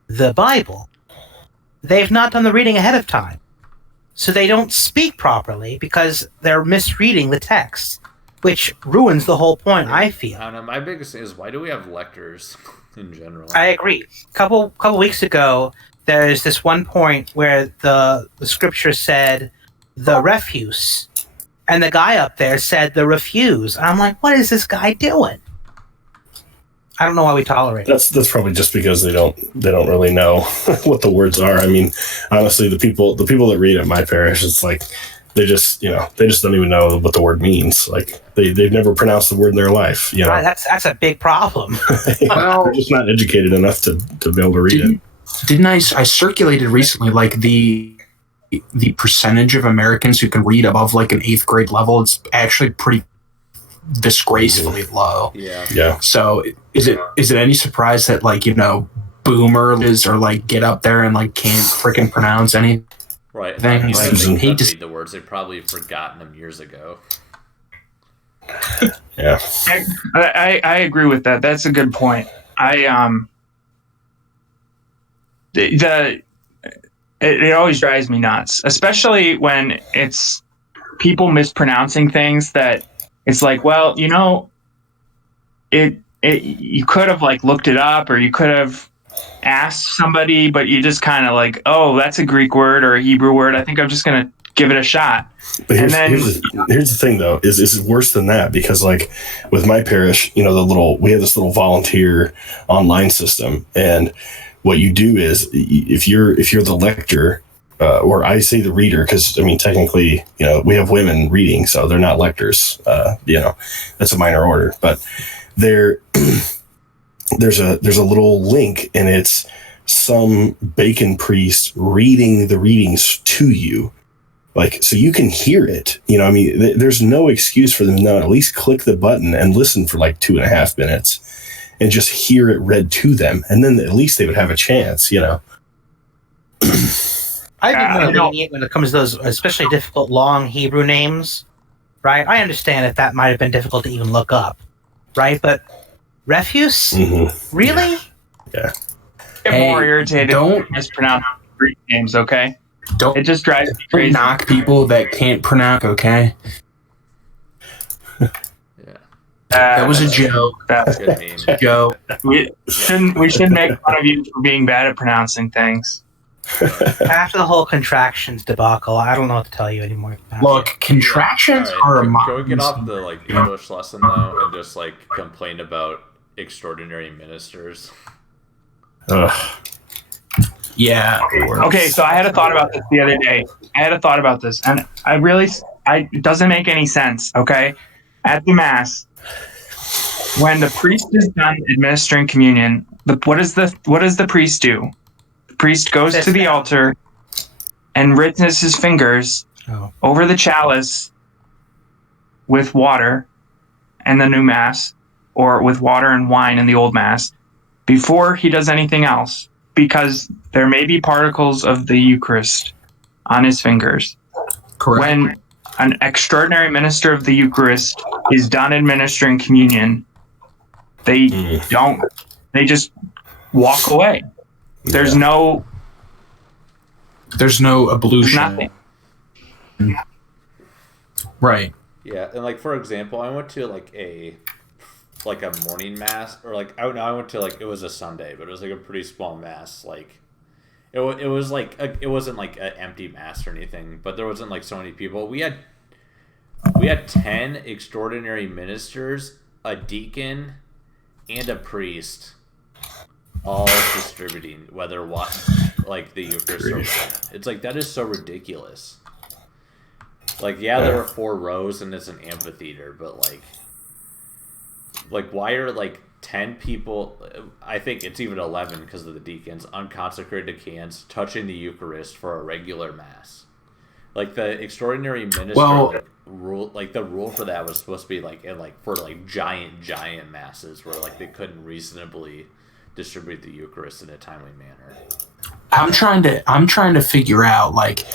the Bible, they've not done the reading ahead of time. So they don't speak properly because they're misreading the text, which ruins the whole point, I feel. I don't know. My biggest thing is, why do we have lectors in general? I agree. Couple weeks ago, there's this one point where the scripture said the refuse, and the guy up there said the refuse. And I'm like, what is this guy doing? I don't know why we tolerate it. That's probably just because they don't really know what the words are. I mean, honestly, the people that read at my parish, it's like they just don't even know what the word means. Like they've never pronounced the word in their life. Right, that's a big problem. They're just not educated enough to be able to read it. Didn't I circulated recently like the percentage of Americans who can read above like an 8th grade level? It's actually pretty disgracefully low. Yeah. So is it any surprise that boomers or like get up there and like can't freaking pronounce anything? Right. Things Like, like- they read the words. They've probably forgotten them years ago. Yeah. I agree with that. That's a good point. It always drives me nuts, especially when it's people mispronouncing things that it's like, well, you could have like looked it up, or you could have ask somebody, but you just kind of like, oh, that's a Greek word or a Hebrew word. I think I'm just going to give it a shot. But here's, And then- here's the thing, though, is worse than that, because like with my parish, you know, we have this little volunteer online system, and what you do is if you're the lector, or I say the reader, because I mean technically, you know, we have women reading, so they're not lectors. You know, that's a minor order, but there's a little link, and it's some bacon priest reading the readings to you. Like, so you can hear it, you know, I mean, there's no excuse for them to not at least click the button and listen for like 2.5 minutes and just hear it read to them. And then at least they would have a chance, you know? I'd be more lenient when it comes to those, especially difficult, long Hebrew names, right? I understand that might have been difficult to even look up, right? But refuse? Mm-hmm. Really? Yeah. Get Hey, more irritated don't- when you mispronounce Greek names, okay? Don't It just drives me crazy. knock people that can't pronounce, okay? Yeah, That was a joke. good meme. Joe. We should make fun of you for being bad at pronouncing things. After the whole contractions debacle, I don't know what to tell you anymore. Look, contractions All are a right, can we get modern off the like English lesson though, and just like complain about extraordinary ministers? Ugh. Yeah. Okay, so I had a thought about this the other day. And it doesn't make any sense, okay? At the Mass, when the priest is done administering communion, what does the priest do? The priest goes to the altar and rinses his fingers over the chalice with water and the new Mass, or with water and wine in the old Mass, before he does anything else, because there may be particles of the Eucharist on his fingers. Correct. When an extraordinary minister of the Eucharist is done administering communion, they just walk away. There's no ablution. nothing. Right. Yeah, and like for example, I went to like a morning mass, or like I went to like, it was a Sunday, but it was like a pretty small mass. Like it was like it wasn't like an empty mass or anything, but there wasn't like so many people. We had 10 extraordinary ministers, a deacon, and a priest, all distributing whether like the Eucharist or not. It's like, that is so ridiculous. Like, yeah, there are 4 rows and it's an amphitheater, but like why are like 10 people, I think it's even 11 because of the deacons, unconsecrated cans touching the Eucharist for a regular mass? Like, the extraordinary minister rule, like the rule for that was supposed to be like for like giant masses where like they couldn't reasonably distribute the Eucharist in a timely manner. I'm trying to figure out like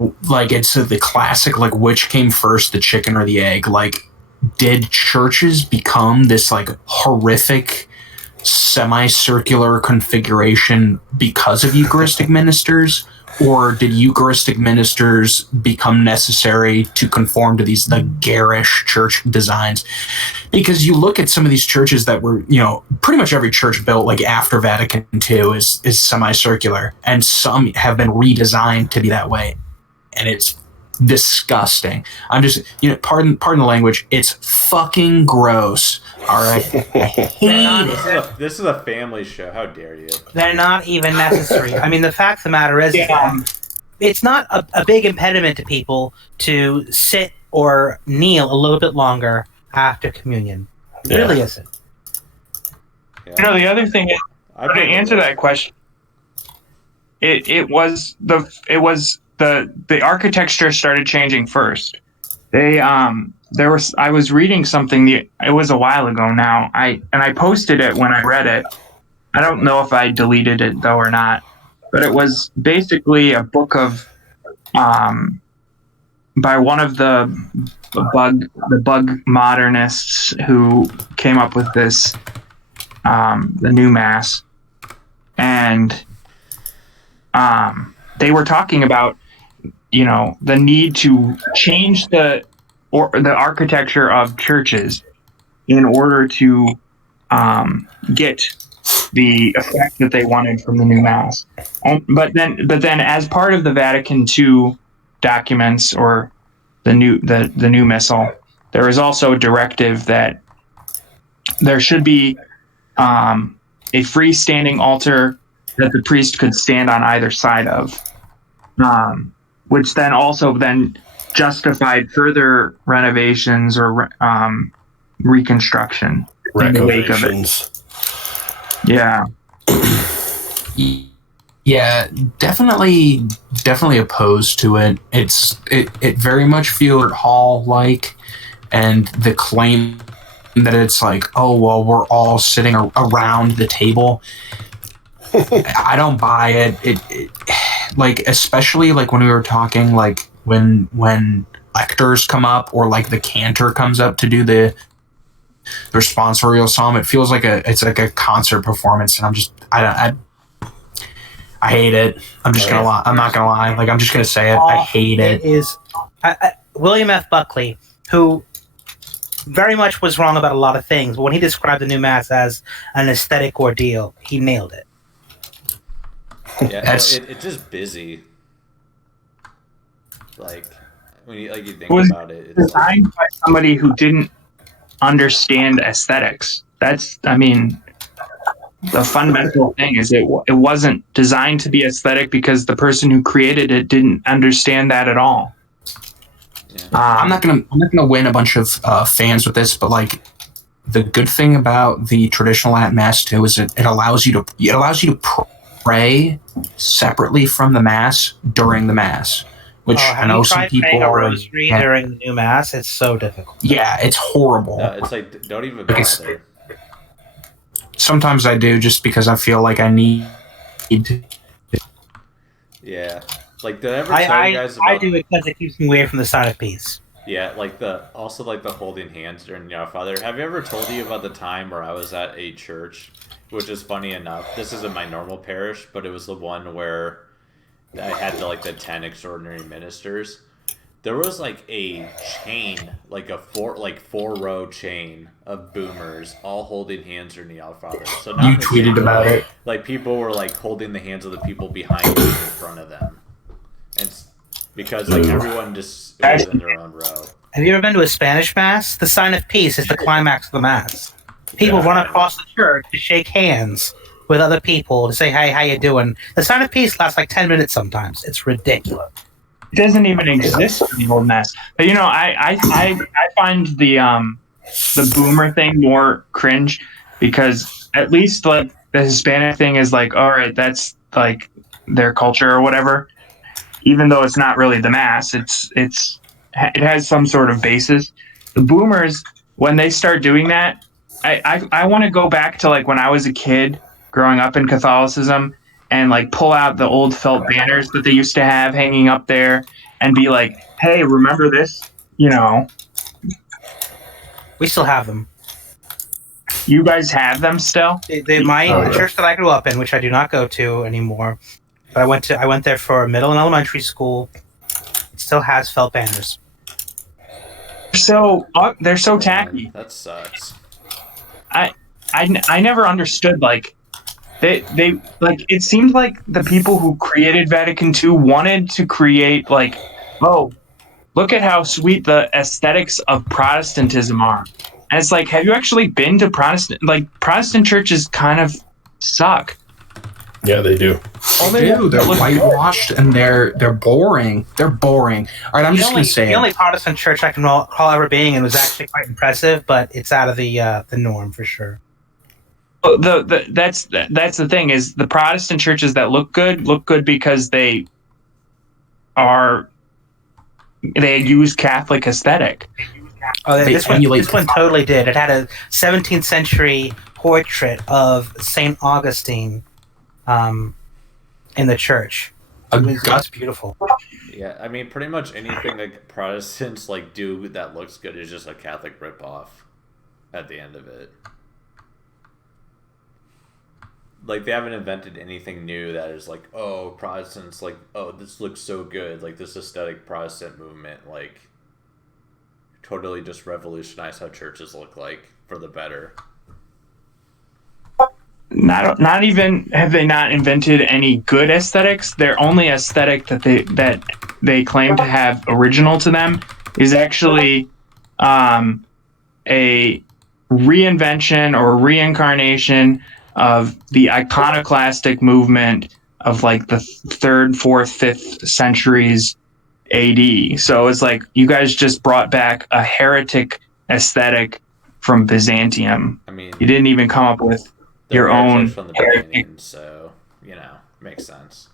it's the classic, like, which came first, the chicken or the egg? Like, did churches become this like horrific semicircular configuration because of Eucharistic ministers, or did Eucharistic ministers become necessary to conform to these garish church designs? Because you look at some of these churches that were, you know, pretty much every church built like after Vatican II is semicircular, and some have been redesigned to be that way, and it's disgusting. I'm just, you know, pardon the language, it's fucking gross. All right. This is a family show. How dare you? They're not even necessary. I mean, the fact of the matter is, it's not a big impediment to people to sit or kneel a little bit longer after communion. It really isn't. Yeah. You know, the other thing is, to answer that question, it was the architecture started changing first. I was reading something, it was a while ago now. I posted it when I read it. I don't know if I deleted it though or not, but it was basically a book of by one of the bug modernists who came up with this the new Mass, and they were talking about, you know, the need to change the architecture of churches in order to get the effect that they wanted from the new mass. But then, as part of the Vatican II documents or the new missal, there is also a directive that there should be a freestanding altar that the priest could stand on either side of, which then also justified further renovations or reconstruction in the wake of it. Yeah. Yeah, definitely opposed to it. It very much feels Hall like, and the claim that it's like, oh well, we're all sitting around the table. I don't buy it. It like, especially like when we were talking, like when lectors come up or like the cantor comes up to do the responsorial psalm, it feels like it's like a concert performance, and I hate it. I'm just gonna lie. I'm not gonna lie. Like, I'm just gonna say it. I hate it. It is William F. Buckley, who very much was wrong about a lot of things, but when he described the new mass as an aesthetic ordeal, he nailed it. Yeah, it's just busy. Like when you think about it, it's designed by somebody who didn't understand aesthetics. That's, I mean, the fundamental thing is it wasn't designed to be aesthetic because the person who created it didn't understand that at all. Yeah. I'm not gonna win a bunch of fans with this, but like, the good thing about the traditional Latin Mass too is it allows you to pray separately from the Mass during the Mass, which I know some people praying a rosary during the new Mass? It's so difficult. Yeah, it's horrible. No, it's like, don't even bother. Sometimes I do, just because I feel like I need to. Yeah, like, did I ever tell you guys about? I do it because it keeps me away from the sign of peace. Yeah, like the holding hands during the Our Father. Have you ever told you about the time where I was at a church, which is funny enough, this isn't my normal parish, but it was the one where I had the 10 extraordinary ministers. There was like a chain, like a four-row chain of boomers all holding hands during the Our Father. So you tweeted about it. Like, people were like holding the hands of the people behind them in front of them, and because like everyone just was in their own row. Have you ever been to a Spanish Mass? The sign of peace is the climax of the Mass. People run across the church to shake hands with other people to say, "Hey, how you doing?" The sign of peace lasts like 10 minutes sometimes. It's ridiculous. It doesn't even exist in the old Mass. But I find the boomer thing more cringe, because at least like the Hispanic thing is like, all right, that's like their culture or whatever. Even though it's not really the Mass, it has some sort of basis. The boomers, when they start doing that, I want to go back to like when I was a kid growing up in Catholicism, and like pull out the old felt banners that they used to have hanging up there and be like, hey, remember this? You know. We still have them. You guys have them still? They might. The church that I grew up in, which I do not go to anymore, but I went there for middle and elementary school. It still has felt banners. So they're so tacky. That sucks. I never understood, like, they like, it seemed like the people who created Vatican II wanted to create like, oh, look at how sweet the aesthetics of Protestantism are. And it's like, have you actually been to Protestant churches kind of suck. Yeah, they do. Oh, they do. They're whitewashed and they're boring. They're boring. All right, I'm just gonna say the only Protestant church I can recall ever being in was actually quite impressive, but it's out of the norm for sure. That's the thing, is the Protestant churches that look good because they use Catholic aesthetic. Oh, this one totally did. It had a 17th century portrait of Saint Augustine in the church. That's beautiful. Yeah, I mean, pretty much anything that Protestants like do that looks good is just a Catholic ripoff at the end of it. Like, they haven't invented anything new that is like, oh, Protestants, like, oh, this looks so good. Like, this aesthetic Protestant movement, like, totally just revolutionized how churches look like for the better. not even have they not invented any good aesthetics. Their only aesthetic that they claim to have original to them is actually a reinvention or reincarnation of the iconoclastic movement of like the 3rd, 4th, 5th centuries AD. So it's like you guys just brought back a heretic aesthetic from Byzantium. I mean, You didn't even come up with they're your own heretics from the heretic. beginning, so makes sense.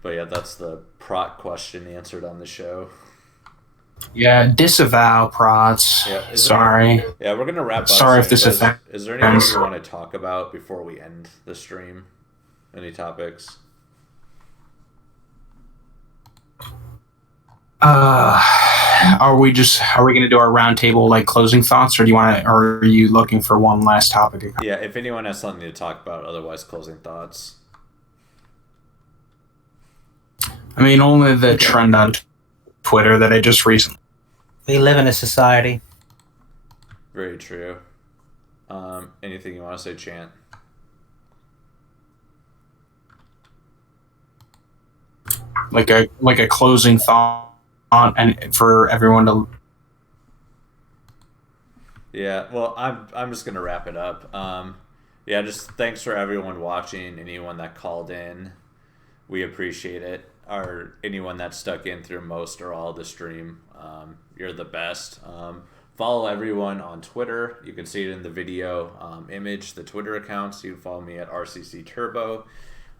But yeah, that's the prot question answered on the show. Yeah, disavow prots. Yeah, Sorry. Yeah, we're gonna wrap up. Sorry if this soon, offends. Is there anything you want to talk about before we end the stream? Any topics? Are we going to do our roundtable like closing thoughts, or or are you looking for one last topic? Yeah, if anyone has something to talk about, otherwise closing thoughts. I mean, only the trend on Twitter that I just recently. We live in a society. Very true. Anything you want to say, Chant? Like a closing thought, and for everyone to. Yeah, well, I'm just gonna wrap it up. Yeah, just thanks for everyone watching. Anyone that called in, we appreciate it. Or anyone that stuck in through most or all of the stream, you're the best. Follow everyone on Twitter. You can see it in the video image, the Twitter accounts. You can follow me at RCC Turbo.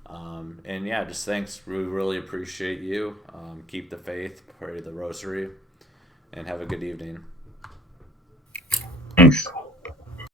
And yeah, just thanks. We really appreciate you. Keep the faith, pray the rosary, and have a good evening. Thanks.